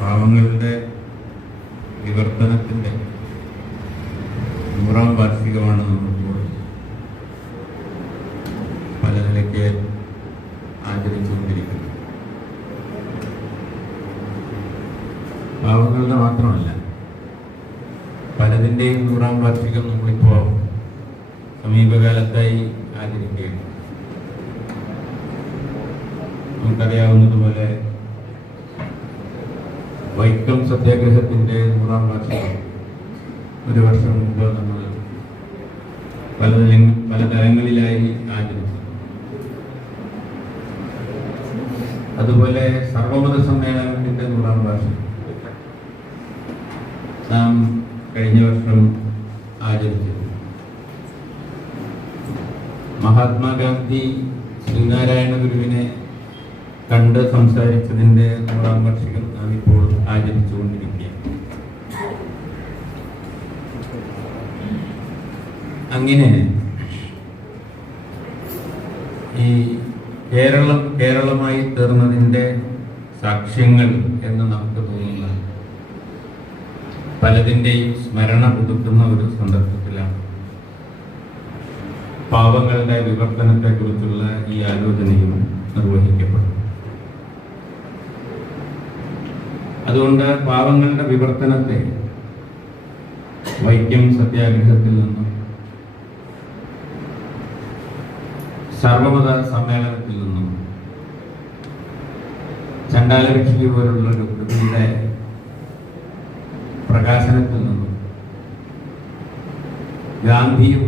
പാവങ്ങളുടെ വിവർത്തനത്തിൻ്റെ 100ാം വാർഷികമാണ് നമ്മളിപ്പോൾ പല നിലയ്ക്ക് ആചരിച്ചുകൊണ്ടിരിക്കുന്നത്. പാവങ്ങളുടെ മാത്രമല്ല, പലതിൻ്റെയും 100ാം വാർഷികം നമ്മളിപ്പോൾ സമീപകാലത്തായി ആചരിക്കുകയാണ്. നമുക്കറിയാവുന്നതുപോലെ വൈക്കം സത്യാഗ്രഹത്തിൻ്റെ 100ാം വാർഷികം ഒരു വർഷം മുമ്പ് നമ്മൾ പല തലങ്ങളിലായി ആചരിച്ചു. അതുപോലെ സർവമത സമ്മേളനത്തിൻ്റെ 100ാം വാർഷികം നാം കഴിഞ്ഞ വർഷം ആചരിച്ചു. മഹാത്മാഗാന്ധി ശ്രീനാരായണ ഗുരുവിനെ കണ്ട് സംസാരിച്ചതിൻ്റെ 100ാം വാർഷികം നാം ഇപ്പോൾ ആചരിച്ചുകൊണ്ടിരിക്കുകയാണ്. അങ്ങനെ ഈ കേരളമായി തീർന്നതിൻ്റെ സാക്ഷ്യങ്ങൾ എന്ന് നമുക്ക് തോന്നുന്ന പലതിൻ്റെയും സ്മരണ പുതുക്കുന്ന ഒരു സന്ദർഭത്തിലാണ് പാവങ്ങളുടെ വിവർത്തനത്തെക്കുറിച്ചുള്ള ഈ ആലോചനയും നിർവഹിക്കപ്പെടും. അതുകൊണ്ട് പാവങ്ങളുടെ വിവർത്തനത്തെ വൈക്കം സത്യാഗ്രഹത്തിൽ നിന്നും സർവമത സമ്മേളനത്തിൽ നിന്നും ചണ്ടാലലക്ഷ്മി പോലുള്ള ഒരു കൃതിയുടെ പ്രകാശനത്തിൽ നിന്നും ഗാന്ധിയും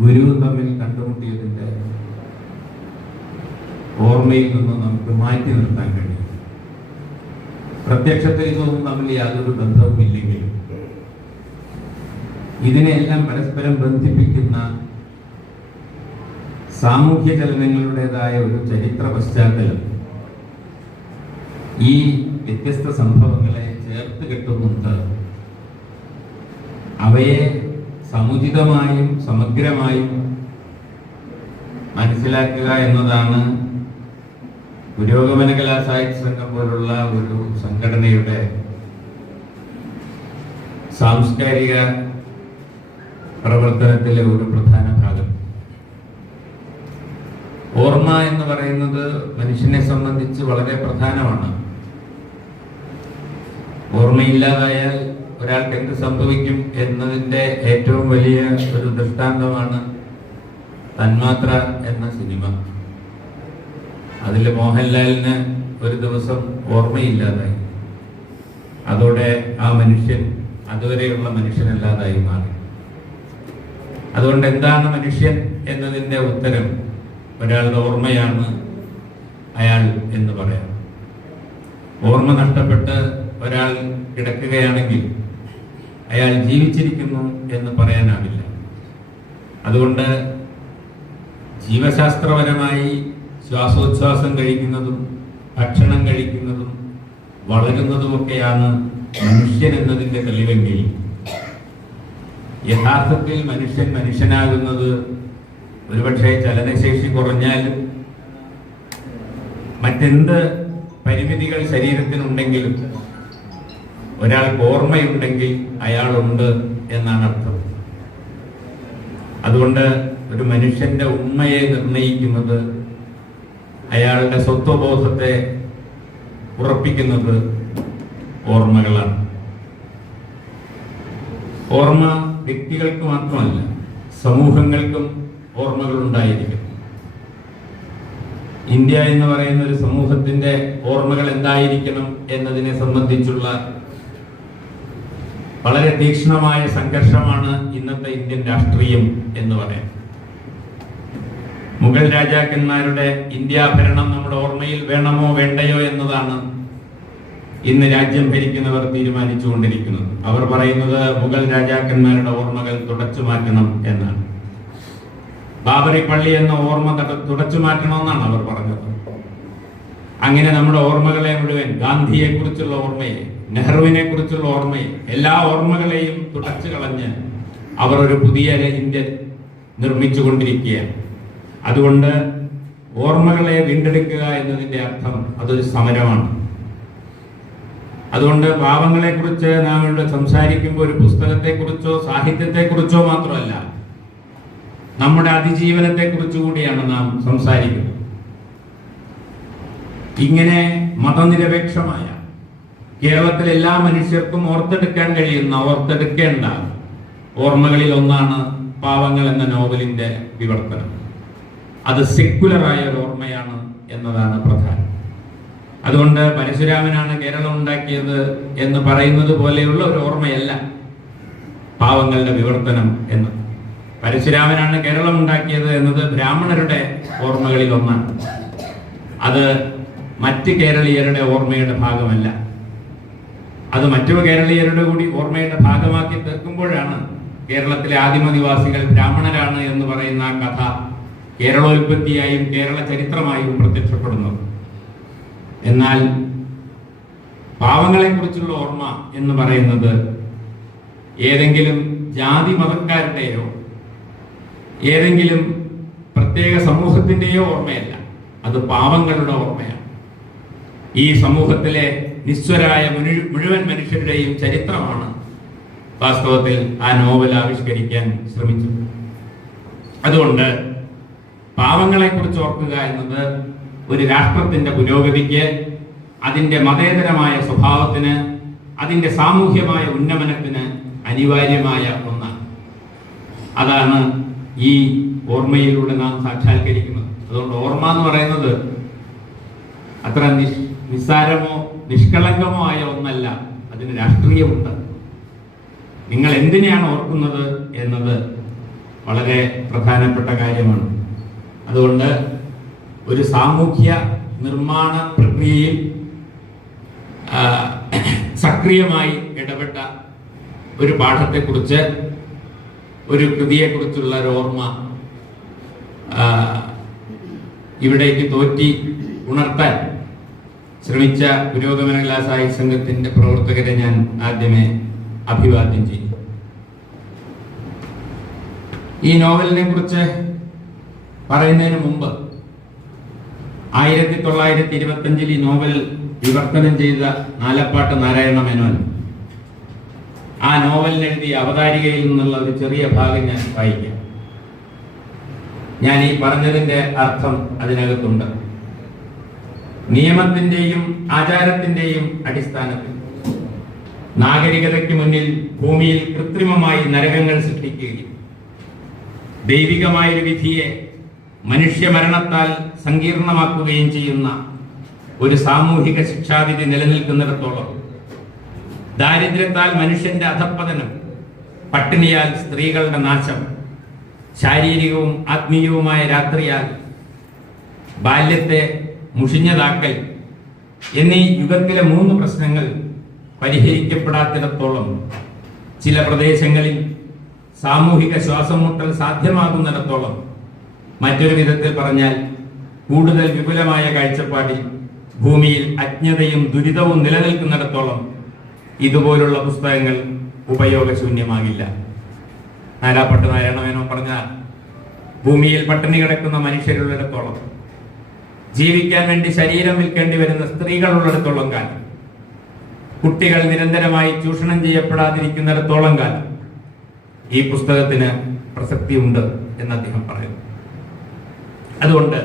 ഗുരുവും തമ്മിൽ കണ്ടുമുട്ടിയതിൻ്റെ ഓർമ്മയിൽ നിന്ന് നമുക്ക് മാറ്റി നിർത്താൻ കഴിയും. പ്രത്യക്ഷത്തിൽ ഇതൊന്നും തമ്മിൽ യാതൊരു ബന്ധവും ഇല്ലെങ്കിലും ഇതിനെല്ലാം പരസ്പരം ബന്ധിപ്പിക്കുന്ന സാമൂഹ്യ ചലനങ്ങളുടേതായ ഒരു ചരിത്ര പശ്ചാത്തലം ഈ വ്യത്യസ്ത സംഭവങ്ങളെ ചേർത്ത് കെട്ടുന്നുണ്ട്. അവയെ സമുചിതമായും സമഗ്രമായും മനസ്സിലാക്കുക എന്നതാണ് പുരോഗമന കലാസാഹിത്യ സംഘം പോലുള്ള ഒരു സംഘടനയുടെ സാംസ്കാരിക പ്രവർത്തനത്തിലെ ഒരു പ്രധാന ഭാഗം. ഓർമ്മ എന്ന് പറയുന്നത് മനുഷ്യനെ സംബന്ധിച്ച് വളരെ പ്രധാനമാണ്. ഓർമ്മയില്ലാതായാൽ ഒരാൾക്ക് എന്ത് സംഭവിക്കും എന്നതിൻ്റെ ഏറ്റവും വലിയ ഒരു ദൃഷ്ടാന്തമാണ് തന്മാത്ര എന്ന സിനിമ. അതിൽ മോഹൻലാലിന് ഒരു ദിവസം ഓർമ്മയില്ലാതായി. അതോടെ ആ മനുഷ്യൻ അതുവരെയുള്ള മനുഷ്യനല്ലാതായി മാറി. അതുകൊണ്ട് എന്താണ് മനുഷ്യൻ എന്നതിൻ്റെ ഉത്തരം ഒരാളുടെ ഓർമ്മയാണ് അയാൾ എന്ന് പറയാം. ഓർമ്മ നഷ്ടപ്പെട്ട് ഒരാൾ കിടക്കുകയാണെങ്കിൽ അയാൾ ജീവിച്ചിരിക്കുന്നു എന്ന് പറയാനാവില്ല. അതുകൊണ്ട് ജീവശാസ്ത്രപരമായി ശ്വാസോച്ഛ്വാസം കഴിക്കുന്നതും ഭക്ഷണം കഴിക്കുന്നതും വളരുന്നതുമൊക്കെയാണ് മനുഷ്യൻ എന്നതിൻ്റെ തെളിവെങ്കിൽ യഥാർത്ഥത്തിൽ മനുഷ്യൻ മനുഷ്യനാകുന്നത് ഒരുപക്ഷെ ചലനശേഷി കുറഞ്ഞാലും മറ്റെന്ത് പരിമിതികൾ ശരീരത്തിനുണ്ടെങ്കിലും ഒരാൾക്ക് ഓർമ്മയുണ്ടെങ്കിൽ അയാളുണ്ട് എന്നാണ് അർത്ഥം. അതുകൊണ്ട് ഒരു മനുഷ്യന്റെ ഉണ്മയെ നിർണയിക്കുന്നത്, അയാളുടെ സ്വത്വബോധത്തെ ഉറപ്പിക്കുന്നത് ഓർമ്മകളാണ്. ഓർമ്മ വ്യക്തികൾക്ക് മാത്രമല്ല, സമൂഹങ്ങൾക്കും ഓർമ്മകൾ ഉണ്ടായിരിക്കും. ഇന്ത്യ എന്ന് പറയുന്ന ഒരു സമൂഹത്തിന്റെ ഓർമ്മകൾ എന്തായിരിക്കണം എന്നതിനെ സംബന്ധിച്ചുള്ള വളരെ തീക്ഷ്ണമായ സംഘർഷമാണ് ഇന്നത്തെ ഇന്ത്യൻ രാഷ്ട്രീയം എന്ന് പറയാം. മുഗൾ രാജാക്കന്മാരുടെ ഇന്ത്യാ ഭരണം നമ്മുടെ ഓർമ്മയിൽ വേണമോ വേണ്ടയോ എന്നതാണ് ഇന്ന് രാജ്യം ഭരിക്കുന്നവർ തീരുമാനിച്ചുകൊണ്ടിരിക്കുന്നത്. അവർ പറയുന്നത് മുഗൾ രാജാക്കന്മാരുടെ ഓർമ്മകൾ തുടച്ചു മാറ്റണം എന്നാണ്. ബാബറി പള്ളി എന്ന ഓർമ്മ തുടച്ചു മാറ്റണമെന്നാണ് അവർ പറഞ്ഞത്. അങ്ങനെ നമ്മുടെ ഓർമ്മകളെ മുഴുവൻ, ഗാന്ധിയെ കുറിച്ചുള്ള ഓർമ്മയെ, നെഹ്റുവിനെ കുറിച്ചുള്ള ഓർമ്മയെ, എല്ലാ ഓർമ്മകളെയും തുടച്ചു കളഞ്ഞ് അവർ ഒരു പുതിയ ഇന്ത്യ നിർമ്മിച്ചുകൊണ്ടിരിക്കുകയാണ്. അതുകൊണ്ട് ഓർമ്മകളെ വീണ്ടെടുക്കുക എന്നതിൻ്റെ അർത്ഥം അതൊരു സമരമാണ്. അതുകൊണ്ട് പാവങ്ങളെക്കുറിച്ച് നാം ഇവിടെ സംസാരിക്കുമ്പോൾ ഒരു പുസ്തകത്തെക്കുറിച്ചോ സാഹിത്യത്തെക്കുറിച്ചോ മാത്രമല്ല, നമ്മുടെ അതിജീവനത്തെക്കുറിച്ച് കൂടിയാണ് നാം സംസാരിക്കുന്നത്. ഇങ്ങനെ മതനിരപേക്ഷമായ കേരളത്തിലെ എല്ലാ മനുഷ്യർക്കും ഓർത്തെടുക്കാൻ കഴിയുന്ന, ഓർത്തെടുക്കേണ്ട ഓർമ്മകളിൽ ഒന്നാണ് പാവങ്ങൾ എന്ന നോവലിന്റെ വിവർത്തനം. അത് സെക്യുലറായ ഒരു ഓർമ്മയാണ് എന്നതാണ് പ്രധാനം. അതുകൊണ്ട് പരശുരാമനാണ് കേരളം ഉണ്ടാക്കിയത് എന്ന് പറയുന്നത് പോലെയുള്ള ഒരു ഓർമ്മയല്ല പാവങ്ങളുടെ വിവർത്തനം എന്ന്. പരശുരാമനാണ് കേരളം ഉണ്ടാക്കിയത് എന്നത് ബ്രാഹ്മണരുടെ ഓർമ്മകളിൽ ഒന്നാണ്. അത് മറ്റ് കേരളീയരുടെ ഓർമ്മയുടെ ഭാഗമല്ല. അത് മറ്റു കേരളീയരുടെ കൂടി ഓർമ്മയുടെ ഭാഗമാക്കി തീർക്കുമ്പോഴാണ് കേരളത്തിലെ ആദിമനിവാസികൾ ബ്രാഹ്മണരാണ് എന്ന് പറയുന്ന ആ കഥ കേരളോൽപ്പത്തിയായും കേരള ചരിത്രമായും പ്രത്യക്ഷപ്പെടുന്നത്. എന്നാൽ പാവങ്ങളെ കുറിച്ചുള്ള ഓർമ്മ എന്ന് പറയുന്നത് ഏതെങ്കിലും ജാതി മതക്കാരുടെയോ ഏതെങ്കിലും പ്രത്യേക സമൂഹത്തിന്റെയോ ഓർമ്മയല്ല, അത് പാവങ്ങളുടെ ഓർമ്മയാണ്. ഈ സമൂഹത്തിലെ നിസ്വരായ മുഴുവൻ മനുഷ്യരുടെയും ചരിത്രമാണ് വാസ്തവത്തിൽ ആ നോവൽ ആവിഷ്കരിക്കാൻ ശ്രമിച്ചത്. അതുകൊണ്ട് പാവങ്ങളെ കുറിച്ച് ഓർക്കുക എന്നത് ഒരു രാഷ്ട്രത്തിന്റെ പുരോഗതിക്ക്, അതിന്റെ മതേതരമായ സ്വഭാവത്തിന്, അതിന്റെ സാമൂഹ്യമായ ഉന്നമനത്തിന് അനിവാര്യമായ ഒന്നാണ്. അതാണ് ഈ ഓർമ്മയിലൂടെ നാം സാക്ഷാത്കരിക്കുന്നത്. അതുകൊണ്ട് ഓർമ്മ എന്ന് പറയുന്നത് അത്ര നിസ്സാരമോ നിഷ്കളങ്കമോ ആയ ഒന്നല്ല, അതിന് രാഷ്ട്രീയമുണ്ട്. നിങ്ങൾ എന്തിനെയാണ് ഓർക്കുന്നത് എന്നത് വളരെ പ്രധാനപ്പെട്ട കാര്യമാണ്. അതുകൊണ്ട് ഒരു സാമൂഹ്യ നിർമ്മാണ പ്രക്രിയയിൽ സക്രിയമായി ഇടപെട്ട ഒരു പാഠത്തെക്കുറിച്ച്, ഒരു കൃതിയെക്കുറിച്ചുള്ള ഒരു ഓർമ്മ ഇവിടേക്ക് തോറ്റി ഉണർത്താൻ ശ്രമിച്ച പുരോഗമന കലാ സാഹിത്യ സംഘത്തിന്റെ പ്രവർത്തകരെ ഞാൻ ആദ്യമേ അഭിവാദ്യം ചെയ്യും. ഈ നോവലിനെ കുറിച്ച് പറയുന്നതിന് മുമ്പ് 1925 ഈ നോവൽ വിവർത്തനം ചെയ്ത നാലപ്പാട്ട് നാരായണ മേനോൻ ആ നോവലിന് എഴുതിയ അവതാരികയിൽ നിന്നുള്ള ഒരു ചെറിയ ഭാഗം ഞാൻ വായിക്കാം. ഞാൻ ഈ പറഞ്ഞതിന്റെ അർത്ഥം അതിനകത്തുണ്ട്. നിയമത്തിന്റെയും ആചാരത്തിന്റെയും അടിസ്ഥാനത്തിൽ നാഗരികതയ്ക്ക് മുന്നിൽ ഭൂമിയിൽ കൃത്രിമമായി നരകങ്ങൾ സൃഷ്ടിക്കുകയും ദൈവികമായൊരു വിധിയെ മനുഷ്യമരണത്താൽ സങ്കീർണമാക്കുകയും ചെയ്യുന്ന ഒരു സാമൂഹിക ശിക്ഷാവിധി നിലനിൽക്കുന്നിടത്തോളം ദാരിദ്ര്യത്താൽ മനുഷ്യന്റെ അധപ്പതനം, പട്ടിണിയാൽ സ്ത്രീകളുടെ നാശം, ശാരീരികവും ആത്മീയവുമായ രാത്രിയാൽ ബാല്യത്തെ മുഷിഞ്ഞതാക്കൽ എന്നീ യുഗത്തിലെ 3 പ്രശ്നങ്ങൾ പരിഹരിക്കപ്പെടാത്തിടത്തോളം ചില പ്രദേശങ്ങളിൽ സാമൂഹിക ശ്വാസം മുട്ടൽ സാധ്യമാകുന്നിടത്തോളം, മറ്റൊരു വിധത്തിൽ പറഞ്ഞാൽ കൂടുതൽ വിപുലമായ കാഴ്ചപ്പാടിൽ ഭൂമിയിൽ അജ്ഞതയും ദുരിതവും നിലനിൽക്കുന്നിടത്തോളം ഇതുപോലുള്ള പുസ്തകങ്ങൾ ഉപയോഗശൂന്യമാകില്ല. നാലാപ്പാട്ട് നാരായണ മേനോൻ പറഞ്ഞ ഭൂമിയിൽ പട്ടിണി കിടക്കുന്ന മനുഷ്യരുള്ളിടത്തോളം, ജീവിക്കാൻ വേണ്ടി ശരീരം വിൽക്കേണ്ടി വരുന്ന സ്ത്രീകളുള്ളിടത്തോളം കാലം, കുട്ടികൾ നിരന്തരമായി ചൂഷണം ചെയ്യപ്പെടാതിരിക്കുന്നിടത്തോളം കാലം ഈ പുസ്തകത്തിന് പ്രസക്തിയുണ്ട് എന്ന് അദ്ദേഹം പറയുന്നു. അതുകൊണ്ട്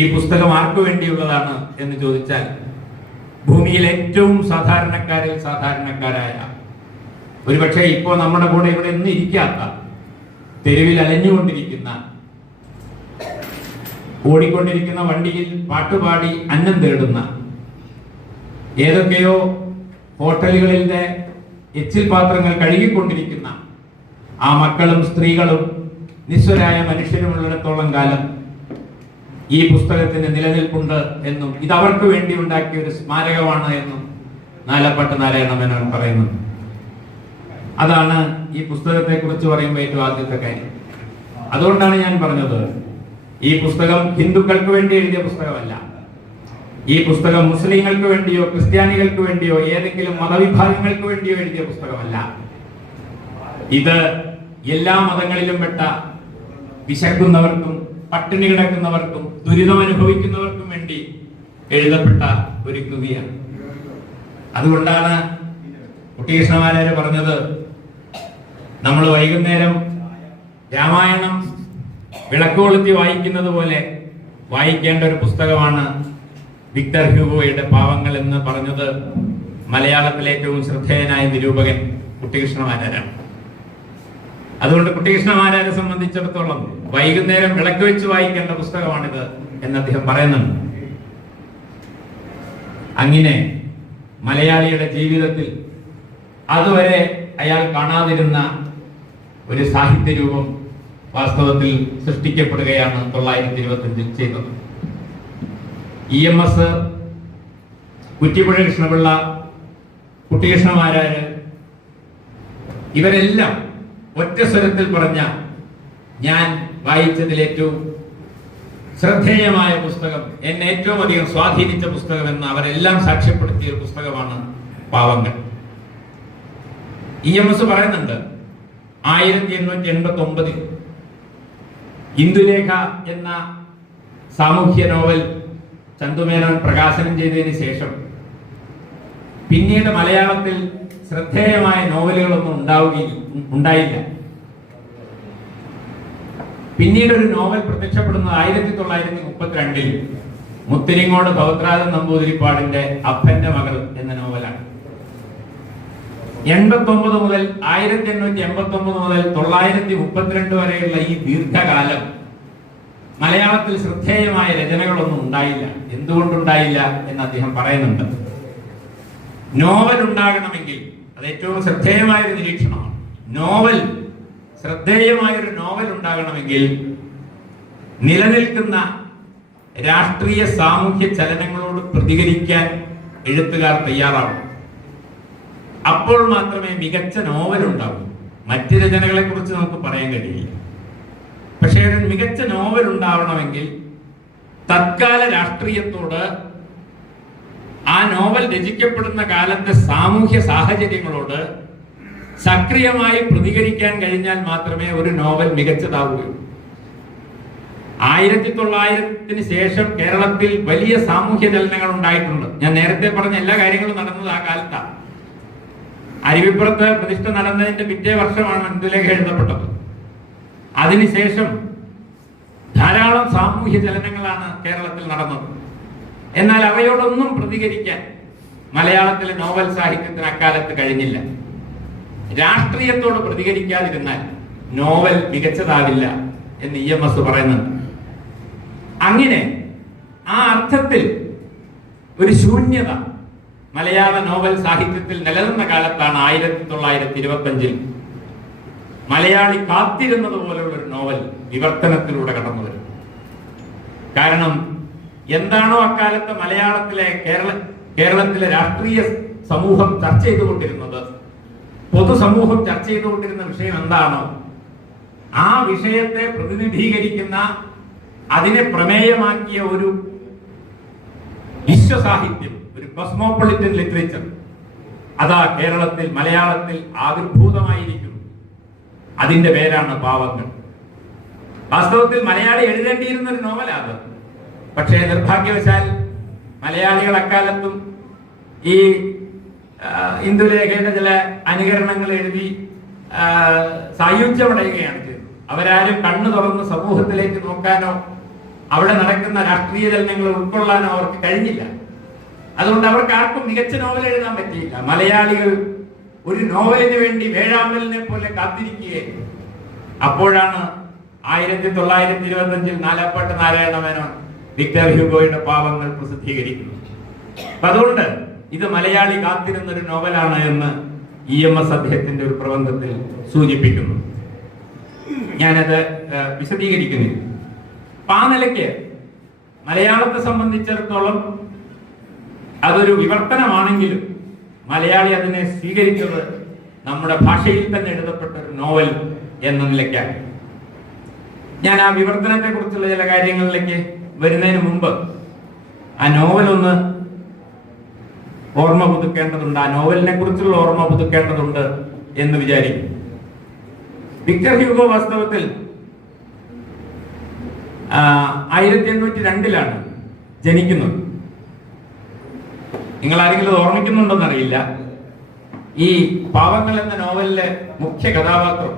ഈ പുസ്തകം ആർക്കു വേണ്ടിയുള്ളതാണ് എന്ന് ചോദിച്ചാൽ, ഭൂമിയിൽ ഏറ്റവും സാധാരണക്കാരിൽ സാധാരണക്കാരായ, ഒരുപക്ഷെ ഇപ്പോ നമ്മുടെ കൂടെ ഇവിടെ ഒന്നും ഇരിക്കാത്ത, തെരുവിൽ അലഞ്ഞുകൊണ്ടിരിക്കുന്ന, ഓടിക്കൊണ്ടിരിക്കുന്ന വണ്ടിയിൽ പാട്ടുപാടി അന്നം തേടുന്ന, ഏതൊക്കെയോ ഹോട്ടലുകളിലെ എച്ചിൽ പാത്രങ്ങൾ കഴുകിക്കൊണ്ടിരിക്കുന്ന ആ മക്കളും സ്ത്രീകളും നിസ്വരായ മനുഷ്യരുമുള്ളിടത്തോളം കാലം ഈ പുസ്തകത്തിന് നിലനിൽപ്പുണ്ട് എന്നും ഇത് അവർക്ക് വേണ്ടി ഉണ്ടാക്കിയ ഒരു സ്മാരകമാണ് എന്നും നാലപ്പാട്ട് നാരായണ മേനോൻ പറയുന്നു. അതാണ് ഈ പുസ്തകത്തെ കുറിച്ച് പറയുമ്പോൾ ഏറ്റവും ആദ്യത്തെ കാര്യം. അതുകൊണ്ടാണ് ഞാൻ പറഞ്ഞത്, ഈ പുസ്തകം ഹിന്ദുക്കൾക്ക് വേണ്ടി എഴുതിയ പുസ്തകമല്ല. ഈ പുസ്തകം മുസ്ലിങ്ങൾക്ക് വേണ്ടിയോ ക്രിസ്ത്യാനികൾക്ക് വേണ്ടിയോ ഏതെങ്കിലും മതവിഭാഗങ്ങൾക്ക് വേണ്ടിയോ എഴുതിയ പുസ്തകമല്ല. ഇത് എല്ലാ മതങ്ങളിലും പെട്ട വിശക്കുന്നവർക്കും പട്ടിണി കിടക്കുന്നവർക്കും ദുരിതം അനുഭവിക്കുന്നവർക്കും വേണ്ടി എഴുതപ്പെട്ട ഒരു കൃതിയാണ്. അതുകൊണ്ടാണ് കുട്ടികൃഷ്ണമാരാര് പറഞ്ഞത്, നമ്മൾ വൈകുന്നേരം രാമായണം വിളക്ക് കൊളുത്തി വായിക്കുന്നത് പോലെ വായിക്കേണ്ട ഒരു പുസ്തകമാണ് വിക്ടർ ഹ്യൂഗോയുടെ പാവങ്ങൾ എന്ന് പറഞ്ഞത് മലയാളത്തിലെ ഏറ്റവും ശ്രദ്ധേയനായ നിരൂപകൻ കുട്ടികൃഷ്ണമാരാരാണ്. അതുകൊണ്ട് കുട്ടികൃഷ്ണമാരാരെ സംബന്ധിച്ചിടത്തോളം വൈകുന്നേരം വിളക്ക് വെച്ച് വായിക്കേണ്ട പുസ്തകമാണിത് എന്ന് അദ്ദേഹം പറയുന്നുണ്ട്. അങ്ങനെ മലയാളിയുടെ ജീവിതത്തിൽ അതുവരെ അയാൾ കാണാതിരുന്ന ഒരു സാഹിത്യ രൂപം വാസ്തവത്തിൽ സൃഷ്ടിക്കപ്പെടുകയാണ് 925 ചെയ്തത്. EMS, കുറ്റിപ്പുഴ കൃഷ്ണപിള്ള, കുട്ടികൃഷ്ണമാരാര് ഇവരെല്ലാം ഒറ്റ സ്വരത്തിൽ പറഞ്ഞ ഞാൻ വായിച്ചതിൽ ഏറ്റവും ശ്രദ്ധേയമായ പുസ്തകം, എന്നെ ഏറ്റവും അധികം സ്വാധീനിച്ച പുസ്തകം എന്ന് അവരെല്ലാം സാക്ഷ്യപ്പെടുത്തിയ ഒരു പുസ്തകമാണ് പാവങ്ങൾ. EMS പറയുന്നുണ്ട് 1889 ഇന്ദുലേഖ എന്ന സാമൂഹ്യ നോവൽ ചന്തുമേനോൻ പ്രകാശനം ചെയ്തതിന് ശേഷം പിന്നീട് മലയാളത്തിൽ ശ്രദ്ധേയമായ നോവലുകളൊന്നും ഉണ്ടായില്ല. പിന്നീട് ഒരു നോവൽ പ്രത്യക്ഷപ്പെടുന്നത് 1932 മുത്തിരിങ്ങോട് ഭൗത്രാജൻ നമ്പൂതിരിപ്പാടിന്റെ അപ്പന്റെ മകൾ എന്ന നോവലാണ്. 89 മുതൽ 1889 മുതൽ 932 വരെയുള്ള ഈ ദീർഘകാലം മലയാളത്തിൽ ശ്രദ്ധേയമായ രചനകളൊന്നും ഉണ്ടായില്ല. എന്തുകൊണ്ടുണ്ടായില്ല എന്ന് അദ്ദേഹം പറയുന്നുണ്ട്. നോവൽ ഉണ്ടാകണമെങ്കിൽ, അത് ഏറ്റവും ശ്രദ്ധേയമായ ഒരു നിരീക്ഷണമാണ്, നോവൽ ശ്രദ്ധേയമായൊരു നോവൽ ഉണ്ടാകണമെങ്കിൽ നിലനിൽക്കുന്ന രാഷ്ട്രീയ സാമൂഹ്യ ചലനങ്ങളോട് പ്രതികരിക്കാൻ എഴുത്തുകാർ തയ്യാറാവും. അപ്പോൾ മാത്രമേ മികച്ച നോവൽ ഉണ്ടാവൂ. മറ്റ് രചനകളെ കുറിച്ച് നമുക്ക് പറയാൻ കഴിയില്ല. പക്ഷേ ഒരു മികച്ച നോവൽ ഉണ്ടാവണമെങ്കിൽ തത്കാല രാഷ്ട്രീയത്തോട്, ആ നോവൽ രചിക്കപ്പെടുന്ന കാലത്തെ സാമൂഹ്യ സാഹചര്യങ്ങളോട് സക്രിയമായി പ്രതികരിക്കാൻ കഴിഞ്ഞാൽ മാത്രമേ ഒരു നോവൽ മികച്ചതാവുകയുള്ളൂ. 1900 ശേഷം കേരളത്തിൽ വലിയ സാമൂഹ്യ ചലനങ്ങൾ ഉണ്ടായിട്ടുണ്ട്. ഞാൻ നേരത്തെ പറഞ്ഞ എല്ലാ കാര്യങ്ങളും നടന്നത് ആ കാലത്താണ്. അരുവിപ്പുറത്ത് പ്രതിഷ്ഠ നടന്നതിന്റെ പിറ്റേ വർഷമാണ് ഇന്ദുലേഖ എഴുതപ്പെട്ടത്. അതിനുശേഷം ധാരാളം സാമൂഹ്യ ചലനങ്ങളാണ് കേരളത്തിൽ നടന്നത്. എന്നാൽ അവയോടൊന്നും പ്രതികരിക്കാൻ മലയാളത്തിലെ നോവൽ സാഹിത്യത്തിന് അക്കാലത്ത് കഴിഞ്ഞില്ല. രാഷ്ട്രീയത്തോട് പ്രതികരിക്കാതിരുന്നാൽ നോവൽ മികച്ചതാവില്ല എന്ന് EMS പറയുന്നുണ്ട്. അങ്ങനെ ആ അർത്ഥത്തിൽ ഒരു ശൂന്യത മലയാള നോവൽ സാഹിത്യത്തിൽ നിലനിന്ന കാലത്താണ് 1925 മലയാളി കാത്തിരുന്നത് പോലെയുള്ള ഒരു നോവൽ വിവർത്തനത്തിലൂടെ കടന്നു വരുന്നത്. കാരണം എന്താണോ അക്കാലത്ത് മലയാളത്തിലെ കേരളത്തിലെ രാഷ്ട്രീയ സമൂഹം ചർച്ച ചെയ്തുകൊണ്ടിരുന്നത്, പൊതുസമൂഹം ചർച്ച ചെയ്തുകൊണ്ടിരുന്ന വിഷയം എന്താണോ ആ വിഷയത്തെ പ്രതിനിധീകരിക്കുന്ന, അതിനെ പ്രമേയമാക്കിയ ഒരു വിശ്വസാഹിത്യം, ഒരു കോസ്മോപൊളിറ്റൻ ലിറ്ററേച്ചർ അതാ കേരളത്തിൽ, മലയാളത്തിൽ ആവിർഭൂതമായിരിക്കുന്നു. അതിന്റെ പേരാണ് പാവങ്ങൾ. വാസ്തവത്തിൽ മലയാളി എഴുതേണ്ടിയിരുന്ന ഒരു നോവലാണ്. പക്ഷേ നിർഭാഗ്യവശാൽ മലയാളികൾ അക്കാലത്തും ഈ ഇന്ദുലേഖയുടെ ചില അനുകരണങ്ങൾ എഴുതി സായുജ്യമടയുകയാണ് ചെയ്തത്. അവരാരും കണ്ണു തുറന്ന് സമൂഹത്തിലേക്ക് നോക്കാനോ അവിടെ നടക്കുന്ന രാഷ്ട്രീയ ചലനങ്ങൾ ഉൾക്കൊള്ളാനോ അവർക്ക് കഴിഞ്ഞില്ല. അതുകൊണ്ട് അവർക്ക് ആർക്കും മികച്ച നോവൽ എഴുതാൻ പറ്റിയില്ല. മലയാളികൾ ഒരു നോവലിന് വേണ്ടി വേഴാമ്പലിനെ പോലെ കാത്തിരിക്കുകയായിരുന്നു. അപ്പോഴാണ് 1925 നാലാപ്പാട്ട് നാരായണ മേനോൻ വിക്ടർ ഹ്യൂഗോയുടെ പാവങ്ങൾ പ്രസിദ്ധീകരിക്കുന്നത്. അപ്പൊ അതുകൊണ്ട് ഇത് മലയാളി കാത്തിരുന്ന ഒരു നോവലാണ് എന്ന് EMS അദ്ദേഹത്തിന്റെ ഒരു പ്രബന്ധത്തിൽ സൂചിപ്പിക്കുന്നു. ഞാനത് വിശദീകരിക്കുന്നില്ല. അപ്പൊ ആ നിലയ്ക്ക് മലയാളത്തെ സംബന്ധിച്ചിടത്തോളം അതൊരു വിവർത്തനമാണെങ്കിലും മലയാളി അതിനെ സ്വീകരിച്ചത് നമ്മുടെ ഭാഷയിൽ തന്നെ എഴുതപ്പെട്ട ഒരു നോവൽ എന്ന നിലയ്ക്കാണ്. ഞാൻ ആ വിവർത്തനത്തെ കുറിച്ചുള്ള ചില കാര്യങ്ങളിലേക്ക് വരുന്നതിന് മുമ്പ് ആ നോവൽ ഒന്ന് ഓർമ്മ പുതുക്കേണ്ടതുണ്ട്, ആ നോവലിനെ കുറിച്ചുള്ള ഓർമ്മ പുതുക്കേണ്ടതുണ്ട് എന്ന് വിചാരിക്കും. വിക്ടർ ഹ്യൂഗോ വാസ്തവത്തിൽ 1802 ജനിക്കുന്നത്. നിങ്ങൾ ആരെങ്കിലും ഓർമ്മിക്കുന്നുണ്ടെന്നറിയില്ല, ഈ പാവങ്ങൾ എന്ന നോവലിലെ മുഖ്യ കഥാപാത്രം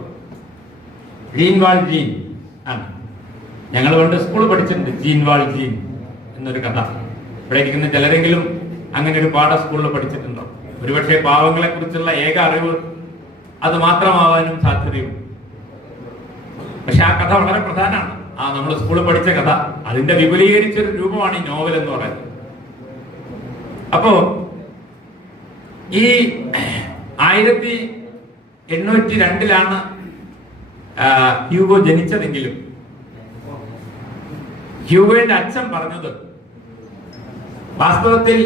ജീൻ വാൾ ജീൻ ആണ്. ഞങ്ങൾ പണ്ട് സ്കൂളിൽ പഠിച്ചിട്ടുണ്ട് ജീൻ വാൾ ജീൻ എന്നൊരു കഥ. ഇവിടെ ഇരിക്കുന്ന ചിലരെങ്കിലും അങ്ങനെ ഒരു പാഠ സ്കൂളിൽ പഠിച്ചിട്ടുണ്ടോ? ഒരുപക്ഷെ പാവങ്ങളെ കുറിച്ചുള്ള ഏക അറിവ് അത് മാത്രമാവാനും സാധ്യതയുണ്ട്. പക്ഷെ ആ കഥ വളരെ പ്രധാനമാണ്. നമ്മൾ സ്കൂളിൽ പഠിച്ച കഥ, അതിന്റെ വിപുലീകരിച്ചൊരു രൂപമാണ് ഈ നോവൽ എന്ന് പറയുന്നത്. അപ്പോ ഈ 1802 ഹ്യൂഗോ ജനിച്ചതെങ്കിലും ഹ്യൂഗോയുടെ അച്ഛൻ പറഞ്ഞത് വാസ്തവത്തിൽ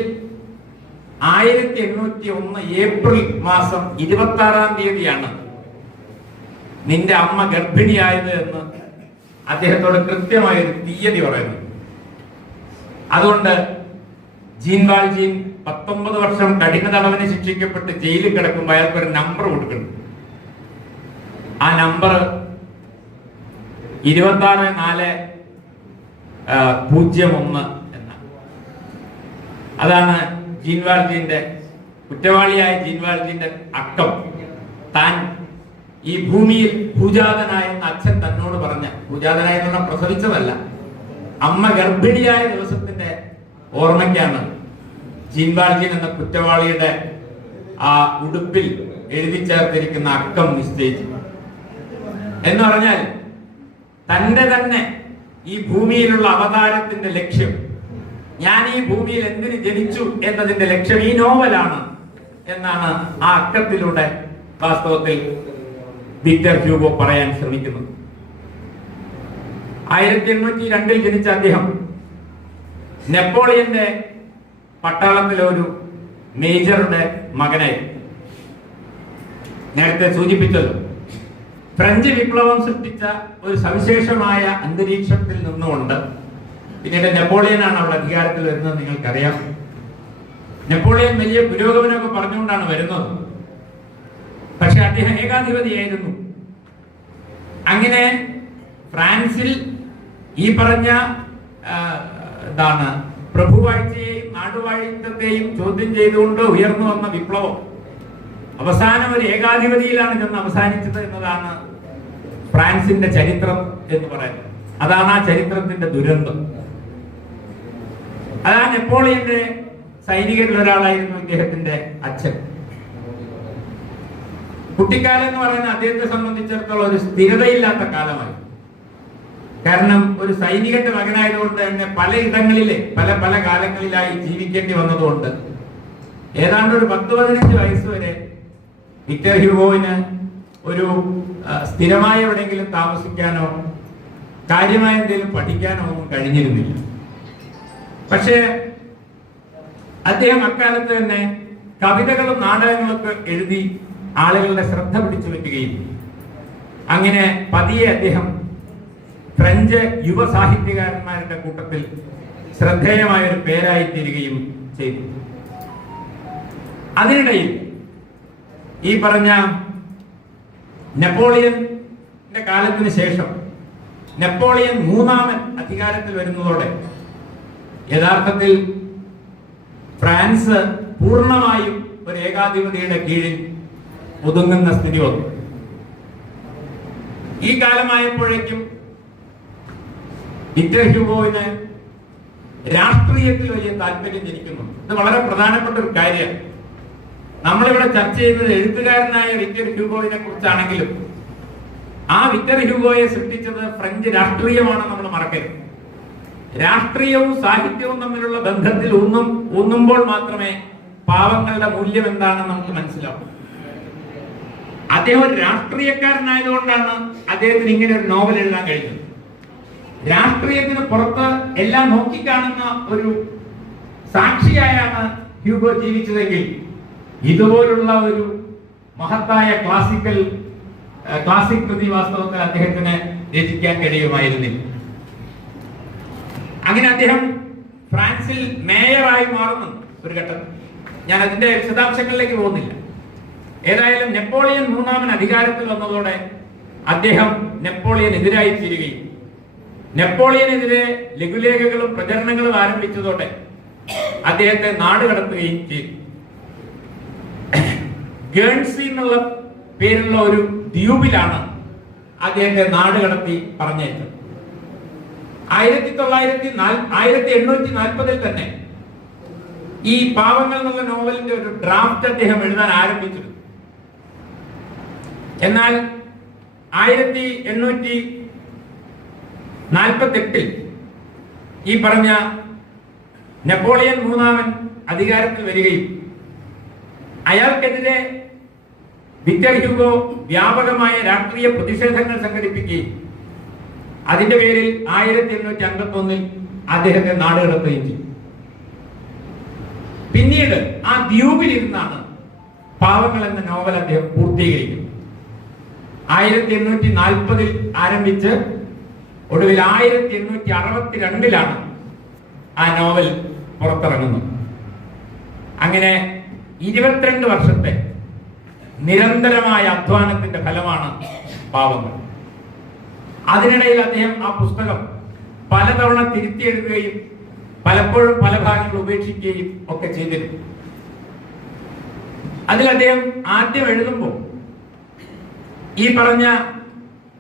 1801 ഏപ്രിൽ മാസം 26-ാം തീയതിയാണ് നിന്റെ അമ്മ ഗർഭിണിയായത് എന്ന് അദ്ദേഹത്തോട് കൃത്യമായൊരു തീയതി പറയുന്നു. അതുകൊണ്ട് ജീൻ വാൾ ജീൻ 19 വർഷം കഠിന തടവിന് ശിക്ഷിക്കപ്പെട്ട് ജയിലിൽ കിടക്കുമ്പോൾ അയാൾക്ക് ഒരു നമ്പർ കൊടുക്കുന്നു. ആ നമ്പർ 26-4-01 എന്നാണ്. അതാണ് ജീൻ വാൾ ജീന്റെ, കുറ്റവാളിയായ ജീൻ വാൾ ജീന്റെ അക്കം. താൻ ഈ ഭൂമിയിൽ ഭൂജാതനായെന്ന് അച്ഛൻ തന്നോട് പറഞ്ഞ, ഭൂജാതനായെന്നുള്ള പ്രസവിച്ചതല്ല, അമ്മ ഗർഭിണിയായ ദിവസത്തിന്റെ ഓർമ്മയ്ക്കാണ് ജീൻ വാൾ ജീൻ എന്ന കുറ്റവാളിയുടെ ആ ഉടുപ്പിൽ എഴുതി ചേർത്തിരിക്കുന്ന അക്കം നിശ്ചയിച്ചു. എന്ന് പറഞ്ഞാൽ തന്റെ തന്നെ ഈ ഭൂമിയിലുള്ള അവതാരത്തിന്റെ ലക്ഷ്യം, ഞാൻ ഈ ഭൂമിയിൽ എന്തിന് ജനിച്ചു എന്നതിന്റെ ലക്ഷ്യം ഈ നോവലാണ് എന്നാണ് ആ അക്കത്തിലൂടെ വാസ്തവത്തിൽ വിക്ടർ ഹ്യൂഗോ പറയാൻ ശ്രമിക്കുന്നത്. 1802 ജനിച്ച അദ്ദേഹം നെപ്പോളിയന്റെ പട്ടാളത്തിലെ ഒരു മേജറുടെ മകനായി. നേരത്തെ സൂചിപ്പിച്ചല്ലോ, ഫ്രഞ്ച് വിപ്ലവം സൃഷ്ടിച്ച ഒരു സവിശേഷമായ അന്തരീക്ഷത്തിൽ നിന്നുകൊണ്ട് പിന്നീട് നെപ്പോളിയനാണ് അവിടെ അധികാരത്തിൽ വരുന്നത്. നിങ്ങൾക്കറിയാം, നെപ്പോളിയൻ വലിയ പുരോഗമനമൊക്കെ പറഞ്ഞുകൊണ്ടാണ് വരുന്നത്. പക്ഷെ അദ്ദേഹം ഏകാധിപതിയായിരുന്നു. അങ്ങനെ ഫ്രാൻസിൽ ഈ പറഞ്ഞ പ്രഭുവാഴ്ചയെയും നാടുവാഴിത്തത്തെയും ചോദ്യം ചെയ്തുകൊണ്ട് ഉയർന്നു വന്ന വിപ്ലവം അവസാനം ഒരു ഏകാധിപതിയിലാണ് ചെന്ന് അവസാനിച്ചത് എന്നതാണ് ഫ്രാൻസിന്റെ ചരിത്രം എന്ന് പറയുന്നത്. അതാണ് ആ ചരിത്രത്തിന്റെ ദുരന്തം. അതാ നെപ്പോളിയന്റെ സൈനികരിൽ ഒരാളായിരുന്നു ഇദ്ദേഹത്തിന്റെ അച്ഛൻ. കുട്ടിക്കാലം എന്ന് പറയുന്ന അദ്ദേഹത്തെ സംബന്ധിച്ചിടത്തോളം ഒരു സ്ഥിരതയില്ലാത്ത കാലമായി. കാരണം ഒരു സൈനികന്റെ മകനായതുകൊണ്ട് തന്നെ പലയിടങ്ങളിലെ പല കാലങ്ങളിലായി ജീവിക്കേണ്ടി വന്നതുകൊണ്ട് ഏതാണ്ട് ഒരു 10-15 വയസ്സ് വരെ വിക്ടർ ഹ്യൂഗോവിന് ഒരു സ്ഥിരമായ എവിടെയെങ്കിലും താമസിക്കാനോ കാര്യമായ എന്തെങ്കിലും പഠിക്കാനോ ഒന്നും കഴിഞ്ഞിരുന്നില്ല. പക്ഷേ അദ്ദേഹം അക്കാലത്ത് തന്നെ കവിതകളും നാടകങ്ങളൊക്കെ എഴുതി ആളുകളുടെ ശ്രദ്ധ പിടിച്ചു വെക്കുകയും അങ്ങനെ പതിയെ അദ്ദേഹം ഫ്രഞ്ച് യുവ സാഹിത്യകാരന്മാരുടെ കൂട്ടത്തിൽ ശ്രദ്ധേയമായ ഒരു പേരായി തീരുകയും ചെയ്തു. അതിനിടയിൽ ഈ പറഞ്ഞ നെപ്പോളിയന്റെ കാലത്തിന് ശേഷം നെപ്പോളിയൻ 3-ാമൻ അധികാരത്തിൽ വരുന്നതോടെ യഥാർത്ഥത്തിൽ ഫ്രാൻസ് പൂർണ്ണമായും ഒരു ഏകാധിപതിയുടെ കീഴിൽ ഒതുങ്ങുന്ന സ്ഥിതി വന്നു. ഈ കാലമായപ്പോഴേക്കും വിക്ടർ ഹ്യൂഗോവിന് രാഷ്ട്രീയത്തിൽ വലിയ താല്പര്യം ജനിക്കുന്നു. ഇത് വളരെ പ്രധാനപ്പെട്ട ഒരു കാര്യമാണ്. നമ്മളിവിടെ ചർച്ച ചെയ്യുന്നത് എഴുത്തുകാരനായ വിക്ടർ ഹ്യൂഗോവിനെ കുറിച്ചാണെങ്കിലും ആ വിക്ടർ ഹ്യൂഗോയെ സൃഷ്ടിച്ചത് ഫ്രഞ്ച് രാഷ്ട്രീയമാണ് നമ്മൾ മറക്കരുത്. രാഷ്ട്രീയവും സാഹിത്യവും തമ്മിലുള്ള ബന്ധത്തിൽ ഊന്നുമ്പോൾ മാത്രമേ പാവങ്ങളുടെ മൂല്യം എന്താണെന്ന് നമുക്ക് മനസ്സിലാവും. അദ്ദേഹം ഒരു രാഷ്ട്രീയക്കാരനായതുകൊണ്ടാണ് അദ്ദേഹത്തിന് ഇങ്ങനെ ഒരു നോവൽ എഴുതാൻ കഴിഞ്ഞത്. രാഷ്ട്രീയത്തിന് പുറത്ത് എല്ലാം നോക്കിക്കാണുന്ന ഒരു സാക്ഷിയായാണ് ഹ്യൂഗോ ജീവിച്ചതെങ്കിൽ ഇതുപോലുള്ള ഒരു മഹത്തായ ക്ലാസിക് കൃതി വാസ്തവത്തിൽ അദ്ദേഹത്തിന് രചിക്കാൻ കഴിയുമായിരുന്നില്ല. അങ്ങനെ അദ്ദേഹം ഫ്രാൻസിൽ മേയറായി മാറുന്നു ഒരു ഘട്ടത്തിൽ. ഞാൻ അതിന്റെ വിശദാംശങ്ങളിലേക്ക് പോകുന്നില്ല. ഏതായാലും നെപ്പോളിയൻ 3-ാമൻ അധികാരത്തിൽ വന്നതോടെ അദ്ദേഹം നെപ്പോളിയനെതിരായി തീരുകയും നെപ്പോളിയനെതിരെ ലഘുലേഖകളും പ്രചരണങ്ങളും ആരംഭിച്ചതോടെ അദ്ദേഹത്തെ നാട് കടത്തുകയും ചെയ്തു. ഗേൺസി എന്നുള്ള പേരുള്ള ഒരു ദ്വീപിലാണ് അദ്ദേഹത്തെ നാട് കടത്തി പറഞ്ഞയച്ചത്. 1840 തന്നെ ഈ പാവങ്ങൾ എന്നുള്ള നോവലിന്റെ ഒരു ഡ്രാഫ്റ്റ് അദ്ദേഹം എഴുതാൻ ആരംഭിച്ചിരുന്നു. എന്നാൽ 1848 ഈ പറഞ്ഞ നെപ്പോളിയൻ മൂന്നാമൻ അധികാരത്തിൽ വരികയും അയാൾക്കെതിരെ വിക്ടർ ഹ്യൂഗോ വ്യാപകമായ രാഷ്ട്രീയ പ്രതിഷേധങ്ങൾ സംഘടിപ്പിക്കുകയും അതിന്റെ പേരിൽ 1851 അദ്ദേഹത്തെ നാടുകടത്തുകയും ചെയ്തു. പിന്നീട് ആ ദ്വീപിൽ ഇരുന്നാണ് പാവങ്ങൾ എന്ന നോവൽ അദ്ദേഹം പൂർത്തീകരിക്കുന്നത്. 1840 ആരംഭിച്ച് ഒടുവിൽ 1862 ആ നോവൽ പുറത്തിറങ്ങുന്നത്. അങ്ങനെ 22 വർഷത്തെ നിരന്തരമായ അധ്വാനത്തിന്റെ ഫലമാണ് പാവങ്ങൾ. അതിനിടയിൽ അദ്ദേഹം ആ പുസ്തകം പലതവണ തിരുത്തി എഴുതുകയും പലപ്പോഴും പല ഭാഗങ്ങൾ ഉപേക്ഷിക്കുകയും ഒക്കെ ചെയ്തിരുന്നു. അതിൽ അദ്ദേഹം ആദ്യം എഴുതുമ്പോൾ ഈ പറഞ്ഞ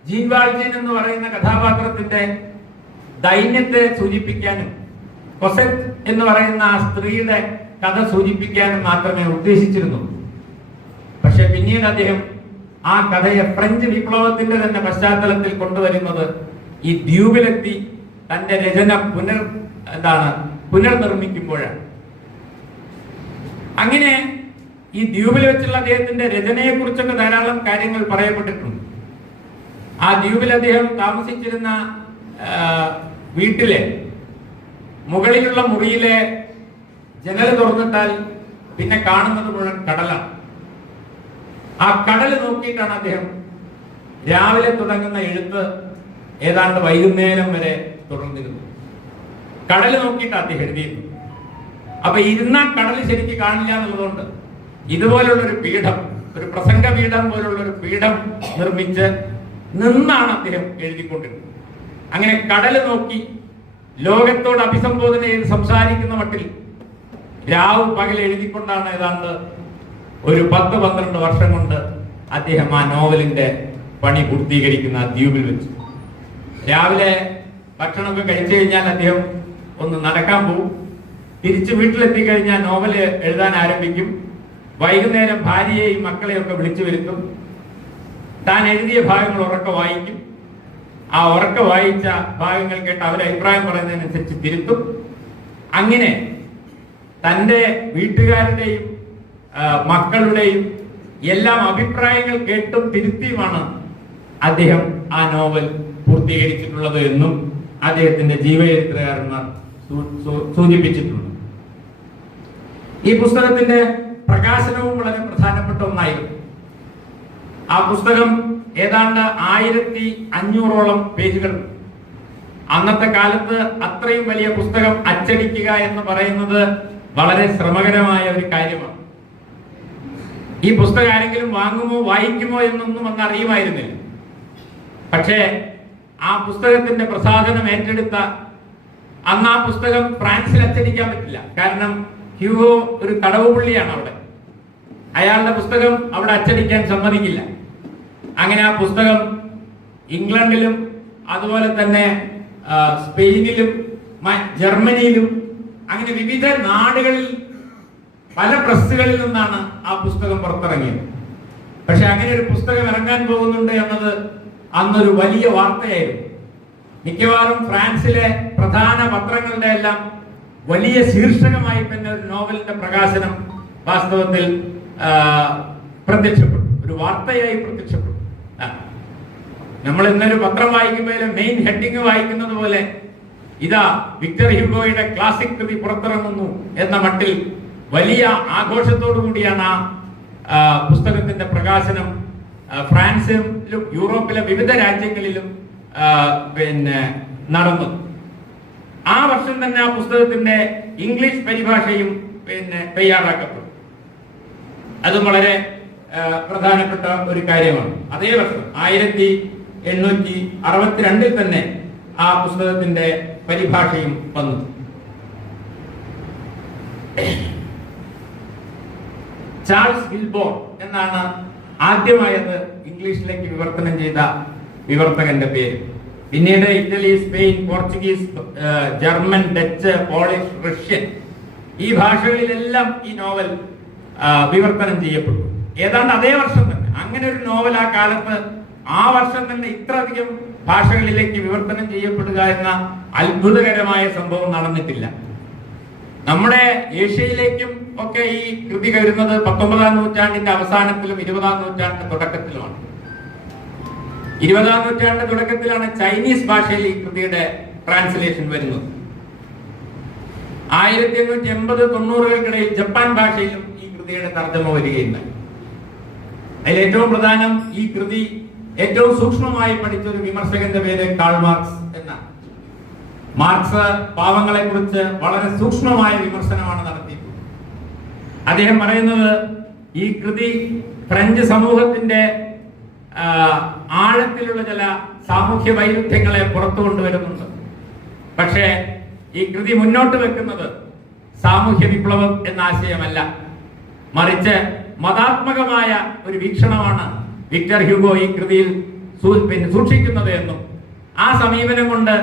ജീൻ വാൾജീൻ എന്ന് പറയുന്ന കഥാപാത്രത്തിന്റെ ദൈന്യത്തെ സൂചിപ്പിക്കാനും കൊസെറ്റ് എന്ന് പറയുന്ന ആ സ്ത്രീയുടെ കഥ സൂചിപ്പിക്കാനും മാത്രമേ ഉദ്ദേശിച്ചിരുന്നു. പക്ഷെ പിന്നീട് അദ്ദേഹം ആ കഥയെ ഫ്രഞ്ച് വിപ്ലവത്തിന്റെ തന്നെ പശ്ചാത്തലത്തിൽ കൊണ്ടുവരുന്നത് ഈ ദ്വീപിലെത്തി തന്റെ രചന പുനർനിർമ്മിക്കുമ്പോഴാണ്. അങ്ങനെ ഈ ദ്വീപിൽ വെച്ചുള്ള അദ്ദേഹത്തിന്റെ രചനയെ കുറിച്ചൊക്കെ ധാരാളം കാര്യങ്ങൾ പറയപ്പെട്ടിട്ടുണ്ട്. ആ ദ്വീപിൽ അദ്ദേഹം താമസിച്ചിരുന്ന വീട്ടിലെ മുകളിലുള്ള മുറിയിലെ ജനൽ തുറന്നിട്ടാൽ പിന്നെ കാണുന്നത് മുഴുവൻ കടലാണ്. ആ കടൽ നോക്കിയിട്ടാണ് അദ്ദേഹം രാവിലെ തുടങ്ങുന്ന എഴുത്ത് ഏതാണ്ട് വൈകുന്നേരം വരെ തുടർന്നിരുന്നു. കടൽ നോക്കിയിട്ടാണ് അദ്ദേഹം എഴുതിയിരുന്നു. അപ്പൊ ഇരുന്ന കടൽ ശരിക്കും കാണില്ല എന്നുള്ളതുകൊണ്ട് ഇതുപോലുള്ള ഒരു പീഠം, ഒരു പ്രസംഗ പീഠം പോലുള്ള ഒരു പീഠം നിർമ്മിച്ച് നിന്നാണ് അദ്ദേഹം എഴുതിക്കൊണ്ടിരുന്നത്. അങ്ങനെ കടൽ നോക്കി ലോകത്തോട് അഭിസംബോധന ചെയ്ത് സംസാരിക്കുന്ന മട്ടിൽ രാവ് പകൽ എഴുതിക്കൊണ്ടാണ് ഏതാണ്ട് ഒരു 10-12 വർഷം കൊണ്ട് അദ്ദേഹം ആ നോവലിന്റെ പണി പൂർത്തീകരിക്കുന്ന ദ്വീപിൽ വെച്ച്. രാവിലെ ഭക്ഷണമൊക്കെ കഴിച്ചു കഴിഞ്ഞാൽ അദ്ദേഹം ഒന്ന് നടക്കാൻ പോകും. തിരിച്ച് വീട്ടിലെത്തി കഴിഞ്ഞാൽ നോവല് എഴുതാൻ ആരംഭിക്കും. വൈകുന്നേരം ഭാര്യയെയും മക്കളെയും ഒക്കെ വിളിച്ചു വരുത്തും. താൻ എഴുതിയ ഭാഗങ്ങൾ ഉറക്കെ വായിക്കും. ആ ഉറക്കെ വായിച്ച ഭാഗങ്ങൾ കേട്ട് അവരെ അഭിപ്രായം പറയുന്നതിനനുസരിച്ച് തിരുത്തും. അങ്ങനെ തൻ്റെ വീട്ടുകാരുടെയും മക്കളുടെയും എല്ലാം അഭിപ്രായങ്ങൾ കേട്ടും തിരുത്തിയുമാണ് അദ്ദേഹം ആ നോവൽ പൂർത്തീകരിച്ചിട്ടുള്ളത് എന്നും അദ്ദേഹത്തിന്റെ ജീവചരിത്രകാരന്മാർ സൂചിപ്പിച്ചിട്ടുണ്ട്. ഈ പുസ്തകത്തിന്റെ പ്രകാശനവും വളരെ പ്രധാനപ്പെട്ട ഒന്നായിരുന്നു. ആ പുസ്തകം ഏതാണ്ട് 1500ഓളം പേജുകൾ. അന്നത്തെ കാലത്ത് അത്രയും വലിയ പുസ്തകം അച്ചടിക്കുക എന്ന് പറയുന്നത് വളരെ ശ്രമകരമായ ഒരു കാര്യമാണ്. ഈ പുസ്തകം ആരെങ്കിലും വാങ്ങുമോ വായിക്കുമോ എന്നൊന്നും അന്ന് അറിയുമായിരുന്നില്ല. പക്ഷേ ആ പുസ്തകത്തിന്റെ പ്രസാധനം ഏറ്റെടുത്ത അന്ന് ആ പുസ്തകം ഫ്രാൻസിൽ അച്ചടിക്കാൻ പറ്റില്ല. കാരണം ഹ്യൂഗോ ഒരു തടവുപുള്ളിയാണ് അവിടെ. അയാളുടെ പുസ്തകം അവിടെ അച്ചടിക്കാൻ സമ്മതിക്കില്ല. അങ്ങനെ ആ പുസ്തകം ഇംഗ്ലണ്ടിലും അതുപോലെ തന്നെ സ്പെയിനിലും ജർമ്മനിയിലും അങ്ങനെ വിവിധ നാടുകളിൽ പല പ്രസ്സുകളിൽ നിന്നാണ് ആ പുസ്തകം പുറത്തിറങ്ങിയത്. പക്ഷെ അങ്ങനെ ഒരു പുസ്തകം ഇറങ്ങാൻ പോകുന്നുണ്ട് എന്നത് അന്നൊരു വലിയ വാർത്തയായിരുന്നു. മിക്കവാറും ഫ്രാൻസിലെ പ്രധാന പത്രങ്ങളുടെ എല്ലാം വലിയ ശീർഷകമായി തന്നെ ഒരു നോവലിന്റെ പ്രകാശനം വാസ്തവത്തിൽ പ്രത്യക്ഷപ്പെട്ടു, ഒരു വാർത്തയായി പ്രത്യക്ഷപ്പെട്ടു. നമ്മൾ ഇന്നൊരു പത്രം വായിക്കുമ്പോൾ മെയിൻ ഹെഡിങ് വായിക്കുന്നത് പോലെ ഇതാ വിക്ടർ ഹ്യൂഗോയുടെ ക്ലാസിക് കൃതി പുറത്തിറങ്ങുന്നു എന്ന മട്ടിൽ വലിയ ആഘോഷത്തോടു കൂടിയാണ് ആ പുസ്തകത്തിന്റെ പ്രകാശനം ഫ്രാൻസിലും യൂറോപ്പിലെ വിവിധ രാജ്യങ്ങളിലും നടന്നത്. ആ വർഷം തന്നെ ആ പുസ്തകത്തിന്റെ ഇംഗ്ലീഷ് പരിഭാഷയും തയ്യാറാക്കപ്പെട്ടു. അതും വളരെ പ്രധാനപ്പെട്ട ഒരു കാര്യമാണ്. അതേ വർഷം 1862 തന്നെ ആ പുസ്തകത്തിന്റെ പരിഭാഷയും വന്നു. ചാൾസ് ഗിൽബോർ എന്നാണ് ആദ്യമായത് ഇംഗ്ലീഷിലേക്ക് വിവർത്തനം ചെയ്ത വിവർത്തകന്റെ പേര്. പിന്നീട് Italy, Spain, Portuguese, German, Dutch, polish, Russian ഈ ഭാഷകളിലെല്ലാം ഈ നോവൽ വിവർത്തനം ചെയ്യപ്പെട്ടു. ഏതാണ്ട് അതേ വർഷം തന്നെ അങ്ങനെ ഒരു നോവൽ ആ വർഷം തന്നെ ഇത്രയധികം ഭാഷകളിലേക്ക് വിവർത്തനം ചെയ്യപ്പെടുക എന്ന അത്ഭുതകരമായ സംഭവം നടന്നിട്ടില്ല. നമ്മുടെ ഏഷ്യയിലേക്കും ഒക്കെ ഈ കൃതി വരുന്നത് 19-ാം നൂറ്റാണ്ടിന്റെ അവസാനത്തിലും 20-ാം നൂറ്റാണ്ടിന്റെ തുടക്കത്തിലുമാണ്. 20-ാം നൂറ്റാണ്ടിന്റെ തുടക്കത്തിലാണ് ചൈനീസ് ഭാഷയിൽ ഈ കൃതിയുടെ ട്രാൻസ്ലേഷൻ വരുന്നത്. 1880-90-കൾക്കിടയിൽ ജപ്പാൻ ഭാഷയിലും ഈ കൃതിയുടെ തർജ്ജമ വരികയുണ്ടായി. അതിൽ ഏറ്റവും പ്രധാനം, ഈ കൃതി ഏറ്റവും സൂക്ഷ്മമായി പഠിച്ച ഒരു വിമർശകന്റെ പേര് കാൾ മാർക്സ് എന്നാണ്. മാർക്സ് പാവങ്ങളെ കുറിച്ച് വളരെ സൂക്ഷ്മമായ വിമർശനമാണ് നടത്തിയിട്ടുള്ളത്. അദ്ദേഹം പറയുന്നത് ഈ കൃതി ഫ്രഞ്ച് സമൂഹത്തിന്റെ ആഴത്തിലുള്ള ചില സാമൂഹ്യ വൈരുദ്ധ്യങ്ങളെ പുറത്തു കൊണ്ടുവരുന്നുണ്ട്. പക്ഷേ ഈ കൃതി മുന്നോട്ട് വെക്കുന്നത് സാമൂഹ്യ വിപ്ലവം എന്ന ആശയമല്ല, മറിച്ച് മതാത്മകമായ ഒരു വീക്ഷണമാണ് വിക്ടർ ഹ്യൂഗോ ഈ കൃതിയിൽ സൂക്ഷിക്കുന്നത് എന്നും ആ സമീപനം കൊണ്ട്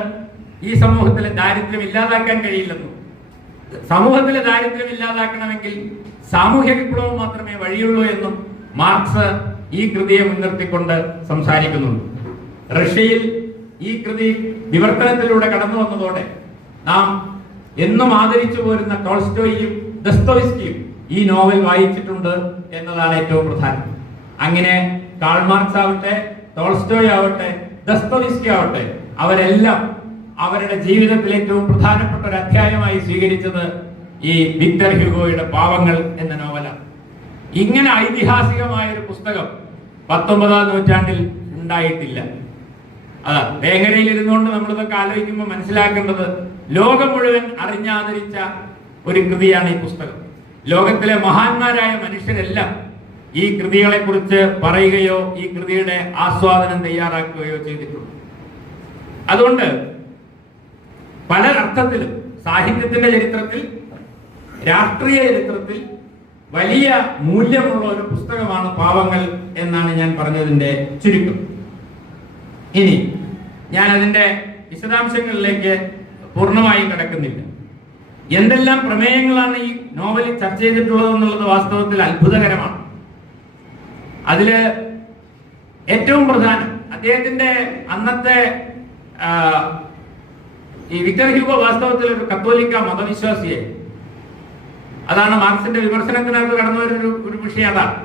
ഈ സമൂഹത്തിലെ ദാരിദ്ര്യം ഇല്ലാതാക്കാൻ കഴിയില്ലെന്നും, സമൂഹത്തിലെ ദാരിദ്ര്യം ഇല്ലാതാക്കണമെങ്കിൽ സാമൂഹ്യ വിപ്ലവം മാത്രമേ വഴിയുള്ളൂ എന്നും മാർക്സ് ഈ കൃതിയെ മുൻനിർത്തിക്കൊണ്ട് സംസാരിക്കുന്നുണ്ട്. റഷ്യയിൽ ഈ കൃതി വിവർത്തനത്തിലൂടെ കടന്നു വന്നതോടെ നാം എന്നും ആദരിച്ചു പോരുന്ന ടോൾസ്റ്റോയും ദസ്തോവ്സ്കിയും ഈ നോവൽ വായിച്ചിട്ടുണ്ട് എന്നതാണ് ഏറ്റവും പ്രധാനം. അങ്ങനെ കാൾ മാർക്സ് ആവട്ടെ, ടോൾസ്റ്റോയ് ആവട്ടെ, ദസ്തോവ്സ്കി ആവട്ടെ, അവരെല്ലാം അവരുടെ ജീവിതത്തിൽ ഏറ്റവും പ്രധാനപ്പെട്ട ഒരു അധ്യായമായി സ്വീകരിച്ചത് ഈ വിക്ടർ ഹ്യൂഗോയുടെ പാവങ്ങൾ എന്ന നോവലാണ്. ഇങ്ങനെ ഐതിഹാസികമായ ഒരു പുസ്തകം 19-ാം നൂറ്റാണ്ടിൽ ഉണ്ടായിട്ടില്ല. വേങ്ങരയിൽ ഇരുന്നുകൊണ്ട് നമ്മളിതൊക്കെ ആലോചിക്കുമ്പോൾ മനസ്സിലാക്കേണ്ടത് ലോകം മുഴുവൻ അറിഞ്ഞാദരിച്ച ഒരു കൃതിയാണ് ഈ പുസ്തകം. ലോകത്തിലെ മഹാന്മാരായ മനുഷ്യരെല്ലാം ഈ കൃതികളെ കുറിച്ച് പറയുകയോ ഈ കൃതിയുടെ ആസ്വാദനം തയ്യാറാക്കുകയോ ചെയ്തിട്ടുണ്ട്. അതുകൊണ്ട് പല അർത്ഥത്തിലും സാഹിത്യത്തിന്റെ ചരിത്രത്തിൽ, രാഷ്ട്രീയ ചരിത്രത്തിൽ വലിയ മൂല്യമുള്ള ഒരു പുസ്തകമാണ് പാവങ്ങൾ എന്നാണ് ഞാൻ പറഞ്ഞതിന്റെ ചുരുക്കം. ഇനി ഞാൻ അതിന്റെ വിശദാംശങ്ങളിലേക്ക് പൂർണ്ണമായും കടക്കുന്നില്ല. എന്തെല്ലാം പ്രമേയങ്ങളാണ് ഈ നോവലിൽ ചർച്ച ചെയ്തിട്ടുള്ളത് എന്നുള്ളത് വാസ്തവത്തിൽ അത്ഭുതകരമാണ്. അതില് ഏറ്റവും പ്രധാനം അദ്ദേഹത്തിന്റെ അന്നത്തെ ഈ വിക്ടർ ഹ്യൂഗോ വാസ്തവത്തിൽ ഒരു കത്തോലിക്ക മതവിശ്വാസിയെ, അതാണ് മാർക്സിന്റെ വിമർശനത്തിനകത്ത് കടന്നു വരുന്ന ഒരു വിഷയം അതാണ്.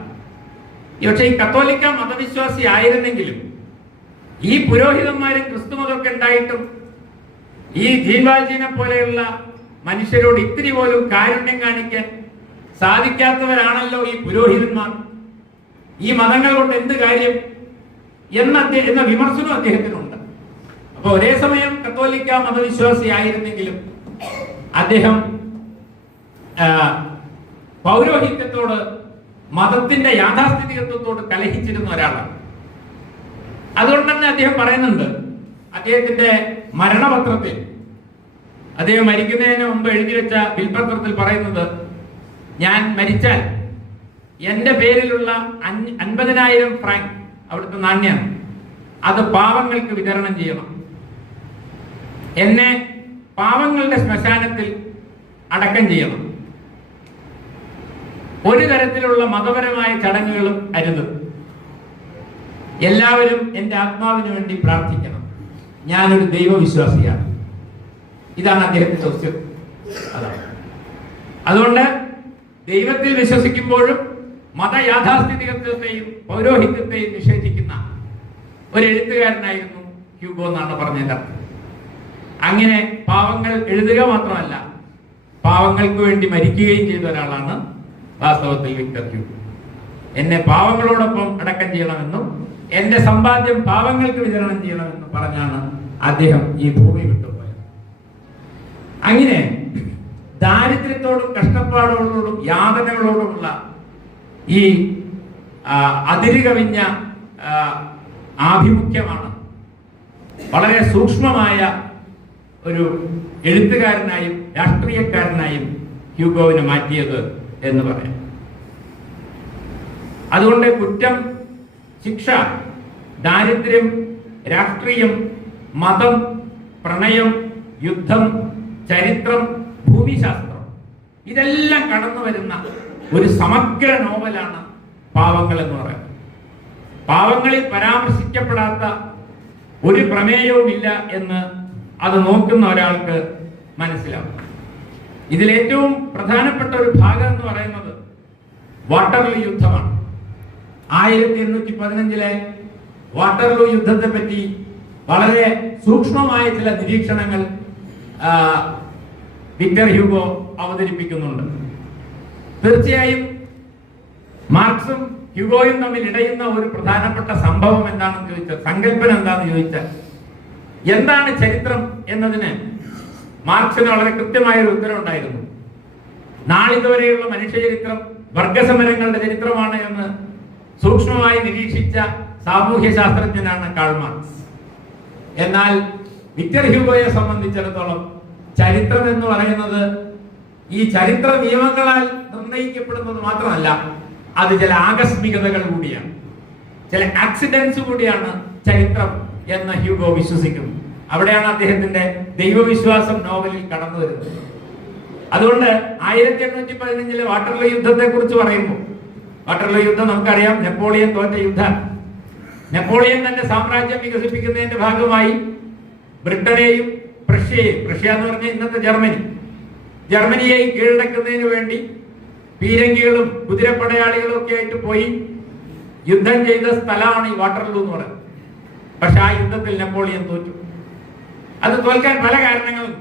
പക്ഷെ ഈ കത്തോലിക്ക മതവിശ്വാസി ആയിരുന്നെങ്കിലും ഈ പുരോഹിതന്മാരും ക്രിസ്തുമതമൊക്കെ ഉണ്ടായിട്ടും ഈ ജീൻ വാൽജീനെ പോലെയുള്ള മനുഷ്യരോട് ഇത്തിരി പോലും കാരുണ്യം കാണിക്കാൻ സാധിക്കാത്തവരാണല്ലോ ഈ പുരോഹിതന്മാർ. ഈ മതങ്ങൾ കൊണ്ട് എന്ത് കാര്യം എന്ന വിമർശനം അദ്ദേഹത്തിനുണ്ട്. അപ്പൊ ഒരേ സമയം കത്തോലിക്ക മതവിശ്വാസി ആയിരുന്നെങ്കിലും അദ്ദേഹം പൗരോഹിത്യത്തോട്, മതത്തിന്റെ യാഥാസ്ഥിതികത്വത്തോട് കലഹിച്ചിരുന്ന ഒരാളാണ്. അതുകൊണ്ട് തന്നെ അദ്ദേഹം പറയുന്നുണ്ട്, അദ്ദേഹത്തിന്റെ മരണപത്രത്തിൽ, അദ്ദേഹം മരിക്കുന്നതിന് മുമ്പ് എഴുതി വെച്ച വിൽപത്രത്തിൽ പറയുന്നത്, ഞാൻ മരിച്ചാൽ എന്റെ പേരിലുള്ള 50,000 ഫ്രാങ്ക്, അവിടുത്തെ നാണ്യാണ്, അത് പാവങ്ങൾക്ക് വിതരണം ചെയ്യണം. എന്നെ പാവങ്ങളുടെ ശ്മശാനത്തിൽ അടക്കം ചെയ്യണം. ഒരു തരത്തിലുള്ള മതപരമായ ചടങ്ങുകളും അരുത്. എല്ലാവരും എന്റെ ആത്മാവിന് വേണ്ടി പ്രാർത്ഥിക്കണം. ഞാനൊരു ദൈവവിശ്വാസിയാണ്. ഇതാണ് അദ്ദേഹത്തിന്റെ ചോദ്യം. അതുകൊണ്ട് ദൈവത്തിൽ വിശ്വസിക്കുമ്പോഴും മതയാഥാസ്ഥിതികത്വത്തെയും പൗരോഹിത്യത്തെയും നിഷേധിക്കുന്ന ഒരു എഴുത്തുകാരനായിരുന്നു ഹ്യൂഗോ എന്നാണ് പറഞ്ഞത്. അങ്ങനെ പാവങ്ങൾ എഴുതുക മാത്രമല്ല, പാവങ്ങൾക്ക് വേണ്ടി മരിക്കുകയും ചെയ്ത ഒരാളാണ് വാസ്തവത്തിൽ വിക്ടർ ഹ്യൂഗോ. എന്നെ പാവങ്ങളോടൊപ്പം അടക്കം ചെയ്യണമെന്നും എന്റെ സമ്പാദ്യം പാവങ്ങൾക്ക് വിതരണം ചെയ്യണമെന്നും പറഞ്ഞാണ് അദ്ദേഹം ഈ ഭൂമി വിട്ടുപോയത്. അങ്ങനെ ദാരിദ്ര്യത്തോടും കഷ്ടപ്പാടുകളോടും യാതനകളോടുമുള്ള ഈ അതിരുകവിഞ്ഞ ആഭിമുഖ്യമാണ് വളരെ സൂക്ഷ്മമായ ഒരു എഴുത്തുകാരനായും രാഷ്ട്രീയക്കാരനായും ഹ്യൂഗോവിനെ മാറ്റിയത് എന്ന് പറയാം. അതുകൊണ്ട് കുറ്റം, ശിക്ഷ, ദാരിദ്ര്യം, രാഷ്ട്രീയം, മതം, പ്രണയം, യുദ്ധം, ചരിത്രം, ഭൂമിശാസ്ത്രം, ഇതെല്ലാം കടന്നു വരുന്ന ഒരു സമഗ്ര നോവലാണ് പാവങ്ങൾ എന്ന് പറയുന്നത്. പാവങ്ങളിൽ പരാമർശിക്കപ്പെടാത്ത ഒരു പ്രമേയവുമില്ല എന്ന് അത് നോക്കുന്ന ഒരാൾക്ക് മനസ്സിലാവും. ഇതിലേറ്റവും പ്രധാനപ്പെട്ട ഒരു ഭാഗം എന്ന് പറയുന്നത് വാട്ടർലൂ യുദ്ധമാണ്. 1815 വാട്ടർലൂ യുദ്ധത്തെ പറ്റി വളരെ സൂക്ഷ്മമായ ചില നിരീക്ഷണങ്ങൾ വിക്ടർ ഹ്യൂഗോ അവതരിപ്പിക്കുന്നുണ്ട്. തീർച്ചയായും മാർക്സും ഹ്യൂഗോയും തമ്മിൽ ഇടയുന്ന ഒരു പ്രധാനപ്പെട്ട സംഭവം എന്താണെന്ന് ചോദിച്ചാൽ, സങ്കല്പന എന്താണെന്ന് ചോദിച്ചാൽ, എന്താണ് ചരിത്രം എന്നതിന് മാർക്സിന് വളരെ കൃത്യമായ ഒരു ഉത്തരം ഉണ്ടായിരുന്നു. നാളിതുവരെയുള്ള മനുഷ്യചരിത്രം വർഗസമരങ്ങളുടെ ചരിത്രമാണ് എന്ന് സൂക്ഷ്മമായി നിരീക്ഷിച്ച സാമൂഹ്യ ശാസ്ത്രജ്ഞനാണ് കാൾ മാർക്സ്. എന്നാൽ വിക്ടർ ഹ്യൂഗോയെ സംബന്ധിച്ചിടത്തോളം ചരിത്രം എന്ന് പറയുന്നത് ഈ ചരിത്ര നിയമങ്ങളാൽ നിർണയിക്കപ്പെടുന്നത് മാത്രമല്ല, അത് ചില ആകസ്മികതകൾ കൂടിയാണ്, ചില ആക്സിഡൻസ് കൂടിയാണ് ചരിത്രം എന്ന് ഹ്യൂഗോ വിശ്വസിക്കുന്നു. അവിടെയാണ് അദ്ദേഹത്തിന്റെ ദൈവവിശ്വാസം നോവലിൽ കടന്നു വരുന്നത്. അതുകൊണ്ട് 1815 വാട്ടർലൂ യുദ്ധത്തെ കുറിച്ച് പറയുമ്പോൾ, വാട്ടർലൂ യുദ്ധം നമുക്കറിയാം, നെപ്പോളിയൻ തോറ്റ യുദ്ധം. നെപ്പോളിയൻ തന്റെ സാമ്രാജ്യം വികസിപ്പിക്കുന്നതിന്റെ ഭാഗമായി ബ്രിട്ടനെയും പ്രഷ്യ എന്ന് പറഞ്ഞ ഇന്നത്തെ ജർമ്മനിയെയും കീഴടക്കുന്നതിന് വേണ്ടി പീരങ്കികളും കുതിരപ്പടയാളികളും ഒക്കെ ആയിട്ട് പോയി യുദ്ധം ചെയ്ത സ്ഥലമാണ് ഈ വാട്ടർലൂ എന്ന് പറയുന്നത്. പക്ഷെ ആ യുദ്ധത്തിൽ നെപ്പോളിയൻ തോറ്റു. അത് തോൽക്കാൻ പല കാരണങ്ങളും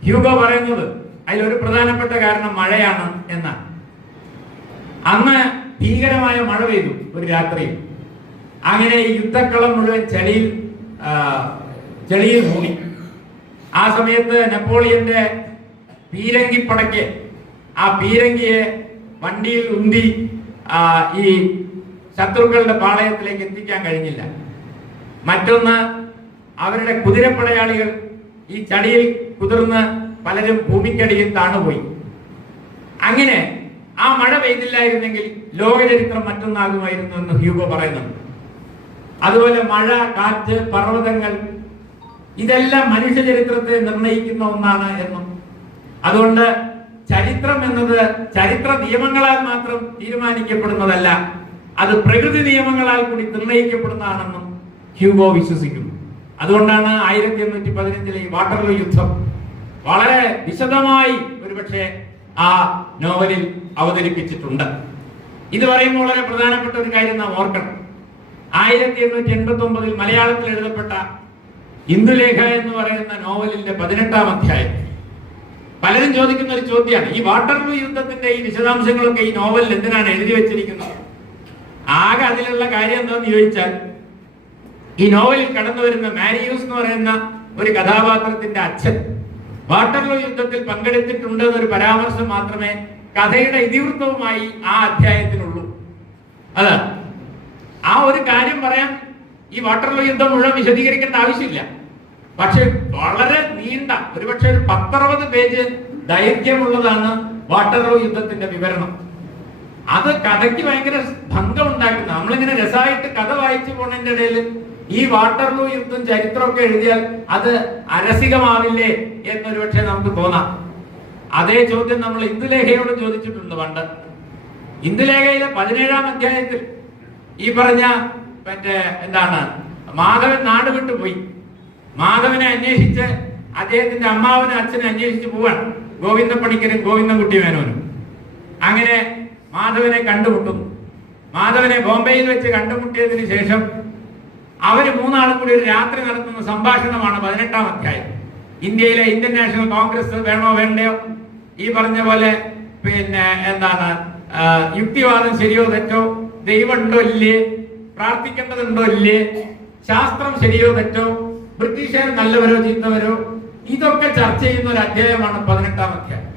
ഹ്യൂഗോ പറയുന്നത്, അതിലൊരു പ്രധാനപ്പെട്ട കാരണം മഴയാണ് എന്നാണ്. അന്ന് ഭീകരമായ മഴ പെയ്തു ഒരു രാത്രിയിൽ. അങ്ങനെ ഈ യുദ്ധക്കളം മുഴുവൻ ചെളിയിൽ മൂടി. ആ സമയത്ത് നെപ്പോളിയന്റെ പീരങ്കിപ്പടയ്ക്ക് ആ പീരങ്കിയെ വണ്ടിയിൽ ഉന്തി ഈ ശത്രുക്കളുടെ പാളയത്തിലേക്ക് എത്തിക്കാൻ കഴിഞ്ഞില്ല. മറ്റൊന്ന്, അവരുടെ കുതിരപ്പടയാളികൾ ഈ ചളിയിൽ കുതിർന്ന് പലരും ഭൂമിക്കടിയിൽ താണുപോയി. അങ്ങനെ ആ മഴ പെയ്തില്ലായിരുന്നെങ്കിൽ ലോകചരിത്രം മറ്റൊന്നാകുമായിരുന്നു എന്ന് ഹ്യൂഗോ പറയുന്നുണ്ട്. അതുപോലെ മഴ, കാറ്റ്, പർവ്വതങ്ങൾ, ഇതെല്ലാം മനുഷ്യചരിത്രത്തെ നിർണയിക്കുന്ന ഒന്നാണ് എന്നും, അതുകൊണ്ട് ചരിത്രം എന്നത് ചരിത്ര നിയമങ്ങളാൽ മാത്രം തീരുമാനിക്കപ്പെടുന്നതല്ല, അത് പ്രകൃതി നിയമങ്ങളാൽ കൂടി നിർണയിക്കപ്പെടുന്നതാണെന്നും ഹ്യൂഗോ വിശ്വസിക്കുന്നു. അതുകൊണ്ടാണ് 1815 ഈ വാട്ടർലൂ യുദ്ധം വളരെ വിശദമായി ഒരുപക്ഷെ ആ നോവലിൽ അവതരിപ്പിച്ചിട്ടുണ്ട്. ഇത് പറയുമ്പോൾ വളരെ പ്രധാനപ്പെട്ട ഒരു കാര്യം നാം ഓർക്കണം. 1889 മലയാളത്തിൽ എഴുതപ്പെട്ട ഇന്ദുലേഖ എന്ന് പറയുന്ന നോവലിന്റെ 18-ാം അധ്യായം. പലരും ചോദിക്കുന്ന ഒരു ചോദ്യമാണ്, ഈ വാട്ടർലൂ യുദ്ധത്തിന്റെ ഈ വിശദാംശങ്ങളൊക്കെ ഈ നോവലിൽ എന്തിനാണ് എഴുതി വെച്ചിരിക്കുന്നത്? ആകെ അതിലുള്ള കാര്യം എന്താണെന്ന് ചോദിച്ചാൽ, ഈ നോവലിൽ കടന്നു വരുന്ന മാരിയൂസ് എന്ന് പറയുന്ന ഒരു കഥാപാത്രത്തിന്റെ അച്ഛൻ വാട്ടർലൂ യുദ്ധത്തിൽ പങ്കെടുത്തിട്ടുണ്ട് എന്നൊരു പരാമർശം മാത്രമേ കഥയുടെ ഇതിവൃത്തവുമായി ആ അധ്യായത്തിനുള്ളൂ. അതാ ആ ഒരു കാര്യം പറയാൻ ഈ വാട്ടർലൂ യുദ്ധം മുഴുവൻ വിശദീകരിക്കേണ്ട ആവശ്യമില്ല. പക്ഷെ വളരെ നീണ്ട, ഒരുപക്ഷെ ഒരു 10-60 പേജ് ദൈർഘ്യമുള്ളതാണ് വാട്ടർലൂ യുദ്ധത്തിന്റെ വിവരണം. അത് കഥയ്ക്ക് ഭയങ്കര ഭംഗം ഉണ്ടാക്കുന്ന, നമ്മളിങ്ങനെ രസമായിട്ട് കഥ വായിച്ചു പോണതിന്റെ ഇടയിൽ ഈ വാട്ടർലൂ യുദ്ധം ചരിത്രമൊക്കെ എഴുതിയാൽ അത് അരസികമാവില്ലേ എന്നൊരു പക്ഷേ നമുക്ക് തോന്നാം. അതേ ചോദ്യം നമ്മൾ ഇന്ദുലേഖയോട് ചോദിച്ചിട്ടുണ്ട് പണ്ട്. ഇന്ദുലേഖയിലെ 17-ാം അധ്യായത്തിൽ ഈ പറഞ്ഞ മാധവൻ നാട് വിട്ടു പോയി. മാധവനെ അന്വേഷിച്ച് അദ്ദേഹത്തിന്റെ അമ്മാവനും അച്ഛനെ അന്വേഷിച്ച് പോവാണ് ഗോവിന്ദ പണിക്കരും ഗോവിന്ദൻകുട്ടി മേനോനും. അങ്ങനെ മാധവനെ കണ്ടുമുട്ടുന്നു. മാധവനെ ബോംബെയിൽ വെച്ച് കണ്ടുമുട്ടിയതിന് ശേഷം അവര് മൂന്നാളും കൂടി ഒരു രാത്രി നടത്തുന്ന സംഭാഷണമാണ് 18-ാം അധ്യായം. ഇന്ത്യയിലെ ഇന്ത്യൻ നാഷണൽ കോൺഗ്രസ് വേണോ വേണ്ടയോ, ഈ പറഞ്ഞ പോലെ യുക്തിവാദം ശരിയോ തെറ്റോ, ദൈവം ഉണ്ടോ ഇല്ലേ, പ്രാർത്ഥിക്കേണ്ടതുണ്ടോ ഇല്ലേ, ശാസ്ത്രം ശരിയോ തെറ്റോ, ബ്രിട്ടീഷുകാർ നല്ലവരോ ചീത്തവരോ, ഇതൊക്കെ ചർച്ച ചെയ്യുന്ന ഒരു അധ്യായമാണ് 18-ാം അധ്യായം.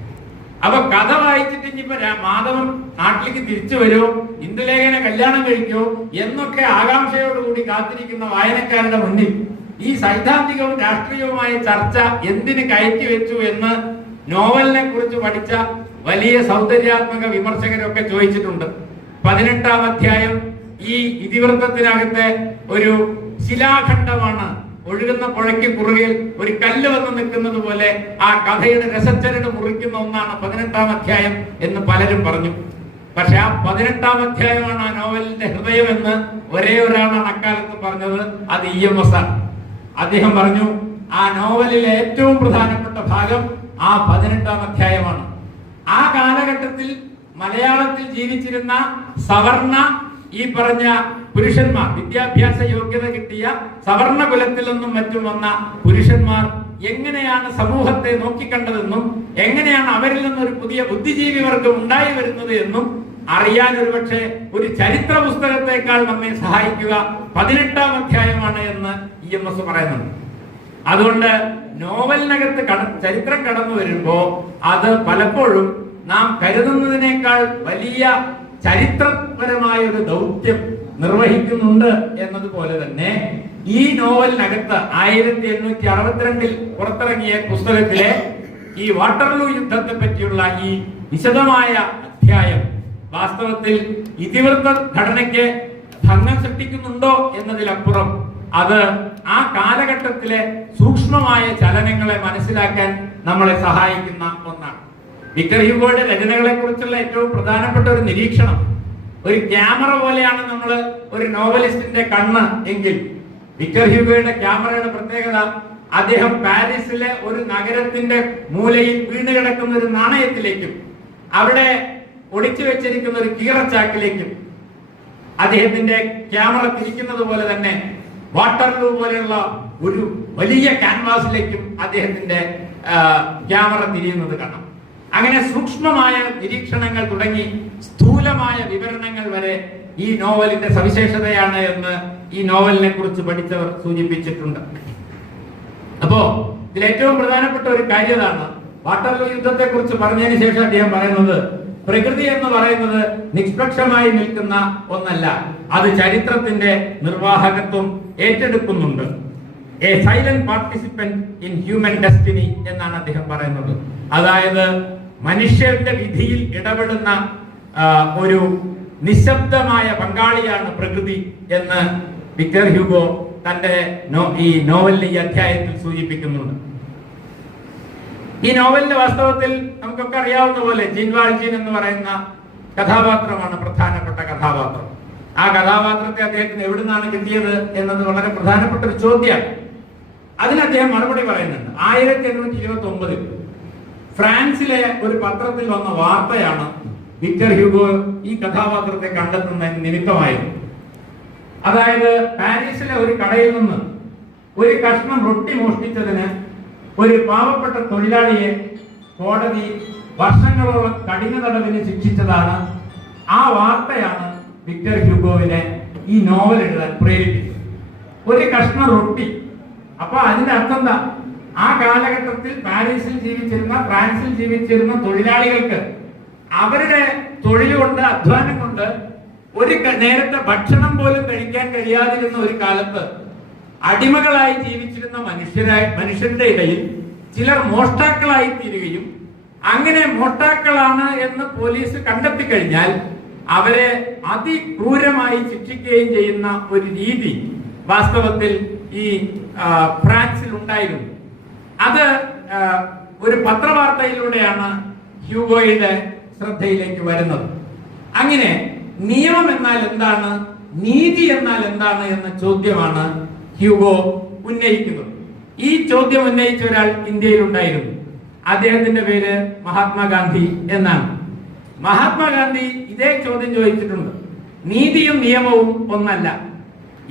അപ്പൊ കഥ വായിച്ചിട്ട് ഇനിയിപ്പോ മാധവൻ നാട്ടിലേക്ക് തിരിച്ചു വരുമോ, ഇന്ദുലേഖനെ കല്യാണം കഴിക്കോ എന്നൊക്കെ ആകാംക്ഷയോടുകൂടി കാത്തിരിക്കുന്ന വായനക്കാരുടെ മുന്നിൽ ഈ സൈദ്ധാന്തികവും രാഷ്ട്രീയവുമായ ചർച്ച എന്തിന് കയറ്റി വെച്ചു എന്ന് നോവലിനെ കുറിച്ച് പഠിച്ച വലിയ സൗന്ദര്യാത്മക വിമർശകരൊക്കെ ചോദിച്ചിട്ടുണ്ട്. 18-ാം അധ്യായം ഈ ഇതിവൃത്തത്തിനകത്തെ ഒരു ശിലാഖണ്ഡമാണ്. ഒഴുകുന്ന പുഴയ്ക്ക് കുറുകിൽ ഒരു കല്ല് വന്ന് നിൽക്കുന്നത് പോലെ ആ കഥയുടെ രസച്ചരട് മുറിക്കുന്ന ഒന്നാണ് 18-ാം അധ്യായം എന്ന് പലരും പറഞ്ഞു. പക്ഷെ ആ 18-ാം അധ്യായമാണ് ആ നോവലിന്റെ ഹൃദയമെന്ന് ഒരേ ഒരാളാണ് അക്കാലത്ത് പറഞ്ഞത്. അത് EMS ആണ്. അദ്ദേഹം പറഞ്ഞു ആ നോവലിലെ ഏറ്റവും പ്രധാനപ്പെട്ട ഭാഗം ആ 18-ാം അധ്യായമാണ്. ആ കാലഘട്ടത്തിൽ മലയാളത്തിൽ ജീവിച്ചിരുന്ന സവർണ ഈ പറഞ്ഞ പുരുഷന്മാർ, വിദ്യാഭ്യാസ യോഗ്യത കിട്ടിയ സവർണ കുലത്തിൽ നിന്നും മറ്റും വന്ന പുരുഷന്മാർ എങ്ങനെയാണ് സമൂഹത്തെ നോക്കിക്കണ്ടതെന്നും എങ്ങനെയാണ് അവരിൽ നിന്നൊരു പുതിയ ബുദ്ധിജീവി വർഗം ഉണ്ടായി വരുന്നത് എന്നും അറിയാൻ ഒരുപക്ഷെ ഒരു ചരിത്ര പുസ്തകത്തെക്കാൾ നമ്മെ സഹായിക്കുക 18-ാം അധ്യായമാണ് എന്ന് EMS പറയുന്നുണ്ട്. അതുകൊണ്ട് നോവലിനകത്ത് ചരിത്രം കടന്നു വരുമ്പോ അത് പലപ്പോഴും നാം കരുതുന്നതിനേക്കാൾ വലിയ ചരിത്രപരമായ ഒരു ദൗത്യം നിർവഹിക്കുന്നുണ്ട് എന്നതുപോലെ തന്നെ ഈ നോവലിനകത്ത് 1862 പുറത്തിറങ്ങിയ പുസ്തകത്തിലെ ഈ വാട്ടർലൂ യുദ്ധത്തെ പറ്റിയുള്ള ഈ വിശദമായ അധ്യായം വാസ്തവത്തിൽ ഇതിവൃത്ത ഘടനയ്ക്ക് ഭംഗം സൃഷ്ടിക്കുന്നുണ്ടോ എന്നതിലപ്പുറം അത് ആ കാലഘട്ടത്തിലെ സൂക്ഷ്മമായ ചലനങ്ങളെ മനസ്സിലാക്കാൻ നമ്മളെ സഹായിക്കുന്ന ഒന്നാണ്. വിക്ടർ ഹ്യൂഗോയുടെ രചനകളെ കുറിച്ചുള്ള ഏറ്റവും പ്രധാനപ്പെട്ട ഒരു നിരീക്ഷണം, ഒരു ക്യാമറ പോലെയാണ് നമ്മൾ ഒരു നോവലിസ്റ്റിന്റെ കണ്ണ് എങ്കിൽ വിക്ടർ ഹ്യൂഗോയുടെ ക്യാമറയുടെ പ്രത്യേകത അദ്ദേഹം പാരീസിലെ ഒരു നഗരത്തിന്റെ മൂലയിൽ വീണ് കിടക്കുന്ന ഒരു നാണയത്തിലേക്കും അവിടെ ഒളിച്ചു വെച്ചിരിക്കുന്ന ഒരു കീറച്ചാക്കിലേക്കും അദ്ദേഹത്തിന്റെ ക്യാമറ തിരിക്കുന്നത് പോലെ തന്നെ വാട്ടർലൂ പോലെയുള്ള ഒരു വലിയ ക്യാൻവാസിലേക്കും അദ്ദേഹത്തിന്റെ ക്യാമറ തിരിയുന്നത് കാണാം. അങ്ങനെ സൂക്ഷ്മമായ നിരീക്ഷണങ്ങൾ തുടങ്ങി സ്ഥൂലമായ വിവരണങ്ങൾ വരെ ഈ നോവലിന്റെ സവിശേഷതയാണ് എന്ന് ഈ നോവലിനെ കുറിച്ച് പഠിച്ചവർ സൂചിപ്പിച്ചിട്ടുണ്ട്. അപ്പോ ഇതിൽ ഏറ്റവും പ്രധാനപ്പെട്ട ഒരു കാര്യമാണ് വാട്ടർലൂ യുദ്ധത്തെ കുറിച്ച് പറഞ്ഞതിന് ശേഷം അദ്ദേഹം പറയുന്നത് പ്രകൃതി എന്ന് പറയുന്നത് നിഷ്പക്ഷമായി നിൽക്കുന്ന ഒന്നല്ല, അത് ചരിത്രത്തിന്റെ നിർവാഹകത്വം ഏറ്റെടുക്കുന്നുണ്ട്. A silent participant in human destiny എന്നാണ് അദ്ദേഹം പറയുന്നത്. അതായത് മനുഷ്യരുടെ വിധിയിൽ ഇടപെടുന്ന ഒരു നിശബ്ദമായ പങ്കാളിയാണ് പ്രകൃതി എന്ന് വിക്ടർ ഹ്യൂഗോ തന്റെ ഈ നോവലിലെ ഈ അധ്യായത്തിൽ സൂചിപ്പിക്കുന്നുണ്ട്. ഈ നോവലിന്റെ വാസ്തവത്തിൽ നമുക്കൊക്കെ അറിയാവുന്ന പോലെ ജീൻ വാൾജീൻ എന്ന് പറയുന്ന കഥാപാത്രമാണ് പ്രധാനപ്പെട്ട കഥാപാത്രം. ആ കഥാപാത്രത്തെ അദ്ദേഹത്തിന് എവിടുന്നാണ് കിട്ടിയത് എന്നത് വളരെ പ്രധാനപ്പെട്ട ഒരു ചോദ്യമാണ്. അതിന് അദ്ദേഹം മറുപടി പറയുന്നുണ്ട്. 1829 ഫ്രാൻസിലെ ഒരു പത്രത്തിൽ വന്ന വാർത്തയാണ് വിക്ടർ ഹ്യൂഗോ ഈ കഥാപാത്രത്തെ കണ്ടെത്തുന്നതിന് നിമിത്തമായിരുന്നു. അതായത് പാരീസിലെ ഒരു കടയിൽ നിന്ന് ഒരു കഷ്ണം റൊട്ടി മോഷ്ടിച്ചതിന് ഒരു പാവപ്പെട്ട തൊഴിലാളിയെ കോടതി വർഷങ്ങളോളം കഠിന തടവിന് ശിക്ഷിച്ചതാണ്. ആ വാർത്തയാണ് വിക്ടർ ഹ്യൂഗോവിനെ ഈ നോവൽ എഴുതാൻ പ്രേരിപ്പിച്ചത്. ഒരു കഷ്ണം റൊട്ടി. അപ്പൊ അതിന്റെ അർത്ഥം എന്താ? ആ കാലഘട്ടത്തിൽ പാരീസിൽ ജീവിച്ചിരുന്ന ഫ്രാൻസിൽ ജീവിച്ചിരുന്ന തൊഴിലാളികൾക്ക് അവരുടെ തൊഴിൽ കൊണ്ട് അധ്വാനം കൊണ്ട് ഒരു നേരത്തെ ഭക്ഷണം പോലും കഴിക്കാൻ കഴിയാതിരുന്ന ഒരു കാലത്ത് അടിമകളായി ജീവിച്ചിരുന്ന മനുഷ്യരുടെ ഇടയിൽ ചിലർ മോഷ്ടാക്കളായി തീരുകയും അങ്ങനെ മോഷ്ടാക്കളാണ് എന്ന് പോലീസ് കണ്ടെത്തി കഴിഞ്ഞാൽ അവരെ അതിക്രൂരമായി ശിക്ഷിക്കുകയും ചെയ്യുന്ന ഒരു രീതി വാസ്തവത്തിൽ ഈ ഫ്രാൻസിൽ ഉണ്ടായിരുന്നു. അത് ഒരു പത്രവാർത്തയിലൂടെയാണ് ഹ്യൂഗോയുടെ ശ്രദ്ധയിലേക്ക് വരുന്നത്. അങ്ങനെ നിയമം എന്നാൽ എന്താണ്, നീതി എന്നാൽ എന്താണ് എന്ന ചോദ്യമാണ് ഹ്യൂഗോ ഉന്നയിക്കുന്നത്. ഈ ചോദ്യം ഉന്നയിച്ച ഒരാൾ ഇന്ത്യയിൽ ഉണ്ടായിരുന്നു. അദ്ദേഹത്തിന്റെ പേര് മഹാത്മാഗാന്ധി എന്നാണ്. മഹാത്മാഗാന്ധി ഇതേ ചോദ്യം ചോദിച്ചിട്ടുണ്ട്. നീതിയും നിയമവും ഒന്നല്ല,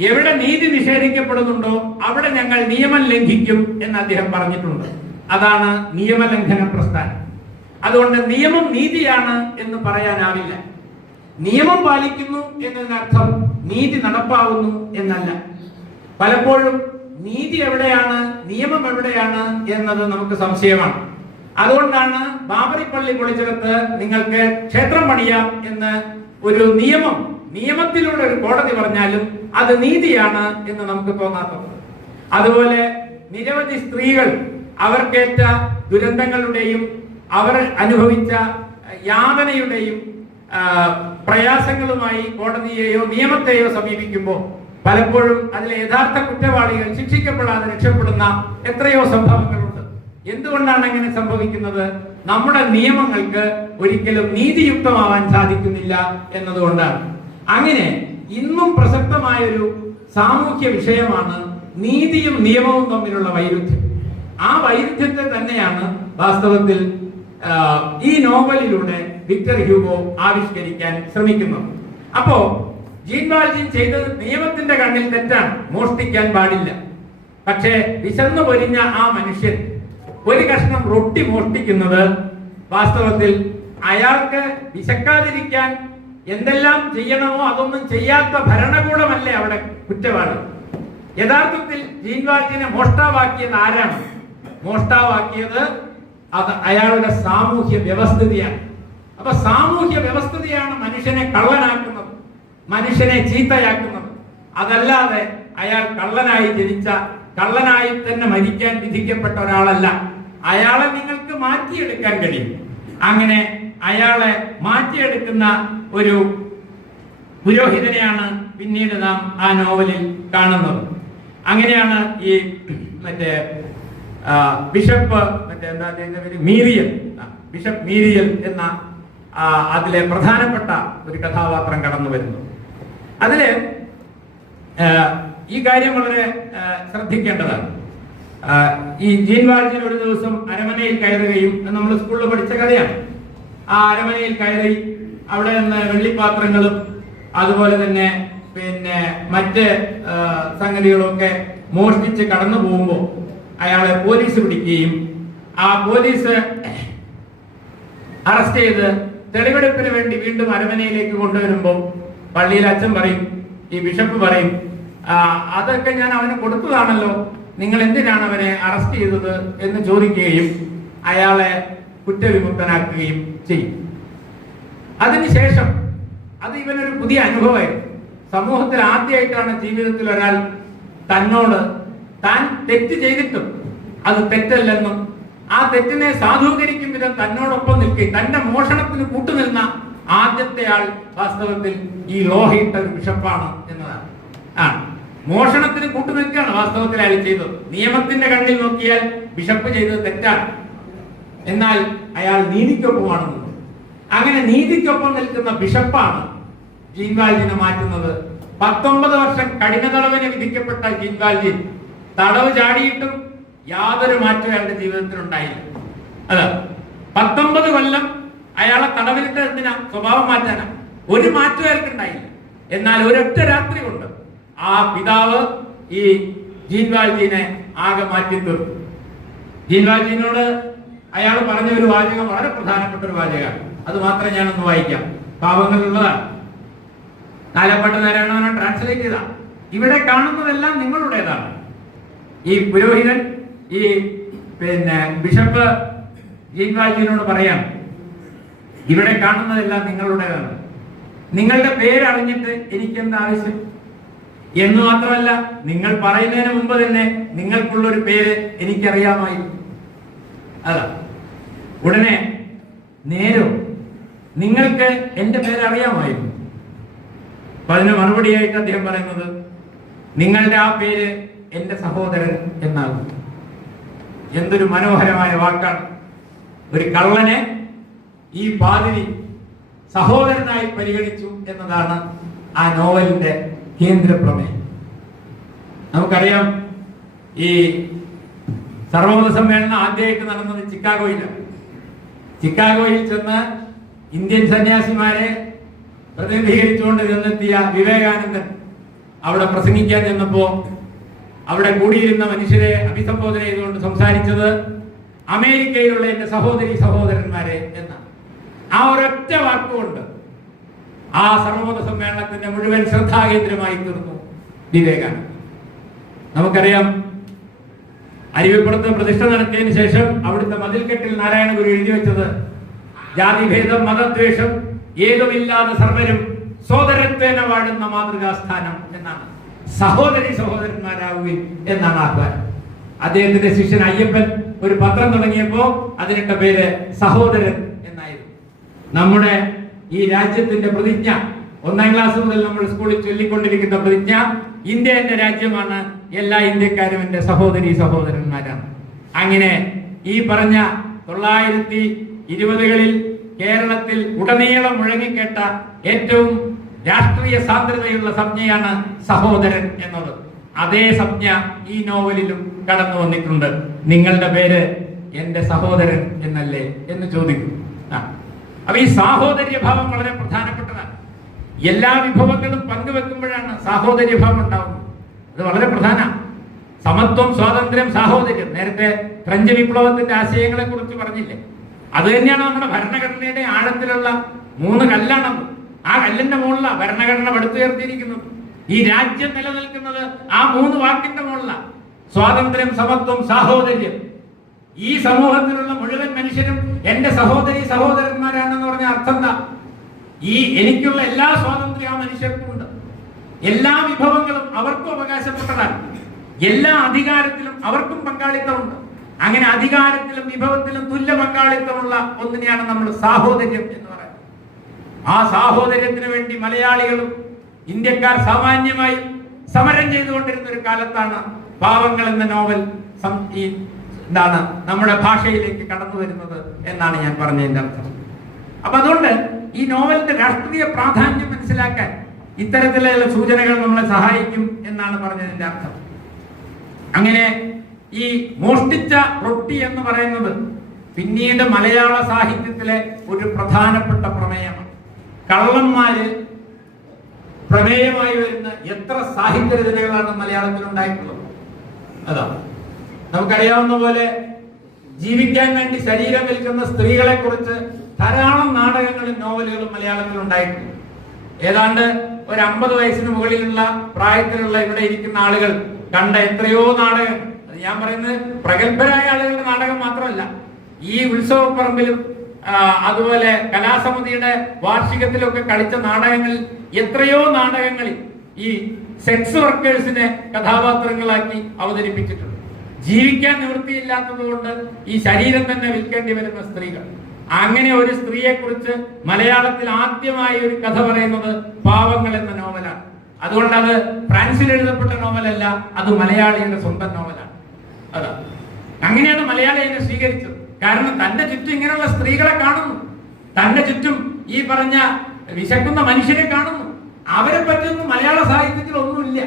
എവിടെ നീതി നിഷേധിക്കപ്പെടുന്നുണ്ടോ അവിടെ ഞങ്ങൾ നിയമം ലംഘിക്കും എന്ന് അദ്ദേഹം പറഞ്ഞിട്ടുണ്ട്. അതാണ് നിയമലംഘന പ്രസ്ഥാനം. അതുകൊണ്ട് നിയമം നീതിയാണ് എന്ന് പറയാനാവില്ല. നിയമം പാലിക്കുന്നു എന്നതിനർത്ഥം നീതി നടപ്പാവുന്നു എന്നല്ല. പലപ്പോഴും നീതി എവിടെയാണ്, നിയമം എവിടെയാണ് എന്നത് നമുക്ക് സംശയമാണ്. അതുകൊണ്ടാണ് ബാബറി പള്ളി പൊളിച്ചെടുത്ത് നിങ്ങൾക്ക് ക്ഷേത്രം പണിയാം എന്ന് ഒരു നിയമത്തിലൂടെ ഒരു കോടതി പറഞ്ഞാലും അത് നീതിയാണ് എന്ന് നമുക്ക് തോന്നാത്തത്. അതുപോലെ നിരവധി സ്ത്രീകൾ അവർക്കേറ്റ ദുരന്തങ്ങളുടെയും അവർ അനുഭവിച്ച യാതനയുടെയും പ്രയാസങ്ങളുമായി കോടതിയെയോ നിയമത്തെയോ സമീപിക്കുമ്പോൾ പലപ്പോഴും അതിലെ യഥാർത്ഥ കുറ്റവാളികൾ ശിക്ഷിക്കപ്പെടാതെ രക്ഷപ്പെടുന്ന എത്രയോ സംഭവങ്ങളുണ്ട്. എന്തുകൊണ്ടാണ് അങ്ങനെ സംഭവിക്കുന്നത്? നമ്മുടെ നിയമങ്ങൾക്ക് ഒരിക്കലും നീതിയുക്തമാവാൻ സാധിക്കുന്നില്ല എന്നതുകൊണ്ടാണ്. അങ്ങനെ ഇന്നും പ്രസക്തമായൊരു സാമൂഹ്യ വിഷയമാണ് നീതിയും നിയമവും തമ്മിലുള്ള വൈരുദ്ധ്യം. ആ വൈരുദ്ധ്യത്തെ തന്നെയാണ് വാസ്തവത്തിൽ ഈ നോവലിലൂടെ വിക്ടർ ഹ്യൂഗോ ആവിഷ്കരിക്കാൻ ശ്രമിക്കുന്നത്. അപ്പോ ജീൻ വാൽജീൻ ചെയ്തത് നിയമത്തിന്റെ കണ്ണിൽ തെറ്റാണ്, മോഷ്ടിക്കാൻ പാടില്ല. പക്ഷേ വിശന്നു പൊരിഞ്ഞ ആ മനുഷ്യൻ ഒരു കഷ്ണം റൊട്ടി മോഷ്ടിക്കുന്നത് വാസ്തവത്തിൽ അയാൾക്ക് വിശക്കാതിരിക്കാൻ എന്തെല്ലാം ചെയ്യണമോ അതൊന്നും ചെയ്യാത്ത ഭരണകൂടമല്ലേ അവിടെ കുറ്റവാളി. യഥാർത്ഥത്തിൽ ജീൻ വാൽജീനെ മോഷ്ടാവാക്കിയത് ആരാണ്? മോഷ്ടാവാക്കിയത് അത് അയാളുടെ സാമൂഹ്യ വ്യവസ്ഥിതിയാണ്. അപ്പൊ സാമൂഹ്യ വ്യവസ്ഥിതിയാണ് മനുഷ്യനെ കള്ളനാക്കുന്നത്, മനുഷ്യനെ ചീത്തയാക്കുന്നത്. അതല്ലാതെ അയാൾ കള്ളനായി ജനിച്ച, കള്ളനായി തന്നെ മരിക്കാൻ വിധിക്കപ്പെട്ട ഒരാളല്ല. അയാളെ നിങ്ങൾക്ക് മാറ്റിയെടുക്കാൻ കഴിയും. അങ്ങനെ അയാളെ മാറ്റിയെടുക്കുന്ന ഒരു പുരോഹിതനെയാണ് പിന്നീട് നാം ആ നോവലിൽ കാണുന്നത്. അങ്ങനെയാണ് ഈ ബിഷപ്പ് മീരിയൽ, ബിഷപ്പ് മീരിയൽ എന്ന അതിലെ പ്രധാനപ്പെട്ട ഒരു കഥാപാത്രം കടന്നു വരുന്നു. അതില് ഈ കാര്യം വളരെ ശ്രദ്ധിക്കേണ്ടതാണ്. ഈ ജീൻ വാൽജീൻ ഒരു ദിവസം അരമനയിൽ കയറുകയും, നമ്മൾ സ്കൂളിൽ പഠിച്ച കഥയാണ്. ആ അരമനയിൽ കയറി അവിടെ നിന്ന് വെള്ളിപ്പാത്രങ്ങളും അതുപോലെ തന്നെ മറ്റ് സംഗതികളൊക്കെ മോഷ്ടിച്ച് കടന്നു പോകുമ്പോൾ അയാളെ പോലീസ് പിടിക്കുകയും ആ പോലീസ് അറസ്റ്റ് ചെയ്ത് തെളിവെടുപ്പിന് വേണ്ടി വീണ്ടും അരമനയിലേക്ക് കൊണ്ടുവരുമ്പോൾ പള്ളിയിൽ അച്ഛൻ പറയും, ഈ ബിഷപ്പ് പറയും, അതൊക്കെ ഞാൻ അവന് കൊടുത്തതാണല്ലോ, നിങ്ങൾ എന്തിനാണ് അവനെ അറസ്റ്റ് ചെയ്തത് എന്ന് ചോദിക്കുകയും അയാളെ കുറ്റവിമുക്തനാക്കുകയും ചെയ്യും. അതിനുശേഷം അത് ഇവനൊരു പുതിയ അനുഭവമായിരുന്നു. സമൂഹത്തിൽ ആദ്യമായിട്ടാണ് ജീവിതത്തിൽ ഒരാൾ തന്നോട് താൻ തെറ്റ് ചെയ്തിട്ടും അത് തെറ്റല്ലെന്നും ആ തെറ്റിനെ സാധൂകരിക്കും വിധം തന്നോടൊപ്പം നിൽക്കുകയും തന്റെ മോഷണത്തിന് കൂട്ടുനിന്ന ആദ്യത്തെ ആൾ വാസ്തവത്തിൽ ഈ ലോഹയിട്ട ഒരു ബിഷപ്പാണ് എന്നതാണ്. മോഷണത്തിന് കൂട്ടുനിൽക്കുകയാണ് വാസ്തവത്തിൽ അയാൾ ചെയ്തത്. നിയമത്തിന്റെ കണ്ണിൽ നോക്കിയാൽ ബിഷപ്പ് ചെയ്തത് തെറ്റാണ്, എന്നാൽ അയാൾ നീതിക്കൊപ്പമാണെന്ന്. അങ്ങനെ നീതിക്കൊപ്പം നിൽക്കുന്ന ബിഷപ്പാണ് ജീൻ വാൽജീനെ മാറ്റുന്നത്. 19 വർഷം കഠിന തടവിന് വിധിക്കപ്പെട്ട ജീൻ വാൽജീൻ തടവ് ചാടിയിട്ടും യാതൊരു മാറ്റവും അയാളുടെ ജീവിതത്തിൽ ഉണ്ടായില്ല. അതെ, 19 കൊല്ലം അയാളെ തടവിലിട്ട് എന്തിനാ? സ്വഭാവം മാറ്റാനാ. ഒരു മാറ്റവും അയാൾക്ക് ഉണ്ടായില്ല. എന്നാൽ ഒരൊറ്റ രാത്രി കൊണ്ട് ആ പിതാവ് ഈ ജീൻ വാൽജീനെ ആകെ മാറ്റി തീർത്തു. ജീൻ വാൽജീനോട് അയാൾ പറഞ്ഞ ഒരു വാചകം വളരെ പ്രധാനപ്പെട്ട ഒരു വാചകമാണ്. അത് മാത്രം ഞാനൊന്ന് വായിക്കാം. പാവങ്ങളുള്ളതാണ്. നാലപ്പട്ട നാരായണനെ ട്രാൻസ്ലേറ്റ് ചെയ്ത ഇവിടെ കാണുന്നതെല്ലാം നിങ്ങളുടേതാണ്. ഈ പുരോഹിതൻ ഈ ബിഷപ്പ് ജീൻ വാൽജീനോട് പറയാം, ഇവിടെ കാണുന്നതെല്ലാം നിങ്ങളുടേതാണ്. നിങ്ങളുടെ പേര് അറിഞ്ഞിട്ട് എനിക്കെന്താ ആവശ്യം എന്ന് മാത്രമല്ല, നിങ്ങൾ പറയുന്നതിന് മുമ്പ് തന്നെ നിങ്ങൾക്കുള്ളൊരു പേര് എനിക്കറിയാമായിരുന്നു. അതാ ഉടനെ നേരോ നിങ്ങൾക്ക് എന്റെ പേര് അറിയാമായിരുന്നു. അപ്പൊ അതിന് മറുപടിയായിട്ട് അദ്ദേഹം പറയുന്നത്, നിങ്ങളുടെ ആ പേര് എന്റെ സഹോദരൻ എന്നാകും. എന്തൊരു മനോഹരമായ വാക്കാണ്. ഒരു കള്ളനെ ഈ പാതിരി സഹോദരനായി പരിഗണിച്ചു എന്നതാണ് ആ നോവലിന്റെ കേന്ദ്ര പ്രമേയം. നമുക്കറിയാം, ഈ സർവമത സമ്മേളനം ആദ്യമായിട്ട് നടന്നത് ചിക്കാഗോയിലാണ്. ചിക്കാഗോയിൽ ചെന്ന് ഇന്ത്യൻ സന്യാസിമാരെ പ്രതിനിധീകരിച്ചുകൊണ്ട് ചെന്നെത്തിയ വിവേകാനന്ദൻ അവിടെ പ്രസംഗിക്കാൻ ചെന്നപ്പോ അവിടെ കൂടിയിരുന്ന മനുഷ്യരെ അഭിസംബോധന ചെയ്തുകൊണ്ട് സംസാരിച്ചത് അമേരിക്കയിലുള്ള എന്റെ സഹോദരി സഹോദരന്മാരെ എന്നാണ്. ആ ഒരൊറ്റ വാക്കുകൊണ്ട് ആ സർവമത സമ്മേളനത്തിന്റെ മുഴുവൻ ശ്രദ്ധാകേന്ദ്രമായി തീർന്നു വിവേകാനന്ദൻ. നമുക്കറിയാം, അരുവിപ്പുറത്ത് പ്രതിഷ്ഠ നടത്തിയതിനു ശേഷം അവിടുത്തെ മതിൽക്കെട്ടിൽ നാരായണ ഗുരു എഴുതി വെച്ചത്, ജാതിഭേദം മതദ്വേഷം ഏതുമില്ലാതെ സർവരും സോദരത്വേന വാഴുന്ന മാതൃകാസ്ഥാനം എന്നാണ്. സഹോദരി സഹോദരന്മാരാകുവിൻ എന്നാണ് ആഹ്വാനം. അദ്ദേഹത്തിന്റെ ശിഷ്യൻ അയ്യപ്പൻ ഒരു പത്രം തുടങ്ങിയപ്പോ അതിനിട്ട പേര് സഹോദരൻ എന്നായിരുന്നു. നമ്മുടെ ഈ രാജ്യത്തിന്റെ പ്രതിജ്ഞ, 1ാം ക്ലാസ് മുതൽ നമ്മൾ സ്കൂളിൽ ചൊല്ലിക്കൊണ്ടിരിക്കുന്ന പ്രതിജ്ഞ, ഇന്ത്യ എന്റെ രാജ്യമാണ്, എല്ലാ ഇന്ത്യക്കാരും എന്റെ സഹോദരി സഹോദരന്മാരാണ്. അങ്ങനെ ഈ പറഞ്ഞ 1920കളിൽ കേരളത്തിൽ ഉടനീളം മുഴങ്ങിക്കേട്ട ഏറ്റവും രാഷ്ട്രീയ സാന്ദ്രതയുള്ള സംജ്ഞയാണ് സഹോദരൻ എന്നത്. അതേ സംജ്ഞ ഈ നോവലിലും കടന്നു വന്നിട്ടുണ്ട്. നിങ്ങളുടെ പേര് എന്റെ സഹോദരൻ എന്നല്ലേ എന്ന് ചോദിക്കും. അപ്പൊ ഈ സാഹോദര്യഭാവം വളരെ പ്രധാനപ്പെട്ടതാണ്. എല്ലാ വിഭവങ്ങളും പങ്കുവെക്കുമ്പോഴാണ് സാഹോദര്യഭാവം ഉണ്ടാവുന്നത്. അത് വളരെ പ്രധാനമാണ്. സമത്വം, സ്വാതന്ത്ര്യം, സാഹോദര്യം. നേരത്തെ ഫ്രഞ്ച് വിപ്ലവത്തിന്റെ ആശയങ്ങളെ കുറിച്ച് പറഞ്ഞില്ലേ? അത് തന്നെയാണ് നമ്മുടെ ഭരണഘടനയുടെ ആഴത്തിലുള്ള 3 കല്ലാണത്. ആ കല്ലിന്റെ മുകളിലാണ് ഭരണഘടന പടുത്തുയർത്തിയിരിക്കുന്നത്. ഈ രാജ്യം നിലനിൽക്കുന്നത് ആ 3 വാക്കിന്റെ മുകളിലാണ്. സ്വാതന്ത്ര്യം, സമത്വം, സാഹോദര്യം. ഈ സമൂഹത്തിലുള്ള മുഴുവൻ മനുഷ്യരും എന്റെ സഹോദരി സഹോദരന്മാരാണെന്ന് പറഞ്ഞ അർത്ഥം എന്താ? ഈ എനിക്കുള്ള എല്ലാ സ്വാതന്ത്ര്യം ആ മനുഷ്യർക്കും ഉണ്ട്. എല്ലാ വിഭവങ്ങളും അവർക്കും അവകാശപ്പെട്ടതാണ്. എല്ലാ അധികാരത്തിലും അവർക്കും പങ്കാളിത്തമുണ്ട്. അങ്ങനെ അധികാരത്തിലും വിഭവത്തിലും തുല്യ പങ്കാളിത്തമുള്ള ഒന്നിനെയാണ് നമ്മൾ സാഹോദര്യം എന്ന് പറയുന്നത്. ആ സാഹോദര്യത്തിന് വേണ്ടി മലയാളികളും ഇന്ത്യക്കാർ സാമാന്യമായി സമരം ചെയ്തുകൊണ്ടിരുന്ന ഒരു കാലത്താണ് പാവങ്ങൾ എന്ന നോവൽ നമ്മുടെ ഭാഷയിലേക്ക് കടന്നു വരുന്നത് എന്നാണ് ഞാൻ പറഞ്ഞതിന്റെ അർത്ഥം. അപ്പൊ അതുകൊണ്ട് ഈ നോവലിന്റെ രാഷ്ട്രീയ പ്രാധാന്യം മനസ്സിലാക്കാൻ ഇത്തരത്തിലുള്ള സൂചനകൾ നമ്മളെ സഹായിക്കും എന്നാണ് പറഞ്ഞതിന്റെ അർത്ഥം. അങ്ങനെ ഈ മോഷ്ടിച്ച റൊട്ടി എന്ന് പറയുന്നത് പിന്നീട് മലയാള സാഹിത്യത്തിലെ ഒരു പ്രധാനപ്പെട്ട പ്രമേയമാണ്. കള്ളന്മാര് പ്രമേയമായി വരുന്ന എത്ര സാഹിത്യ രചനകളാണ് മലയാളത്തിൽ ഉണ്ടായിട്ടുള്ളത്? അതാ നമുക്കറിയാവുന്ന പോലെ ജീവിക്കാൻ വേണ്ടി ശരീരം വിൽക്കുന്ന സ്ത്രീകളെ കുറിച്ച് ധാരാളം നാടകങ്ങളും നോവലുകളും മലയാളത്തിൽ ഉണ്ടായിട്ടുണ്ട്. ഏതാണ്ട് ഒരു 50 വയസ്സിന് മുകളിലുള്ള പ്രായത്തിലുള്ള ഇവിടെ ഇരിക്കുന്ന ആളുകൾ കണ്ട എത്രയോ നാടകം. അത് ഞാൻ പറയുന്നത് പ്രഗത്ഭരായ ആളുകളുടെ നാടകം മാത്രമല്ല, ഈ ഉത്സവപ്പറമ്പിലും അതുപോലെ കലാസമിതിയുടെ വാർഷികത്തിലൊക്കെ കളിച്ച നാടകങ്ങളിൽ എത്രയോ നാടകങ്ങളിൽ ഈ സെക്സ് വർക്കേഴ്സിനെ കഥാപാത്രങ്ങളാക്കി അവതരിപ്പിച്ചിട്ടുണ്ട്. ജീവിക്കാൻ നിവൃത്തിയില്ലാത്തത് കൊണ്ട് ഈ ശരീരം തന്നെ വിൽക്കേണ്ടി വരുന്ന സ്ത്രീകൾ. അങ്ങനെ ഒരു സ്ത്രീയെ കുറിച്ച് മലയാളത്തിൽ ആദ്യമായി ഒരു കഥ പറയുന്നത് പാവങ്ങൾ എന്ന നോവലാണ്. അതുകൊണ്ട് അത് ഫ്രാൻസിൽ എഴുതപ്പെട്ട നോവലല്ല, അത് മലയാളിയുടെ സ്വന്തം നോവലാണ്. അതാ അങ്ങനെയാണ് മലയാളി അതിനെ സ്വീകരിച്ചത്. കാരണം തന്റെ ചുറ്റും ഇങ്ങനെയുള്ള സ്ത്രീകളെ കാണുന്നു, തന്റെ ചുറ്റും ഈ പറഞ്ഞ വിശക്കുന്ന മനുഷ്യരെ കാണുന്നു. അവരെ പറ്റിയൊന്നും മലയാള സാഹിത്യത്തിൽ ഒന്നുമില്ല.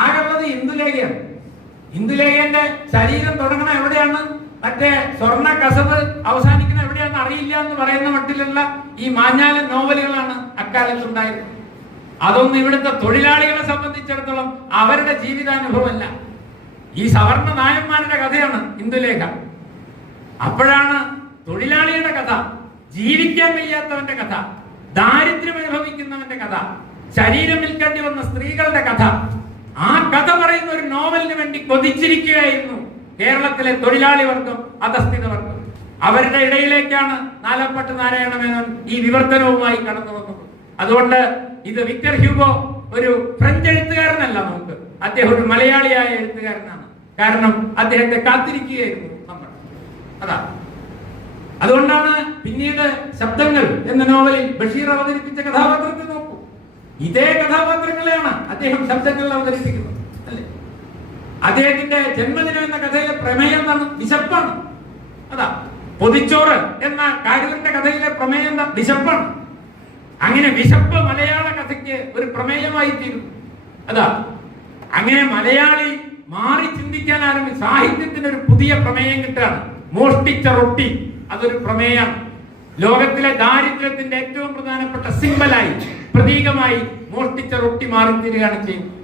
ആകെയുള്ളത് ഇന്ദുലേഖയാണ്. ഇന്ദുലേഖന്റെ ശരീരം തുടങ്ങണ എവിടെയാണ്, മറ്റേ സ്വർണ്ണ കസവ് അവസാനിക്കുന്ന എവിടെയാണെന്ന് അറിയില്ല എന്ന് പറയുന്ന മട്ടിലുള്ള ഈ മാഞ്ഞാലൻ നോവലുകളാണ് അക്കാലത്തുണ്ടായിരുന്നത്. അതൊന്നും ഇവിടുത്തെ തൊഴിലാളികളെ സംബന്ധിച്ചിടത്തോളം അവരുടെ ജീവിതാനുഭവമല്ല. ഈ സവർണ നായന്മാരുടെ കഥയാണ് ഇന്ദുലേഖ. അപ്പോഴാണ് തൊഴിലാളിയുടെ കഥ, ജീവിക്കാൻ വയ്യാത്തവന്റെ കഥ, ദാരിദ്ര്യം അനുഭവിക്കുന്നവന്റെ കഥ, ശരീരം വിൽക്കേണ്ടി വന്ന സ്ത്രീകളുടെ കഥ. ആ കഥ പറയുന്ന ഒരു നോവലിന് വേണ്ടി കൊതിച്ചിരിക്കുകയായിരുന്നു കേരളത്തിലെ തൊഴിലാളി വർഗം, അധസ്ഥിത വർഗം. അവരുടെ ഇടയിലേക്കാണ് നാലപ്പാട്ട് നാരായണ മേനോൻ ഈ വിവർത്തനവുമായി കടന്നു വന്നത്. അതുകൊണ്ട് ഇത് വിക്ടർ ഹ്യൂഗോ ഒരു ഫ്രഞ്ച് എഴുത്തുകാരനല്ല, നമുക്ക് അദ്ദേഹം ഒരു മലയാളിയായ എഴുത്തുകാരനാണ്. കാരണം അദ്ദേഹത്തെ കാത്തിരിക്കുകയായിരുന്നു നമ്മൾ. അതാ അതുകൊണ്ടാണ് പിന്നീട് ശബ്ദങ്ങൾ എന്ന നോവലിൽ ബഷീർ അവതരിപ്പിച്ച കഥാപാത്രത്തെ നോക്കൂ, ഇതേ കഥാപാത്രങ്ങളെയാണ് അദ്ദേഹം ശബ്ദങ്ങളിൽ അവതരിപ്പിക്കുന്നത്, അല്ലേ? അദ്ദേഹത്തിന്റെ ജന്മദിനം എന്ന കഥയിലെ പ്രമേയം എന്താണ്? വിശപ്പാണ്. അതാ പൊതിച്ചോറ് എന്ന കാര്യത്തിന്റെ കഥയിലെ പ്രമേയം എന്താ? വിശപ്പാണ്. അങ്ങനെ വിശപ്പ് മലയാള കഥയ്ക്ക് ഒരു പ്രമേയമായി തീരും. അതാ അങ്ങനെ മലയാളി മാറി ചിന്തിക്കാൻ ആരംഭിച്ചു. സാഹിത്യത്തിന് ഒരു പുതിയ പ്രമേയം കിട്ടാണ്. മോഷ്ടിച്ച റൊട്ടി, അതൊരു പ്രമേയമാണ്. ലോകത്തിലെ ദാരിദ്ര്യത്തിന്റെ ഏറ്റവും പ്രധാനപ്പെട്ട സിംബലായി, പ്രതീകമായി മോഷ്ടിച്ച റൊട്ടി മാറിത്തീരുകയാണ് ചെയ്യുന്നത്.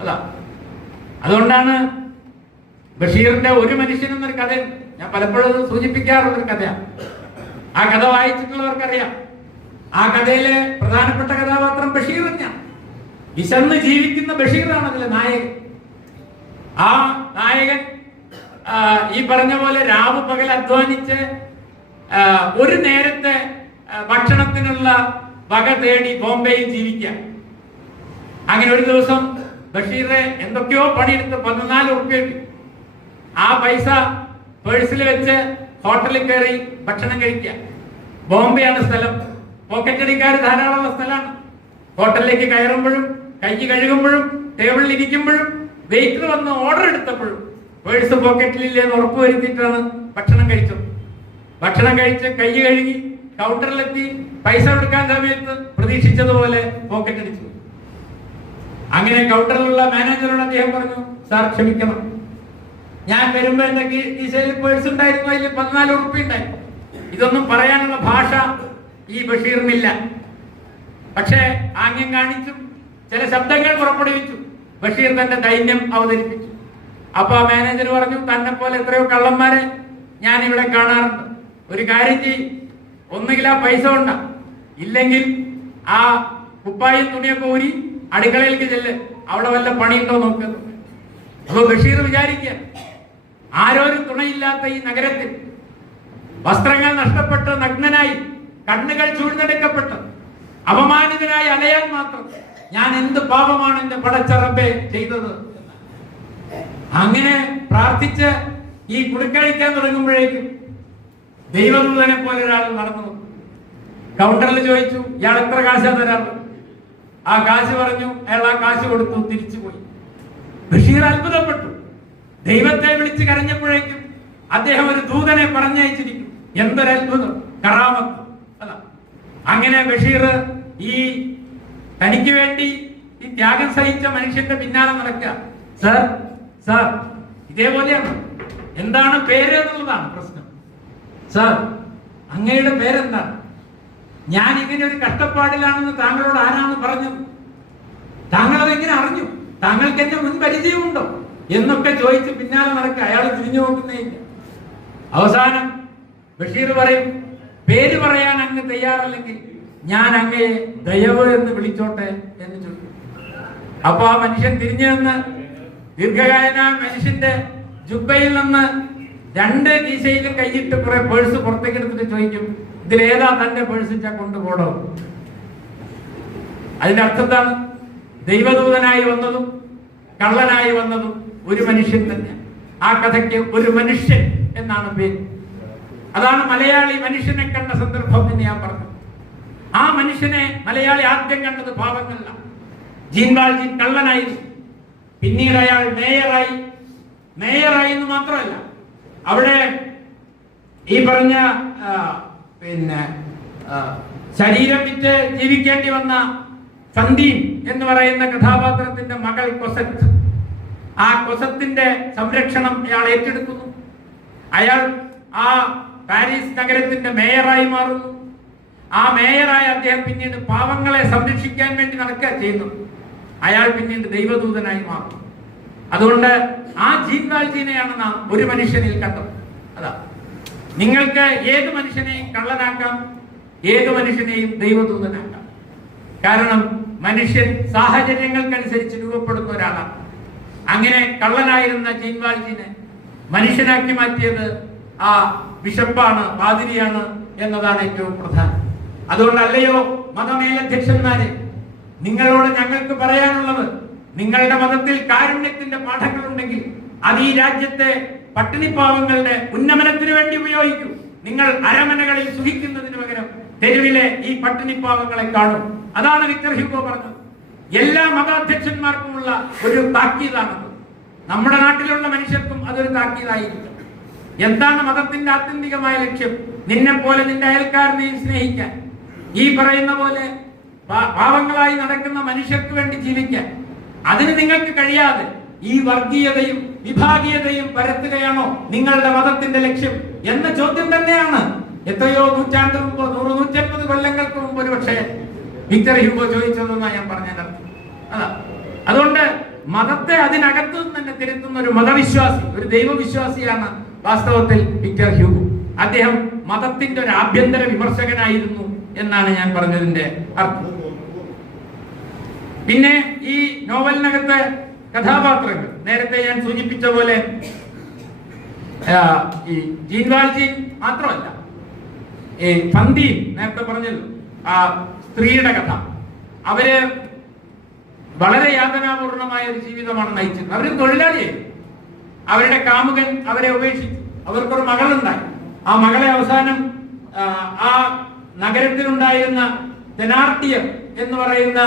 അതാ അതുകൊണ്ടാണ് ബഷീറിന്റെ ഒരു മനുഷ്യൻ എന്നൊരു കഥ ഞാൻ പലപ്പോഴും സൂചിപ്പിക്കാറുള്ളൊരു കഥയാണ്. ആ കഥ വായിച്ചിട്ടുള്ളവർക്കറിയാം. ആ കഥയിലെ പ്രധാനപ്പെട്ട കഥാപാത്രം ബഷീർ തന്നെയാണ്. വിശന്ന് ജീവിക്കുന്ന ബഷീറാണ് അതിലെ നായകൻ. ആ നായകൻ ഈ പറഞ്ഞ പോലെ രാവ് പകൽ അധ്വാനിച്ച് ഒരു നേരത്തെ ഭക്ഷണത്തിനുള്ള വക തേടി ബോംബെയിൽ ജീവിക്കാം. അങ്ങനെ ഒരു ദിവസം ബഷീറെ എന്തൊക്കെയോ പണിയെടുത്ത് 14 ഉറുപ്പിക കിട്ടി. ആ പൈസ പേഴ്സിൽ വെച്ച് ഹോട്ടലിൽ കയറി ഭക്ഷണം കഴിക്കുക. ബോംബെയാണ് സ്ഥലം. പോക്കറ്റടിക്കാർ ധാരാളമുള്ള സ്ഥലമാണ്. ഹോട്ടലിലേക്ക് കയറുമ്പോഴും കൈ കഴുകുമ്പോഴും ടേബിളിൽ ഇരിക്കുമ്പോഴും വെയിറ്റർ വന്ന് ഓർഡർ എടുത്തപ്പോഴും പേഴ്സ് പോക്കറ്റിലില്ലെന്ന് ഉറപ്പ് വരുത്തിയിട്ടാണ് ഭക്ഷണം കഴിച്ചത്. ഭക്ഷണം കഴിച്ച് കൈ കഴുകി കൗണ്ടറിലെത്തി പൈസ കൊടുക്കാൻ സമയത്ത് പ്രതീക്ഷിച്ചതുപോലെ പോക്കറ്റ് അടിച്ചു. അങ്ങനെ കൗണ്ടറിലുള്ള മാനേജറോട് അദ്ദേഹം പറഞ്ഞു, സാർ ക്ഷമിക്കണം, ഞാൻ വരുമ്പോ എന്റെ കീശയിൽ പേഴ്സ് ഉണ്ടായിരുന്നു, അതിൽ 14 ഉറുപ്പിക ഉണ്ടായിരുന്നു. ഇതൊന്നും പറയാനുള്ള ഭാഷ ഈ ബഷീറിനില്ല. പക്ഷേ ആംഗ്യം കാണിച്ചും ചില ശബ്ദങ്ങൾ പുറപ്പെടുവിച്ചു ബഷീർ തന്റെ ദൈന്യം അവതരിപ്പിച്ചു. അപ്പൊ ആ മാനേജർ പറഞ്ഞു, തന്നെ പോലെ എത്രയോ കള്ളന്മാരെ ഞാൻ ഇവിടെ കാണാറുണ്ട്. ഒരു കാര്യം ചെയ്യും, ഒന്നുകിൽ ആ പൈസ കൊണ്ട, ഇല്ലെങ്കിൽ ആ കുപ്പായും തുണിയൊക്കെ ഊരി അടുക്കളയിലേക്ക് ചെല്ല്, അവിടെ വല്ല പണിയുണ്ടോ നോക്കുന്നു. അപ്പൊ ബഷീർ വിചാരിക്കുക, ആരോരും തുണയില്ലാത്ത ഈ നഗരത്തിൽ വസ്ത്രങ്ങൾ നഷ്ടപ്പെട്ട് നഗ്നനായി കണ്ണുകൾ ചൂഴ്ന്നെടുക്കപ്പെട്ട് അപമാനിതനായി അലയാൻ മാത്രം ഞാൻ എന്ത് പാപമാണ് എന്റെ പടച്ച റബ്ബേ ചെയ്തത്. അങ്ങനെ പ്രാർത്ഥിച്ച് ഈ കുടിക്കഴിക്കാൻ തുടങ്ങുമ്പോഴേക്കും ദൈവദൂതനെ പോലെ ഒരാൾ നടന്നു. കൗണ്ടറിൽ ചോദിച്ചു, ഇയാൾ എത്ര കാശാ തരാറ്? ആ കാശ് പറഞ്ഞു. അയാൾ ആ കാശ് കൊടുത്തു, തിരിച്ചുപോയി. ബഷീർ അത്ഭുതപ്പെട്ടു. ദൈവത്തെ വിളിച്ച് കരഞ്ഞപ്പോഴേക്കും അദ്ദേഹം ഒരു ദൂതനെ പറഞ്ഞയച്ചിരിക്കും. എന്തൊരു അത്ഭുതം, കറാമത്ത് അല്ല. അങ്ങനെ ബഷീർ ഈ തനിക്ക് വേണ്ടി ഈ ത്യാഗം സഹിച്ച മനുഷ്യന്റെ പിന്നാലെ നടക്കുക. സാർ സാർ ഇതേപോലെയാണ്. എന്താണ് പേര് എന്നുള്ളതാണ് പ്രശ്നം. സാർ അങ്ങയുടെ പേരെന്താണ്? ഞാൻ ഇങ്ങനെ ഒരു കഷ്ടപ്പാടിലാണെന്ന് താങ്കളോട് ആരാണ് പറഞ്ഞത്? താങ്കൾ അതെങ്ങനെ അറിഞ്ഞു? താങ്കൾക്ക് എന്നെ മുൻ പരിചയമുണ്ടോ എന്നൊക്കെ ചോദിച്ച് പിന്നാലെ നടക്കുക. അയാൾ തിരിഞ്ഞു നോക്കുന്നേയില്ല. അവസാനം ബഷീർ പറയും, പേര് പറയാൻ അങ്ങ് തയ്യാറല്ലെങ്കിൽ ഞാൻ അങ്ങയെ ദയവ് എന്ന് വിളിച്ചോട്ടെ എന്ന് ചോദിക്കും. അപ്പൊ ആ മനുഷ്യൻ തിരിഞ്ഞു നിന്ന് ദീർഘകായന മനുഷ്യന്റെ ജുബയിൽ നിന്ന് 2 കീശയിലും കൈയിട്ട് കുറെ പേഴ്സ് പുറത്തേക്ക് എടുത്തിട്ട് ചോദിക്കും, ഇതിലേതാ തന്റെ പേഴ്സ് കൊണ്ടുപോടോ? അതിന്റെ അർത്ഥം എന്താണ്? ദൈവദൂതനായി വന്നതും കള്ളനായി വന്നതും ഒരു മനുഷ്യൻ തന്നെ. ആ കഥയ്ക്ക് ഒരു മനുഷ്യൻ എന്നാണ് പേര്. അതാണ് മലയാളി മനുഷ്യനെ കണ്ട സന്ദർഭം എന്ന് ഞാൻ പറഞ്ഞു. ആ മനുഷ്യനെ മലയാളി ആദ്യം കണ്ടത് പാവങ്ങളല്ല. ജീൻവാൽജി കള്ളനായിരുന്നു. പിന്നീട് അയാൾ മേയറായി എന്ന് മാത്രമല്ല, അവിടെ ഈ പറഞ്ഞ ശരീരം വിറ്റ് ജീവിക്കേണ്ടി വന്ന സന്ദീൻ എന്ന് പറയുന്ന കഥാപാത്രത്തിന്റെ മകൾ കൊസത്ത്, ആ കൊസത്തിന്റെ സംരക്ഷണം അയാൾ ഏറ്റെടുക്കുന്നു. അയാൾ ആ പാരീസ് നഗരത്തിന്റെ മേയറായി മാറുന്നു. ആ മേയറായ അദ്ദേഹം പിന്നീട് പാവങ്ങളെ സംരക്ഷിക്കാൻ വേണ്ടി നടക്കുക ചെയ്യുന്നു. അയാൾ പിന്നീട് ദൈവദൂതനായി മാറും. അതുകൊണ്ട് ആ ജീൻവാൽജീനെയാണ് നാം ഒരു മനുഷ്യനിൽ കണ്ടത്. അതാ, നിങ്ങൾക്ക് ഏത് മനുഷ്യനെയും കള്ളനാക്കാം, ഏത് മനുഷ്യനെയും ദൈവദൂതനാക്കാം. കാരണം മനുഷ്യൻ സാഹചര്യങ്ങൾക്കനുസരിച്ച് രൂപപ്പെടുന്ന ഒരാളാണ്. അങ്ങനെ കള്ളനായിരുന്ന ജീൻവാൽജീനെ മനുഷ്യനാക്കി മാറ്റിയത് ആ ബിഷപ്പാണ്, പാതിരിയാണ് എന്നതാണ് ഏറ്റവും പ്രധാനം. അതുകൊണ്ടല്ലയോ മതമേലധ്യക്ഷന്മാരെ, നിങ്ങളോട് ഞങ്ങൾക്ക് പറയാനുള്ളത്, നിങ്ങളുടെ മതത്തിൽ കാരുണ്യത്തിന്റെ പാഠങ്ങളുണ്ടെങ്കിൽ അത് ഈ രാജ്യത്തെ പട്ടിണിപ്പാവങ്ങളുടെ ഉന്നമനത്തിന് വേണ്ടി ഉപയോഗിക്കൂ. നിങ്ങൾ അരമനകളിൽ സുഖിക്കുന്നതിന് പകരം തെരുവിലെ ഈ പട്ടിണിപ്പാവങ്ങളെ കാണും. അതാണ് വിക്ടർ ഹ്യൂഗോ പറഞ്ഞത്. എല്ലാ മതാധ്യക്ഷന്മാർക്കുമുള്ള ഒരു താക്കീതാണത്. നമ്മുടെ നാട്ടിലുള്ള മനുഷ്യർക്കും അതൊരു താക്കീതായിരിക്കും. എന്താണ് മതത്തിന്റെ ആത്യന്തികമായ ലക്ഷ്യം? നിന്നെ പോലെ നിന്റെ അയൽക്കാരനെയും സ്നേഹിക്കാൻ, ഈ പറയുന്ന പോലെ പാവങ്ങളായി നടക്കുന്ന മനുഷ്യർക്ക് വേണ്ടി ജീവിക്കാൻ. അതിന് നിങ്ങൾക്ക് കഴിയാതെ ഈ വർഗീയതയും വിഭാഗീയതയും പരത്തുകയാണോ നിങ്ങളുടെ മതത്തിന്റെ ലക്ഷ്യം എന്ന ചോദ്യം തന്നെയാണ് എത്രയോ നൂറ്റാണ്ട് മുമ്പ്, 100-150 കൊല്ലങ്ങൾക്ക് മുമ്പ് ഒരു പക്ഷേ വിക്ടർ ഹ്യൂഗോ ചോദിച്ചതെന്നാണ് ഞാൻ പറഞ്ഞത്. അതാ, അതുകൊണ്ട് മതത്തെ അതിനകത്തു നിന്ന് തന്നെ തിരുത്തുന്ന ഒരു മതവിശ്വാസി, ഒരു ദൈവവിശ്വാസിയാണ് വാസ്തവത്തിൽ വിക്ടർ ഹ്യൂഗോ. അദ്ദേഹം മതത്തിന്റെ ഒരു ആഭ്യന്തര വിമർശകനായിരുന്നു എന്നാണ് ഞാൻ പറഞ്ഞതിന്റെ അർത്ഥം. പിന്നെ ഈ നോവലിനകത്തെ കഥാപാത്രങ്ങൾ നേരത്തെ ഞാൻ സൂചിപ്പിച്ച പോലെ ഈ ജീൻവാൽജി മാത്രമല്ല, ഈ സന്ദീൻ നേരത്തെ പറഞ്ഞല്ലോ, ആ സ്ത്രീയുടെ കഥ. അവര് വളരെ യാതനാപൂർണമായ ഒരു ജീവിതമാണ് നയിച്ചത്. അവര് തൊഴിലാളിയായി. അവരുടെ കാമുകൻ അവരെ ഉപേക്ഷിച്ചു. അവർക്കൊരു മകളുണ്ടായി. ആ മകളെ അവസാനം ആ നഗരത്തിലുണ്ടായിരുന്ന തെനാർട്ടിയർ എന്ന് പറയുന്ന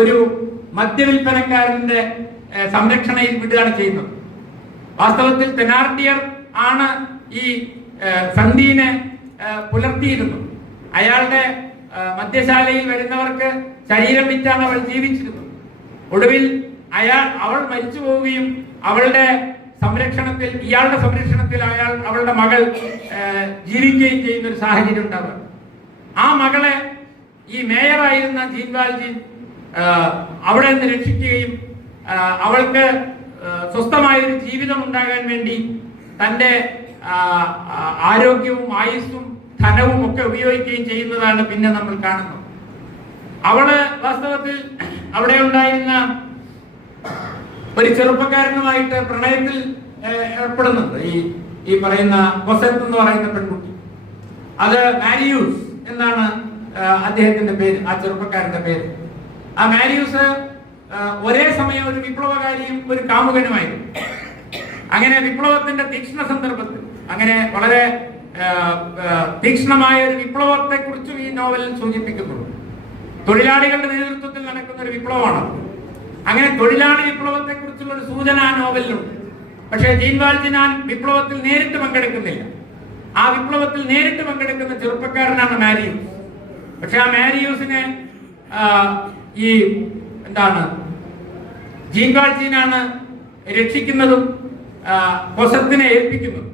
ഒരു മദ്യവിൽപ്പനക്കാരന്റെ സംരക്ഷണയിൽ വിടുകയാണ് ചെയ്യുന്നത്. വാസ്തവത്തിൽ തെനാർട്ടിയർ ആണ് ഈ സന്ധ്യനെ പുലർത്തിയിരുന്നത്. അയാളുടെ മദ്യശാലയിൽ വരുന്നവർക്ക് ശരീരം വിറ്റാണ് അവൾ ജീവിച്ചിരുന്നത്. ഒടുവിൽ അവൾ മരിച്ചു പോവുകയും അവളുടെ സംരക്ഷണത്തിൽ, ഇയാളുടെ സംരക്ഷണത്തിൽ അവളുടെ മകൾ ജീവിക്കുകയും ചെയ്യുന്ന ഒരു സാഹചര്യം ഉണ്ടാവുക. ആ മകളെ ഈ മേയറായിരുന്ന ജീൻ വാൽജീൻ അവിടെ നിന്ന് രക്ഷിക്കുകയും അവൾക്ക് സ്വസ്ഥമായൊരു ജീവിതം ഉണ്ടാകാൻ വേണ്ടി തൻ്റെ ആരോഗ്യവും ആയുസ്സും ധനവും ഒക്കെ ഉപയോഗിക്കുകയും ചെയ്യുന്നതാണ് പിന്നെ നമ്മൾ കാണുന്നത്. അവള് വാസ്തവത്തിൽ അവിടെ ഉണ്ടായിരുന്ന ഒരു ചെറുപ്പക്കാരനുമായിട്ട് പ്രണയത്തിൽ ഏർപ്പെടുന്നുണ്ട്. ഈ പറയുന്ന കൊസത്ത് എന്ന് പറയുന്ന പെൺകുട്ടി, അത് മാരിയൂസ് എന്നാണ് അദ്ദേഹത്തിന്റെ പേര്, ആ ചെറുപ്പക്കാരന്റെ പേര്. ആ മാരിയൂസ് ഒരേ സമയം ഒരു വിപ്ലവകാരിയും ഒരു കാമുകനുമായിരുന്നു. അങ്ങനെ വിപ്ലവത്തിന്റെ തീക്ഷ്ണ സന്ദർഭത്തിൽ, അങ്ങനെ വളരെ തീക്ഷ്ണമായ ഒരു വിപ്ലവത്തെ കുറിച്ചും ഈ നോവലിൽ സൂചിപ്പിക്കുന്നുണ്ട്. തൊഴിലാളികളുടെ നേതൃത്വത്തിൽ നടക്കുന്ന ഒരു വിപ്ലവമാണ്. അങ്ങനെ തൊഴിലാളി വിപ്ലവത്തെ കുറിച്ചുള്ള ഒരു സൂചന ആ നോവലിലുണ്ട്. പക്ഷേ ജീൻ വാൽജീൻ വിപ്ലവത്തിൽ നേരിട്ട് പങ്കെടുക്കുന്നില്ല. ആ വിപ്ലവത്തിൽ നേരിട്ട് പങ്കെടുക്കുന്ന ചെറുപ്പക്കാരനാണ് മാരിയൂസ്. പക്ഷെ ആ മാരിയൂസിനെ ഈ ജീൻ വാൽജീനാണ് രക്ഷിക്കുന്നതും കൊസത്തിനെ ഏൽപ്പിക്കുന്നതും.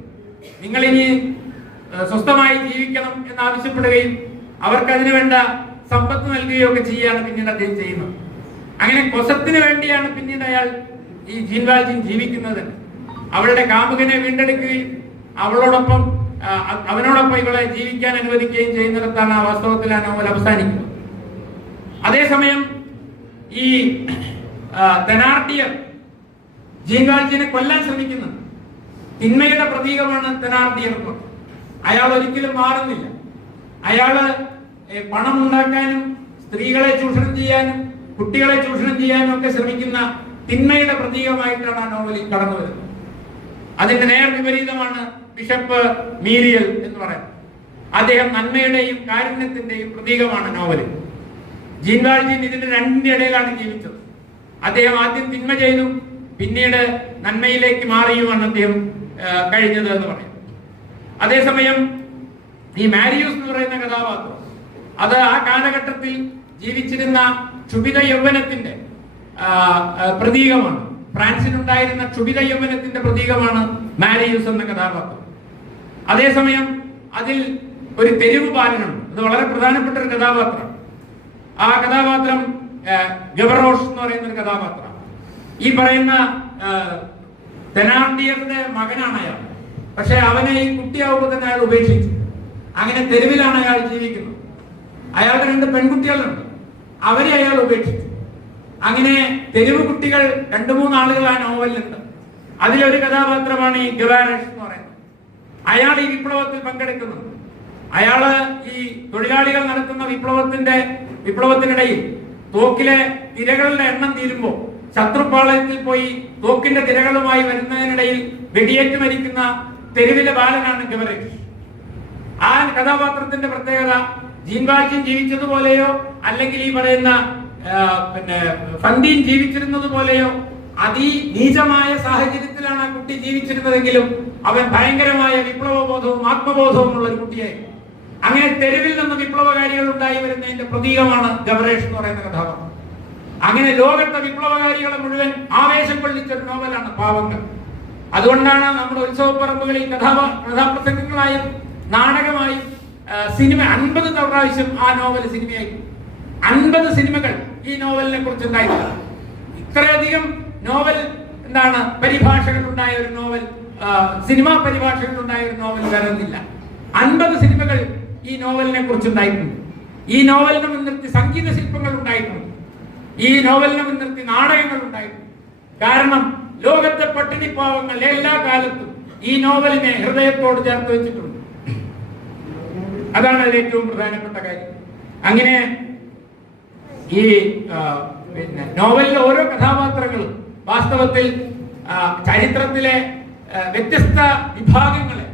നിങ്ങളിനി സ്വസ്ഥമായി ജീവിക്കണം എന്നാവശ്യപ്പെടുകയും അവർക്ക് അതിനു വേണ്ട സമ്പത്ത് നൽകുകയോ ഒക്കെ ചെയ്യുകയാണ് പിന്നീട് അദ്ദേഹം ചെയ്യുന്നത്. അങ്ങനെ കൊസത്തിന് വേണ്ടിയാണ് പിന്നീട് ഈ ജീൻ വാൽജീൻ ജീവിക്കുന്നത്. അവളുടെ കാമുകനെ വീണ്ടെടുക്കുകയും അവനോടൊപ്പം ഇവളെ ജീവിക്കാൻ അനുവദിക്കുകയും ചെയ്യുന്നിടത്താണ് ആ വാസ്തവത്തിൽ ആ നോവൽ അവസാനിക്കുന്നത്. അതേസമയം ഈ തെനാർട്ടിയർ ജീൻ വാൽജീനെ കൊല്ലാൻ ശ്രമിക്കുന്നത്. തിന്മയുടെ പ്രതീകമാണ് തെനാർട്ടിയർ. അയാൾ ഒരിക്കലും മാറുന്നില്ല. അയാള് പണം ഉണ്ടാക്കാനും സ്ത്രീകളെ ചൂഷണം ചെയ്യാനും കുട്ടികളെ ചൂഷണം ചെയ്യാനും ഒക്കെ ശ്രമിക്കുന്ന തിന്മയുടെ പ്രതീകമായിട്ടാണ് ആ നോവലിൽ കടന്നു വരുന്നത്. അതിന്റെ നേർ വിപരീതമാണ് ബിഷപ്പ് മീരിയൽ എന്ന് പറയുന്നത്. അദ്ദേഹം നന്മയുടെയും കാരുണ്യത്തിന്റെയും പ്രതീകമാണ് നോവലിൽ. ജീൻ വാൽജീൻ ഇതിന്റെ രണ്ടിന്റെ ഇടയിലാണ് ജീവിച്ചത്. അദ്ദേഹം ആദ്യം തിന്മ ചെയ്തു, പിന്നീട് നന്മയിലേക്ക് മാറിയുമാണ് അദ്ദേഹം കഴിഞ്ഞത് എന്ന് പറയും. അതേസമയം ഈ മാരിയൂസ് എന്ന് പറയുന്ന കഥാപാത്രം, അത് ആ കാലഘട്ടത്തിൽ ജീവിച്ചിരുന്ന ക്ഷുഭിത യൗവനത്തിന്റെ പ്രതീകമാണ്. ഫ്രാൻസിനുണ്ടായിരുന്ന ക്ഷുഭിത യൗവനത്തിന്റെ പ്രതീകമാണ് മാരിയൂസ് എന്ന കഥാപാത്രം. അതേസമയം അതിൽ ഒരു തെരുവ് ബാലനുണ്ട്. അത് വളരെ പ്രധാനപ്പെട്ട ഒരു കഥാപാത്രം. ആ കഥാപാത്രം ഗവറോഷ് എന്ന് പറയുന്ന ഒരു കഥാപാത്രം. ഈ പറയുന്ന തെനാർട്ടിയറിന്റെ മകനാണ് അയാൾ. പക്ഷെ അവനെ ഈ കുട്ടിയാവുമ്പോൾ തന്നെ അയാൾ ഉപേക്ഷിച്ചു. അങ്ങനെ തെരുവിലാണ് അയാൾ ജീവിക്കുന്നത്. അയാളുടെ 2 പെൺകുട്ടികളുണ്ട്, അവരെ അയാൾ ഉപേക്ഷിച്ചു. അങ്ങനെ തെരുവ് കുട്ടികൾ 2-3 ആളുകൾ ആ നോവലിലുണ്ട്. അതിലൊരു കഥാപാത്രമാണ് ഈ ഗവാരഷ് എന്ന് പറയുന്നത്. അയാൾ ഈ വിപ്ലവത്തിൽ പങ്കെടുക്കുന്നു. അയാള് ഈ തൊഴിലാളികൾ നടത്തുന്ന വിപ്ലവത്തിനിടയിൽ തോക്കിലെ തിരകളുടെ എണ്ണം തീരുമ്പോൾ ശത്രുപാളയത്തിൽ പോയി തോക്കിന്റെ തിരകളുമായി വരുന്നതിനിടയിൽ വെടിയേറ്റ് മരിക്കുന്ന തെരുവിലെ ബാലനാണ് ഗവറേഷ്. ആ കഥാപാത്രത്തിന്റെ പ്രത്യേകത ജീൻ വാൽജീൻ ജീവിച്ചതുപോലെയോ അല്ലെങ്കിൽ ഈ പറയുന്ന ഫന്തീൻ ജീവിച്ചിരുന്നത് പോലെയോ അതിനീചമായ സാഹചര്യത്തിലാണ് ആ കുട്ടി ജീവിച്ചിരുന്നതെങ്കിലും അവൻ ഭയങ്കരമായ വിപ്ലവബോധവും ആത്മബോധവും ഉള്ള ഒരു കുട്ടിയായിരുന്നു. അങ്ങനെ തെരുവിൽ നിന്ന് വിപ്ലവകാരികൾ ഉണ്ടായി വരുന്നതിന്റെ പ്രതീകമാണ് ഗവറേഷ് എന്ന് പറയുന്ന കഥാപാത്രം. അങ്ങനെ ലോകത്തെ വിപ്ലവകാരികളെ മുഴുവൻ ആവേശം കൊള്ളിച്ചൊരു നോവലാണ് പാവങ്ങൾ. അതുകൊണ്ടാണ് നമ്മുടെ ഉത്സവപ്പറമ്പുകളിൽ കഥാപ്രസംഗങ്ങളായും നാടകമായും സിനിമ 50 പ്രാവശ്യം ആ നോവൽ സിനിമയായി. 50 സിനിമകൾ ഈ നോവലിനെ കുറിച്ച് ഉണ്ടായിട്ടില്ല. ഇത്രയധികം നോവൽ പരിഭാഷകൾ ഉണ്ടായ ഒരു നോവൽ, സിനിമാ പരിഭാഷകൾ ഉണ്ടായ ഒരു നോവൽ വരുന്നില്ല. 50 സിനിമകൾ ഈ നോവലിനെ കുറിച്ചുണ്ടായിട്ടുണ്ട്. ഈ നോവലിനെ മുൻനിർത്തി സംഗീത ശില്പങ്ങൾ ഉണ്ടായിട്ടുണ്ട്. ഈ നോവലിനെ മുൻനിർത്തി നാടകങ്ങൾ ഉണ്ടായിട്ടുണ്ട്. കാരണം ലോകത്തെ പട്ടിണിപ്പാവങ്ങൾ എല്ലാ കാലത്തും ഈ നോവലിനെ ഹൃദയത്തോട് ചേർത്ത് വെച്ചിട്ടുണ്ട്. അതാണ് അതിൽ ഏറ്റവും പ്രധാനപ്പെട്ട കാര്യം. അങ്ങനെ ഈ നോവലിലെ ഓരോ കഥാപാത്രങ്ങളും വാസ്തവത്തിൽ ചരിത്രത്തിലെ വ്യത്യസ്ത വിഭാഗങ്ങളെ,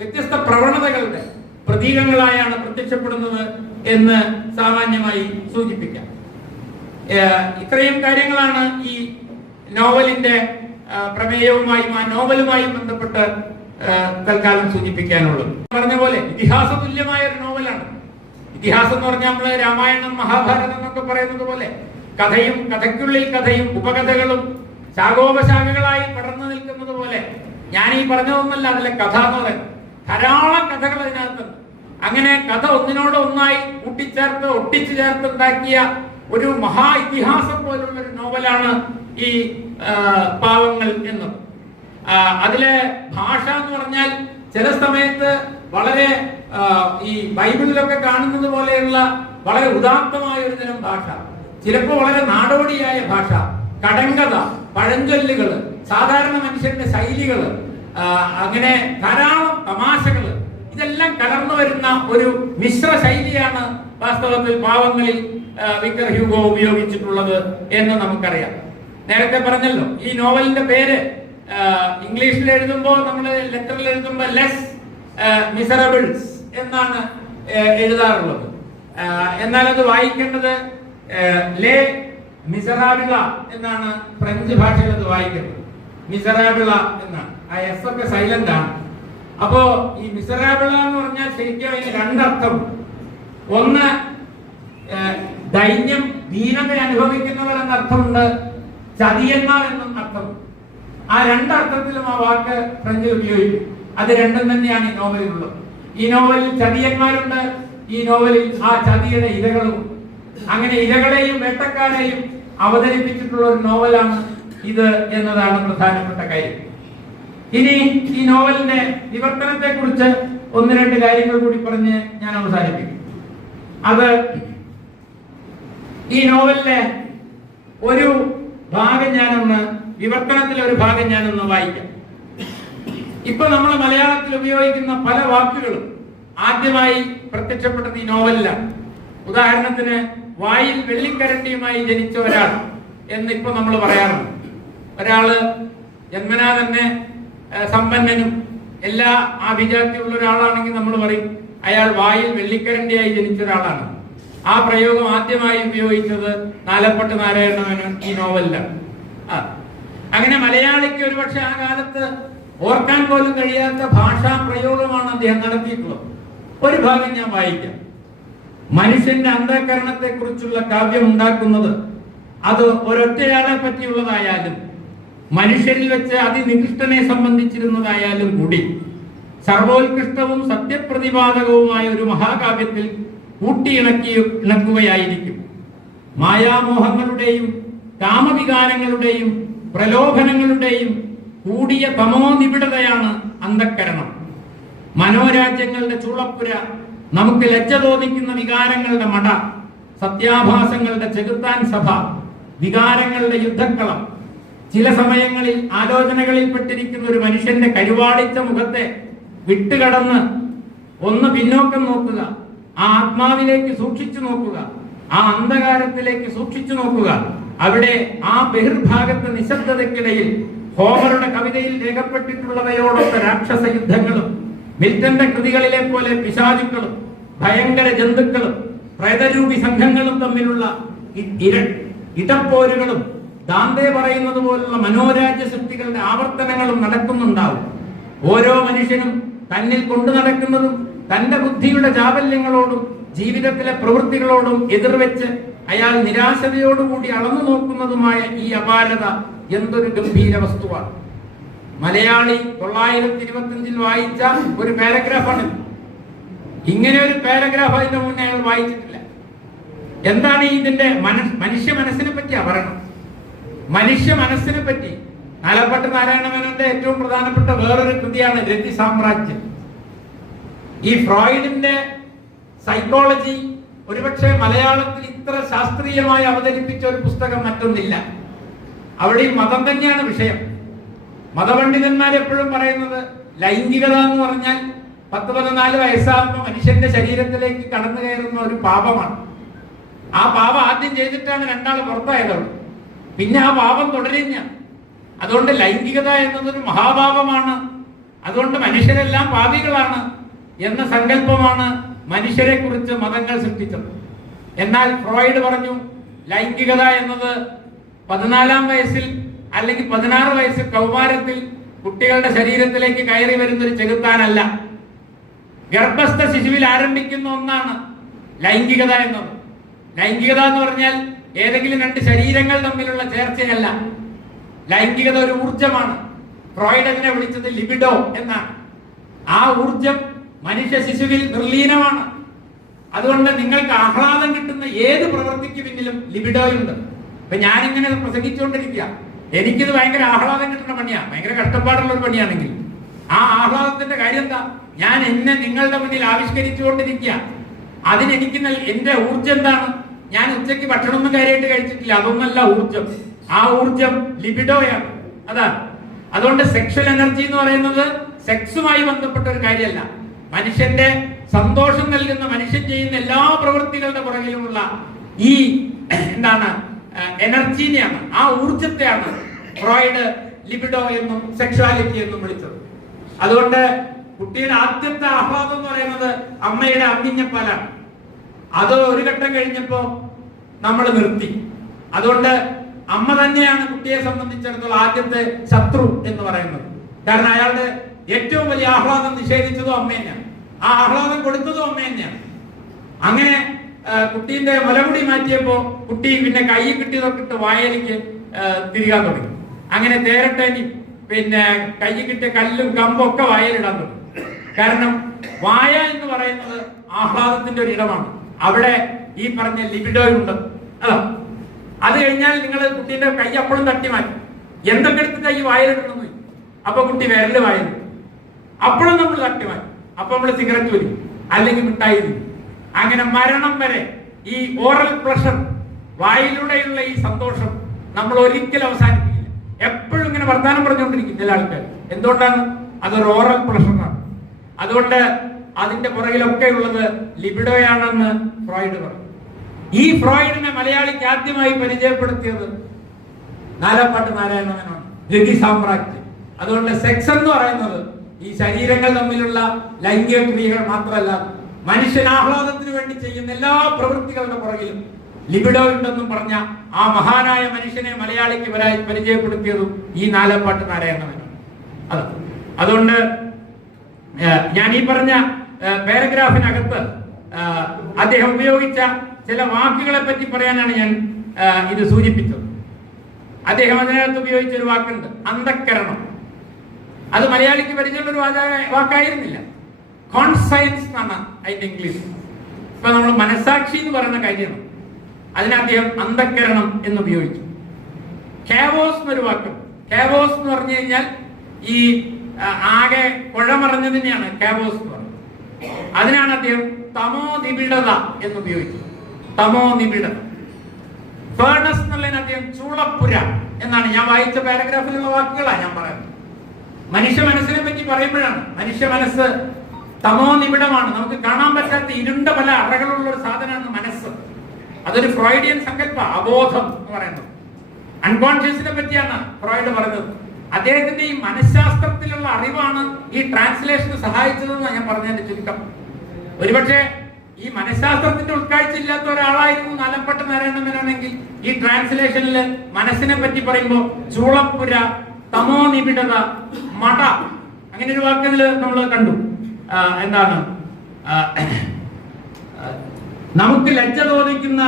വ്യത്യസ്ത പ്രവണതകളുടെ പ്രതീകങ്ങളായാണ് പ്രത്യക്ഷപ്പെടുന്നത് എന്ന് സാമാന്യമായി സൂചിപ്പിക്കാം. ഇത്രയും കാര്യങ്ങളാണ് ഈ നോവലിന്റെ പ്രമേയവുമായും ആ നോവലുമായും ബന്ധപ്പെട്ട് തൽക്കാലം സൂചിപ്പിക്കാനുള്ളത്. പറഞ്ഞ പോലെ ഇതിഹാസ തുല്യമായ ഒരു നോവലാണ്. ഇതിഹാസം എന്ന് പറഞ്ഞാൽ നമ്മള് രാമായണം മഹാഭാരതം എന്നൊക്കെ പറയുന്നത് പോലെ കഥയും കഥയ്ക്കുള്ളിൽ കഥയും ഉപകഥകളും ശാഖോപശാഖകളായി പടർന്നു നിൽക്കുന്നത് പോലെ ഞാൻ ഈ പറഞ്ഞതൊന്നല്ല അതിലെ കഥ എന്ന് പറയുന്നത്. ധാരാളം കഥകൾ അതിനകത്തുണ്ട്. അങ്ങനെ കഥ ഒന്നിനോട് ഒന്നായി കൂട്ടിച്ചേർത്ത് ഒട്ടിച്ചു ചേർത്ത് ഉണ്ടാക്കിയ ഒരു മഹാ ഇതിഹാസം പോലുള്ള ഒരു നോവലാണ് ഈ പാവങ്ങൾ എന്നത്. അതിലെ ഭാഷ എന്ന് പറഞ്ഞാൽ ചില സമയത്ത് വളരെ ഈ ബൈബിളിലൊക്കെ കാണുന്നത് പോലെയുള്ള വളരെ ഉദാത്തമായ ഒരു തരം ഭാഷ, ചിലപ്പോൾ വളരെ നാടോടിയായ ഭാഷ, കടങ്കഥ, പഴഞ്ചൊല്ലുകള്, സാധാരണ മനുഷ്യന്റെ ശൈലികള്, അങ്ങനെ ധാരാളം തമാശകള്, ഇതെല്ലാം കലർന്നു വരുന്ന ഒരു മിശ്ര ശൈലിയാണ് വാസ്തവത്തിൽ പാവങ്ങളിൽ വിക്ടർ ഹ്യൂഗോ ഉപയോഗിച്ചിട്ടുള്ളത് എന്ന് നമുക്കറിയാം. നേരത്തെ പറഞ്ഞല്ലോ, ഈ നോവലിന്റെ പേര് ഇംഗ്ലീഷിൽ എഴുതുമ്പോൾ നമ്മൾ ലെറ്ററിൽ എഴുതുമ്പോൾ ലെസ് മിസറബിൾസ് എന്നാണ് എഴുതാറുള്ളത്. എന്നാൽ അത് വായിക്കേണ്ടത് ലേ മിസറാബിള എന്നാണ് ഫ്രഞ്ച് ഭാഷയിൽ അത് വായിക്കുന്നത്. മിസറാബിള എന്നാണ്. ആ എസ് ഒക്കെ സൈലന്റ് ആണ്. അപ്പോ ഈ മിസറാബിള എന്ന് പറഞ്ഞാൽ ശരിക്കും അതിന് രണ്ടർത്ഥം. ഒന്ന് ദൈന്യം, ദീനത അനുഭവിക്കുന്നവർ എന്നർത്ഥമുണ്ട്, ചതിയന്മാർ എന്നും അർത്ഥം. ആ രണ്ടർത്ഥത്തിലും ആ വാക്ക് ഫ്രഞ്ചിൽ ഉപയോഗിക്കും. അത് രണ്ടും തന്നെയാണ് ഈ നോവലിലുള്ളത്. ഈ നോവലിൽ ചതിയന്മാരുണ്ട്, ഈ നോവലിൽ ആ ചതിയുടെ ഇരകളും. അങ്ങനെ ഇരകളെയും വേട്ടക്കാരെയും അവതരിപ്പിച്ചിട്ടുള്ള ഒരു നോവലാണ് ഇത് എന്നതാണ് പ്രധാനപ്പെട്ട കാര്യം. ഇനി ഈ നോവലിന്റെ വിവർത്തനത്തെ കുറിച്ച് ഒന്ന് രണ്ട് കാര്യങ്ങൾ കൂടി പറഞ്ഞ് ഞാൻ അവസാനിപ്പിക്കും. അത് ഈ നോവലിലെ ഒരു ഭാഗം ഞാനൊന്ന്, വിവർത്തനത്തിലെ ഒരു ഭാഗം ഞാനൊന്ന് വായിക്കാം. ഇപ്പൊ നമ്മൾ മലയാളത്തിൽ ഉപയോഗിക്കുന്ന പല വാക്കുകളും ആദ്യമായി പ്രത്യക്ഷപ്പെട്ടത് ഈ നോവലിലാണ്. ഉദാഹരണത്തിന് വായിൽ വെള്ളിക്കരണ്ടിയുമായി ജനിച്ച ഒരാൾ എന്ന് ഇപ്പൊ നമ്മൾ പറയാറുണ്ട്. ഒരാള് ജന്മനാ തന്നെ സമ്പന്നനും എല്ലാ ആഭിജാത്യമുള്ള ഒരാളാണെങ്കിൽ നമ്മൾ പറയും അയാൾ വായിൽ വെള്ളിക്കരണ്ടിയായി ജനിച്ച ഒരാളാണ്. ആ പ്രയോഗം ആദ്യമായി ഉപയോഗിച്ചത് നാലപ്പട്ട് നാരായണമേനോൻ ഈ നോവലിലാണ്. അങ്ങനെ മലയാളിക്ക് ഒരുപക്ഷെ ആ കാലത്ത് ഓർക്കാൻ പോലും കഴിയാത്ത ഭാഷാ പ്രയോഗമാണ് അദ്ദേഹം നടത്തിയിട്ടുള്ളത്. ഒരു ഭാഗം ഞാൻ വായിക്കാം. മനുഷ്യന്റെ അന്ധകരണത്തെ കുറിച്ചുള്ള കാവ്യം ഉണ്ടാക്കുന്നത് അത് ഒരൊറ്റയാളെ പറ്റിയുള്ളതായാലും മനുഷ്യരിൽ വെച്ച് അതിനികൃഷ്ടനെ സംബന്ധിച്ചിരുന്നതായാലും കൂടി സർവോത്കൃഷ്ടവും സത്യപ്രതിപാദകവുമായ ഒരു മഹാകാവ്യത്തിൽ ഇണക്കുകയായിരിക്കും. മായാമോഹങ്ങളുടെയും കാമവികാരങ്ങളുടെയും പ്രലോഭനങ്ങളുടെയും കൂടിയ തമോനിബിഡതയാണ് അന്ധക്കരണം. മനോരാജ്യങ്ങളുടെ ചൂളപ്പുര, നമുക്ക് ലജ്ജ തോന്നിക്കുന്ന വികാരങ്ങളുടെ മട, സത്യാഭാസങ്ങളുടെ ചെകുത്താൻ സഭ, വികാരങ്ങളുടെ യുദ്ധക്കളം. ചില സമയങ്ങളിൽ ആലോചനകളിൽ പെട്ടിരിക്കുന്ന ഒരു മനുഷ്യന്റെ കരുവാടിച്ച മുഖത്തെ വിട്ടുകടന്ന് ഒന്ന് പിന്നോക്കം നോക്കുക, ആ ആത്മാവിലേക്ക് സൂക്ഷിച്ചു നോക്കുക, ആ അന്ധകാരത്തിലേക്ക് സൂക്ഷിച്ചു നോക്കുക. അവിടെ ആ ബഹിർഭാഗത്തെ നിശബ്ദതയ്ക്കിടയിൽ ഹോമറുടെ കവിതയിൽ രേഖപ്പെട്ടിട്ടുള്ളവയോടൊത്ത രാക്ഷസ യുദ്ധങ്ങളും മിൽട്ടന്റെ കൃതികളിലെ പോലെ പിശാചുക്കളും ഭയങ്കര ജന്തുക്കളും പ്രേതരൂപി സംഘങ്ങളും തമ്മിലുള്ള ഇടപ്പോരുകളും ദാന്തെ പറയുന്നത് പോലുള്ള മനോരാജ്യ സൃഷ്ടികളുടെ ആവർത്തനങ്ങളും നടക്കുന്നുണ്ടാവും. ഓരോ മനുഷ്യനും തന്നിൽ കൊണ്ടു നടക്കുന്നതും തന്റെ ബുദ്ധിയുടെ ചാബല്യങ്ങളോടും ജീവിതത്തിലെ പ്രവൃത്തികളോടും എതിർവെച്ച് അയാൾ നിരാശതയോടുകൂടി അളന്നു നോക്കുന്നതുമായ ഈ അപാരത എന്തൊരു ഗംഭീര വസ്തുവാണ്. മലയാളി 925 വായിച്ച ഒരു പാരഗ്രാഫാണ്. ഇങ്ങനെ ഒരു പാരഗ്രാഫ് അതിന്റെ മുന്നേ അയാൾ വായിച്ചിട്ടില്ല. എന്താണ് ഇതിന്റെ മനുഷ്യ മനസ്സിനെ പറ്റി പറയണം. മനുഷ്യ മനസ്സിനെ പറ്റി നാലപ്പാട്ട് നാരായണമേനോന്റെ ഏറ്റവും പ്രധാനപ്പെട്ട വേറൊരു കൃതിയാണ് രതി സാമ്രാജ്യം. ഈ ഫ്രോയിഡിന്റെ സൈക്കോളജി ഒരുപക്ഷെ മലയാളത്തിൽ ഇത്ര ശാസ്ത്രീയമായി അവതരിപ്പിച്ച ഒരു പുസ്തകം മറ്റൊന്നില്ല. അവിടെ മതം തന്നെയാണ് വിഷയം. മതപണ്ഡിതന്മാർ എപ്പോഴും പറയുന്നത് ലൈംഗികത എന്ന് പറഞ്ഞാൽ 10-14 വയസ്സാകുമ്പോൾ മനുഷ്യന്റെ ശരീരത്തിലേക്ക് കടന്നു കയറുന്ന ഒരു പാപമാണ്. ആ പാപം ആദ്യം ചെയ്തിട്ടാണ് രണ്ടാൾ പുറത്തായതുള്ളൂ. പിന്നെ ആ പാപം തുടരുന്ന. അതുകൊണ്ട് ലൈംഗികത എന്നതൊരു മഹാപാപമാണ്. അതുകൊണ്ട് മനുഷ്യരെല്ലാം പാപികളാണ് എന്ന സങ്കല്പമാണ് മനുഷ്യരെ കുറിച്ച് മതങ്ങൾ സൃഷ്ടിച്ചത്. എന്നാൽ ഫ്രോയിഡ് പറഞ്ഞു ലൈംഗികത എന്നത് 14 വയസ്സിൽ അല്ലെങ്കിൽ 16 വയസ്സിൽ കൗമാരത്തിൽ കുട്ടികളുടെ ശരീരത്തിലേക്ക് കയറി വരുന്ന ഒരു ചെകുത്താനല്ല, ഗർഭസ്ഥ ശിശുവിൽ ആരംഭിക്കുന്ന ഒന്നാണ് ലൈംഗികത എന്നത്. ലൈംഗികത എന്ന് പറഞ്ഞാൽ ഏതെങ്കിലും രണ്ട് ശരീരങ്ങൾ തമ്മിലുള്ള ചേർച്ചയല്ല. ലൈംഗികത ഒരു ഊർജമാണ്. ഫ്രോയിഡ് അതിനെ വിളിച്ചത് ലിബിഡോ എന്നാണ്. ആ ഊർജം മനുഷ്യ ശിശുവിൽ നിർലീനമാണ്. അതുകൊണ്ട് നിങ്ങൾക്ക് ആഹ്ലാദം കിട്ടുന്ന ഏത് പ്രവൃത്തിക്ക് പിന്നിലും ലിബിഡോയുണ്ട്. ഇപ്പൊ ഞാനിങ്ങനെ പ്രസംഗിച്ചുകൊണ്ടിരിക്കുക, എനിക്കിത് ഭയങ്കര ആഹ്ലാദം കിട്ടുന്ന പണിയാണ്, ഭയങ്കര കഷ്ടപ്പാടുള്ള ഒരു പണിയാണെങ്കിൽ ആ ആഹ്ലാദത്തിന്റെ കാര്യം എന്താ? ഞാൻ എന്നെ നിങ്ങളുടെ മുന്നിൽ ആവിഷ്കരിച്ചുകൊണ്ടിരിക്കുക. അതിനെനിക്ക് എന്റെ ഊർജം എന്താണ്? ഞാൻ ഉച്ചയ്ക്ക് ഭക്ഷണമൊന്നും കാര്യമായിട്ട് കഴിച്ചിട്ടില്ല, അതൊന്നല്ല ഊർജം. ആ ഊർജം ലിബിഡോയാണ്. അതാണ്. അതുകൊണ്ട് സെക്ഷൽ എനർജി എന്ന് പറയുന്നത് സെക്സുമായി ബന്ധപ്പെട്ട ഒരു കാര്യമല്ല. മനുഷ്യന്റെ സന്തോഷം നൽകുന്ന, മനുഷ്യൻ ചെയ്യുന്ന എല്ലാ പ്രവൃത്തികളുടെ പുറകിലുമുള്ള ഈ എന്താണ് എനർജിനെയാണ്, ആ ഊർജത്തെയാണ് ഫ്രോയിഡ് ലിബിഡോ എന്നും സെക്ഷുവാലിറ്റി എന്നും വിളിച്ചത്. അതുകൊണ്ട് കുട്ടിയുടെ ആദ്യത്തെ ആഹ്ലാദം എന്ന് പറയുന്നത് അമ്മയുടെ അമ്മിഞ്ഞപ്പാലാണ്. അത് ഒരു ഘട്ടം കഴിഞ്ഞപ്പോ നമ്മൾ നിർത്തി. അതുകൊണ്ട് അമ്മ തന്നെയാണ് കുട്ടിയെ സംബന്ധിച്ചിടത്തോളം ആദ്യത്തെ ശത്രു എന്ന് പറയുന്നത്. കാരണം അയാളുടെ ഏറ്റവും വലിയ ആഹ്ലാദം നിഷേധിച്ചതും അമ്മ തന്നെയാണ്, ആ ആഹ്ലാദം കൊടുത്തതും അമ്മ തന്നെയാണ്. അങ്ങനെ കുട്ടീന്റെ മുലമുടി മാറ്റിയപ്പോ കുട്ടി പിന്നെ കൈ കിട്ടിയതൊക്കെ വായലിക്ക് തിരികാൻ തുടങ്ങി. അങ്ങനെ തേരട്ടേനി പിന്നെ കൈ കിട്ടിയ കല്ലും കമ്പും ഒക്കെ വായലിടാൻ തുടങ്ങി. കാരണം വായ എന്ന് പറയുന്നത് ആഹ്ലാദത്തിന്റെ ഒരു ഇടമാണ്. അവിടെ ഈ പറഞ്ഞ ലിബിഡോ ഉണ്ട്. അതാ, അത് കഴിഞ്ഞാൽ നിങ്ങൾ കുട്ടീന്റെ കൈ അപ്പോഴും തട്ടി മാറ്റി. എന്തൊക്കെ എടുത്ത് കൈ വായലിടണമെന്ന്, അപ്പൊ കുട്ടി വിരല് വായലിടും. അപ്പോഴും നമ്മൾ തട്ടി മാറ്റി. അപ്പൊ നമ്മൾ സിഗരറ്റ് വലിക്കും, അല്ലെങ്കിൽ മിഠായി വലിക്കും. അങ്ങനെ മരണം വരെ ഈ ഓറൽ പ്ലഷർ, വായിലൂടെയുള്ള ഈ സന്തോഷം നമ്മൾ ഒരിക്കലും അവസാനിപ്പിക്കില്ല. എപ്പോഴും ഇങ്ങനെ വർത്തമാനം പറഞ്ഞുകൊണ്ടിരിക്കും ചില ആൾക്കാർ. എന്തുകൊണ്ടാണ്? അതൊരു ഓറൽ പ്ലഷറാണ്. അതുകൊണ്ട് അതിന്റെ പുറകിലൊക്കെ ഉള്ളത് ലിബിഡോയാണെന്ന് ഫ്രോയിഡ് പറഞ്ഞു. ഈ ഫ്രോയിഡിനെ മലയാളിക്ക് ആദ്യമായി പരിചയപ്പെടുത്തിയത് നാലപ്പാട്ട് നാരായണനാണ്, രതി സാമ്രാജ്യം. അതുകൊണ്ട് സെക്സ് എന്ന് പറയുന്നത് ഈ ശരീരങ്ങൾ തമ്മിലുള്ള ലൈംഗിക ക്രിയകൾ മാത്രമല്ല, മനുഷ്യൻ ആഹ്ലാദത്തിന് വേണ്ടി ചെയ്യുന്ന എല്ലാ പ്രവൃത്തികളുടെ പുറകിലും ലിബിഡോ ഉണ്ടെന്നും പറഞ്ഞ ആ മഹാനായ മനുഷ്യനെ മലയാളിക്ക് പരിചയപ്പെടുത്തിയതും ഈ നാലപ്പാട്ട് നാരായണനാണ്. അതുകൊണ്ട് ഞാൻ ഈ പറഞ്ഞ പാരഗ്രാഫിനകത്ത് അദ്ദേഹം ഉപയോഗിച്ച ചില വാക്കുകളെ പറ്റി പറയാനാണ് ഞാൻ ഇത് സൂചിപ്പിച്ചത്. അദ്ദേഹം അതിനകത്ത് ഉപയോഗിച്ച ഒരു വാക്കുണ്ട്, അന്ധക്കരണം. അത് മലയാളിക്ക് പരിചയമുള്ള ഒരു വാക്കായിരുന്നില്ല. കോൺസയൻസ് എന്നാണ് അതിന്റെ ഇംഗ്ലീഷ്. ഇപ്പൊ നമ്മൾ മനസാക്ഷി എന്ന് പറയുന്ന കാര്യമാണ്, അതിന് അദ്ദേഹം അന്ധക്കരണം എന്ന് ഉപയോഗിച്ചു. കാവോസ് എന്നൊരു വാക്കുണ്ട്. കാവോസ് എന്ന് പറഞ്ഞു കഴിഞ്ഞാൽ ഈ ആകെ കുഴമറിഞ്ഞതിനെയാണ് കാവോസ് എന്ന് പറയുന്നത്. അതിനാണ് അദ്ദേഹം തമോ നിബിഡത എന്ന് ഉപയോഗിച്ചത്. തമോ നിബിഡത. ഫേർണസ് എന്നുള്ളതിന് അദ്ദേഹം ചൂളപ്പുര എന്നാണ്. ഞാൻ വായിച്ച പാരഗ്രാഫിലുള്ള വാക്കുകളാണ് ഞാൻ പറയുന്നത്. മനുഷ്യ മനസ്സിനെ പറ്റി പറയുമ്പോഴാണ്, മനുഷ്യ മനസ്സ് തമോ നിബിഡമാണ്. നമുക്ക് കാണാൻ പറ്റാത്ത ഇരുണ്ട പല അറകളുള്ള ഒരു സാധനമാണ് മനസ്സ്. അതൊരു ഫ്രോയിഡിയൻ സങ്കല്പ, അബോധം എന്ന് പറയുന്നത്. അൺകോൺഷ്യസിനെ പറ്റിയാണ് ഫ്രോയിഡ് പറഞ്ഞത്. അദ്ദേഹത്തിന്റെ ഈ മനഃശാസ്ത്രത്തിലുള്ള അറിവാണ് ഈ ട്രാൻസ്ലേഷന് സഹായിച്ചതെന്ന് ഞാൻ പറഞ്ഞതിന്റെ ചുരുക്കം. ഒരുപക്ഷെ ഈ മനഃശാസ്ത്രത്തിന്റെ ഉൾക്കാഴ്ച ഇല്ലാത്ത ഒരാളായിരുന്നു നാലപ്പാട്ട് നാരായണമേനോനെങ്കിൽ ഈ ട്രാൻസ്ലേഷനിൽ മനസ്സിനെ പറ്റി പറയുമ്പോൾ ചൂളപ്പുര, തമോ നിബിഡത, മട, അങ്ങനെ ഒരു വാക്കുകൾ നമ്മൾ കണ്ടു. എന്താണ് നമുക്ക് ലജ്ജ തോന്നിക്കുന്ന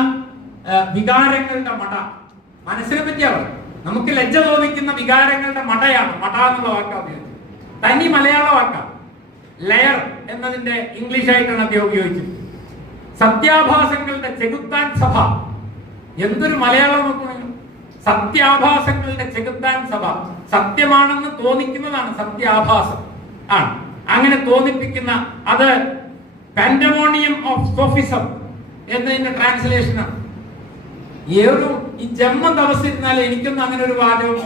വികാരങ്ങളുടെ മട, മനസ്സിനെ പറ്റിയാണ്. നമുക്ക് ലജ്ജ തോന്നിക്കുന്ന വികാരങ്ങളുടെ മടയാണ് മട എന്നുള്ള വാക്കാണ് ഉപയോഗിച്ചത്. തനി മലയാള വാക്കാണ്. ലെയർ എന്നതിന്റെ ഇംഗ്ലീഷ് ആയിട്ടാണ് അദ്ദേഹം ഉപയോഗിച്ചത്. സത്യാഭാസങ്ങളുടെ ചെകുത്താൻ സഭ, എന്തൊരു മലയാളം നോക്കണമെങ്കിലും. സത്യാഭാസങ്ങളുടെ ചെകുത്താൻ സഭ, സത്യമാണെന്ന് തോന്നിക്കുന്നതാണ് സത്യാഭാസം ആണ്. അങ്ങനെ തോന്നിപ്പിക്കുന്ന, അത് പാൻഡമോണിയം ഓഫ് സോഫിസം എന്നതിന്റെ ട്രാൻസ്ലേഷനാണ്. ഈ ജന്മം തപസ്സിരുന്നാൽ എനിക്കൊന്നും അങ്ങനെ ഒരു വാദവും,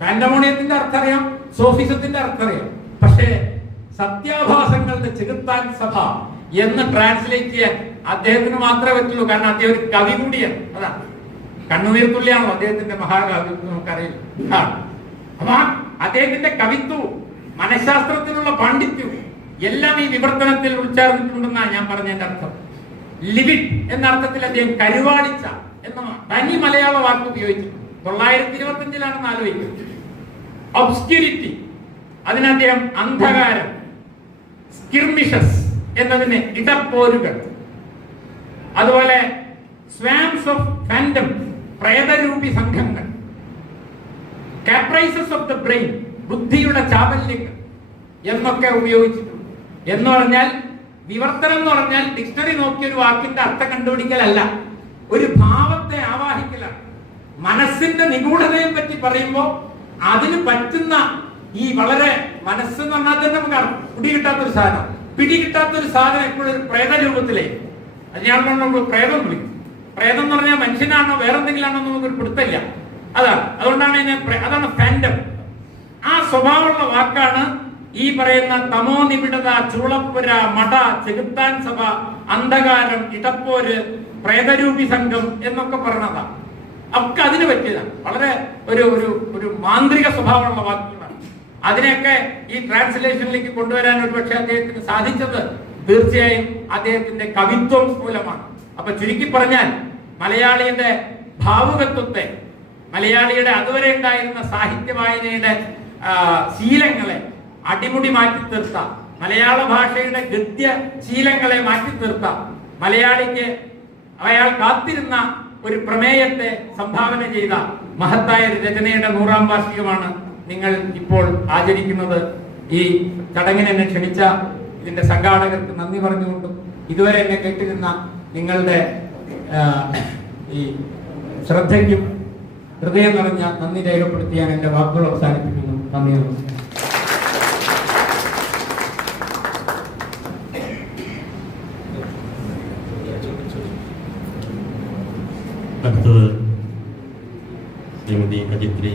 പാൻഡമോണിയത്തിന്റെ അർത്ഥം അറിയാം, സോഫിസത്തിന്റെ അർത്ഥം അറിയാം, പക്ഷേ സത്യാഭാസങ്ങളുടെ ചെകുത്താൻ സഭ എന്ന് ട്രാൻസ്ലേറ്റ് ചെയ്യാൻ അദ്ദേഹത്തിന് മാത്രമേ പറ്റുള്ളൂ. കാരണം അദ്ദേഹം ഒരു കവി കൂടിയാണ്. അതാ കണ്ണുനീർത്തുള്ളിയാണല്ലോ അദ്ദേഹത്തിന്റെ മഹാകവി, നമുക്കറിയില്ല. അപ്പൊ അദ്ദേഹത്തിന്റെ കവിത്വവും മനഃശാസ്ത്രത്തിലുള്ള പാണ്ഡിത്യവും എല്ലാം ഈ വിവർത്തനത്തിൽ ഉൾച്ചേർന്നിട്ടുണ്ടെന്നാണ് ഞാൻ പറഞ്ഞതിന്റെ അർത്ഥം. ലിവിഡ് എന്ന അർത്ഥത്തിൽ അദ്ദേഹം കരുവാളിച്ച എന്ന തനി മലയാള വാക്ക് ഉപയോഗിച്ചിട്ടുണ്ട്. 925 ആലോചിക്കുന്നത്. ഒബ്സ്ക്യൂരിറ്റി, അതിന് അദ്ദേഹം അന്ധകാരം, സ്കിർമിഷസ് എന്നതിന് ഇടപ്പോരുകൾ, അതുപോലെ സ്വാംസ് ഓഫ് ഫാൻഡം, പ്രേതരൂപി സംഘങ്ങൾ, കാപ്രൈസസ് ഓഫ് ദ ബ്രെയിൻ, ബുദ്ധിയുടെ ചാബല്യങ്ങൾ എന്നൊക്കെ ഉപയോഗിച്ചിട്ടുണ്ട്. എന്ന് പറഞ്ഞാൽ വിവർത്തനം എന്ന് പറഞ്ഞാൽ ഡിക്ഷണറി നോക്കിയ ഒരു വാക്കിന്റെ അർത്ഥം കണ്ടുപിടിക്കലല്ല, ഒരു ഭാവത്തെ ആവാഹിക്കലാണ്. മനസ്സിന്റെ നിഗൂഢതയെ പറ്റി പറയുമ്പോൾ അതിന് പറ്റുന്ന ഈ വളരെ മനസ്സെന്ന് പറഞ്ഞാൽ തന്നെ നമുക്ക് പിടികിട്ടാത്തൊരു സാധനം, പിടികിട്ടാത്തൊരു സാധനം എപ്പോഴും ഒരു പ്രേത രൂപത്തിലേ, അത് ഞാൻ നമ്മൾ പ്രേതം വിളിക്കും. പ്രേതം എന്ന് പറഞ്ഞാൽ മനുഷ്യനാണോ വേറെന്തെങ്കിലും ആണോ നമുക്കൊരു പിടുത്തമില്ല. അതുകൊണ്ടാണ് അതാണ് ഫാൻഡം. ആ സ്വഭാവമുള്ള വാക്കാണ് ഈ പറയുന്ന തമോ നിബിഡത, ചൂളപ്പുര, മഠ, ചെകുത്താൻ സഭ, അന്ധകാരം, ഇടപ്പോര്, പ്രേതരൂപി സംഘം എന്നൊക്കെ പറഞ്ഞതാ. ഒക്കെ അതിന് പറ്റിയതാണ്. വളരെ ഒരു ഒരു ഒരു മാന്ത്രിക സ്വഭാവമുള്ള വാക്കുകളാണ്. അതിനെയൊക്കെ ഈ ട്രാൻസ്ലേഷനിലേക്ക് കൊണ്ടുവരാൻ ഒരു പക്ഷേ അദ്ദേഹത്തിന് സാധിച്ചത് തീർച്ചയായും അദ്ദേഹത്തിന്റെ കവിത്വം മൂലമാണ്. അപ്പൊ ചുരുക്കി പറഞ്ഞാൽ മലയാളിയുടെ ഭാവുകത്വത്തെ, മലയാളിയുടെ അതുവരെ ഉണ്ടായിരുന്ന സാഹിത്യ വായനയുടെ ശീലങ്ങളെ അടിമുടി മാറ്റി തീർത്ത, മലയാള ഭാഷയുടെ ഗദ്യ ശീലങ്ങളെ മാറ്റി തീർത്ത, മലയാളിക്ക് അയാൾ കാത്തിരുന്ന ഒരു പ്രമേയത്തെ സംഭാവന ചെയ്ത മഹത്തായ ഒരു രചനയുടെ 100ാം വാർഷികമാണ് നിങ്ങൾ ഇപ്പോൾ ആചരിക്കുന്നത്. ഈ ചടങ്ങിന് എന്നെ ക്ഷണിച്ച ഇതിന്റെ സംഘാടകർക്ക് നന്ദി പറഞ്ഞുകൊണ്ടും ഇതുവരെ എന്നെ കേട്ടിരുന്ന നിങ്ങളുടെ ഈ ശ്രദ്ധയ്ക്കും ഹൃദയം നിറഞ്ഞ നന്ദി രേഖപ്പെടുത്തിയാൻ എന്റെ വാക്കുകൾ അവസാനിപ്പിക്കുന്നു. നന്ദി. അടുത്തത് ശ്രീമതി അജിത്രി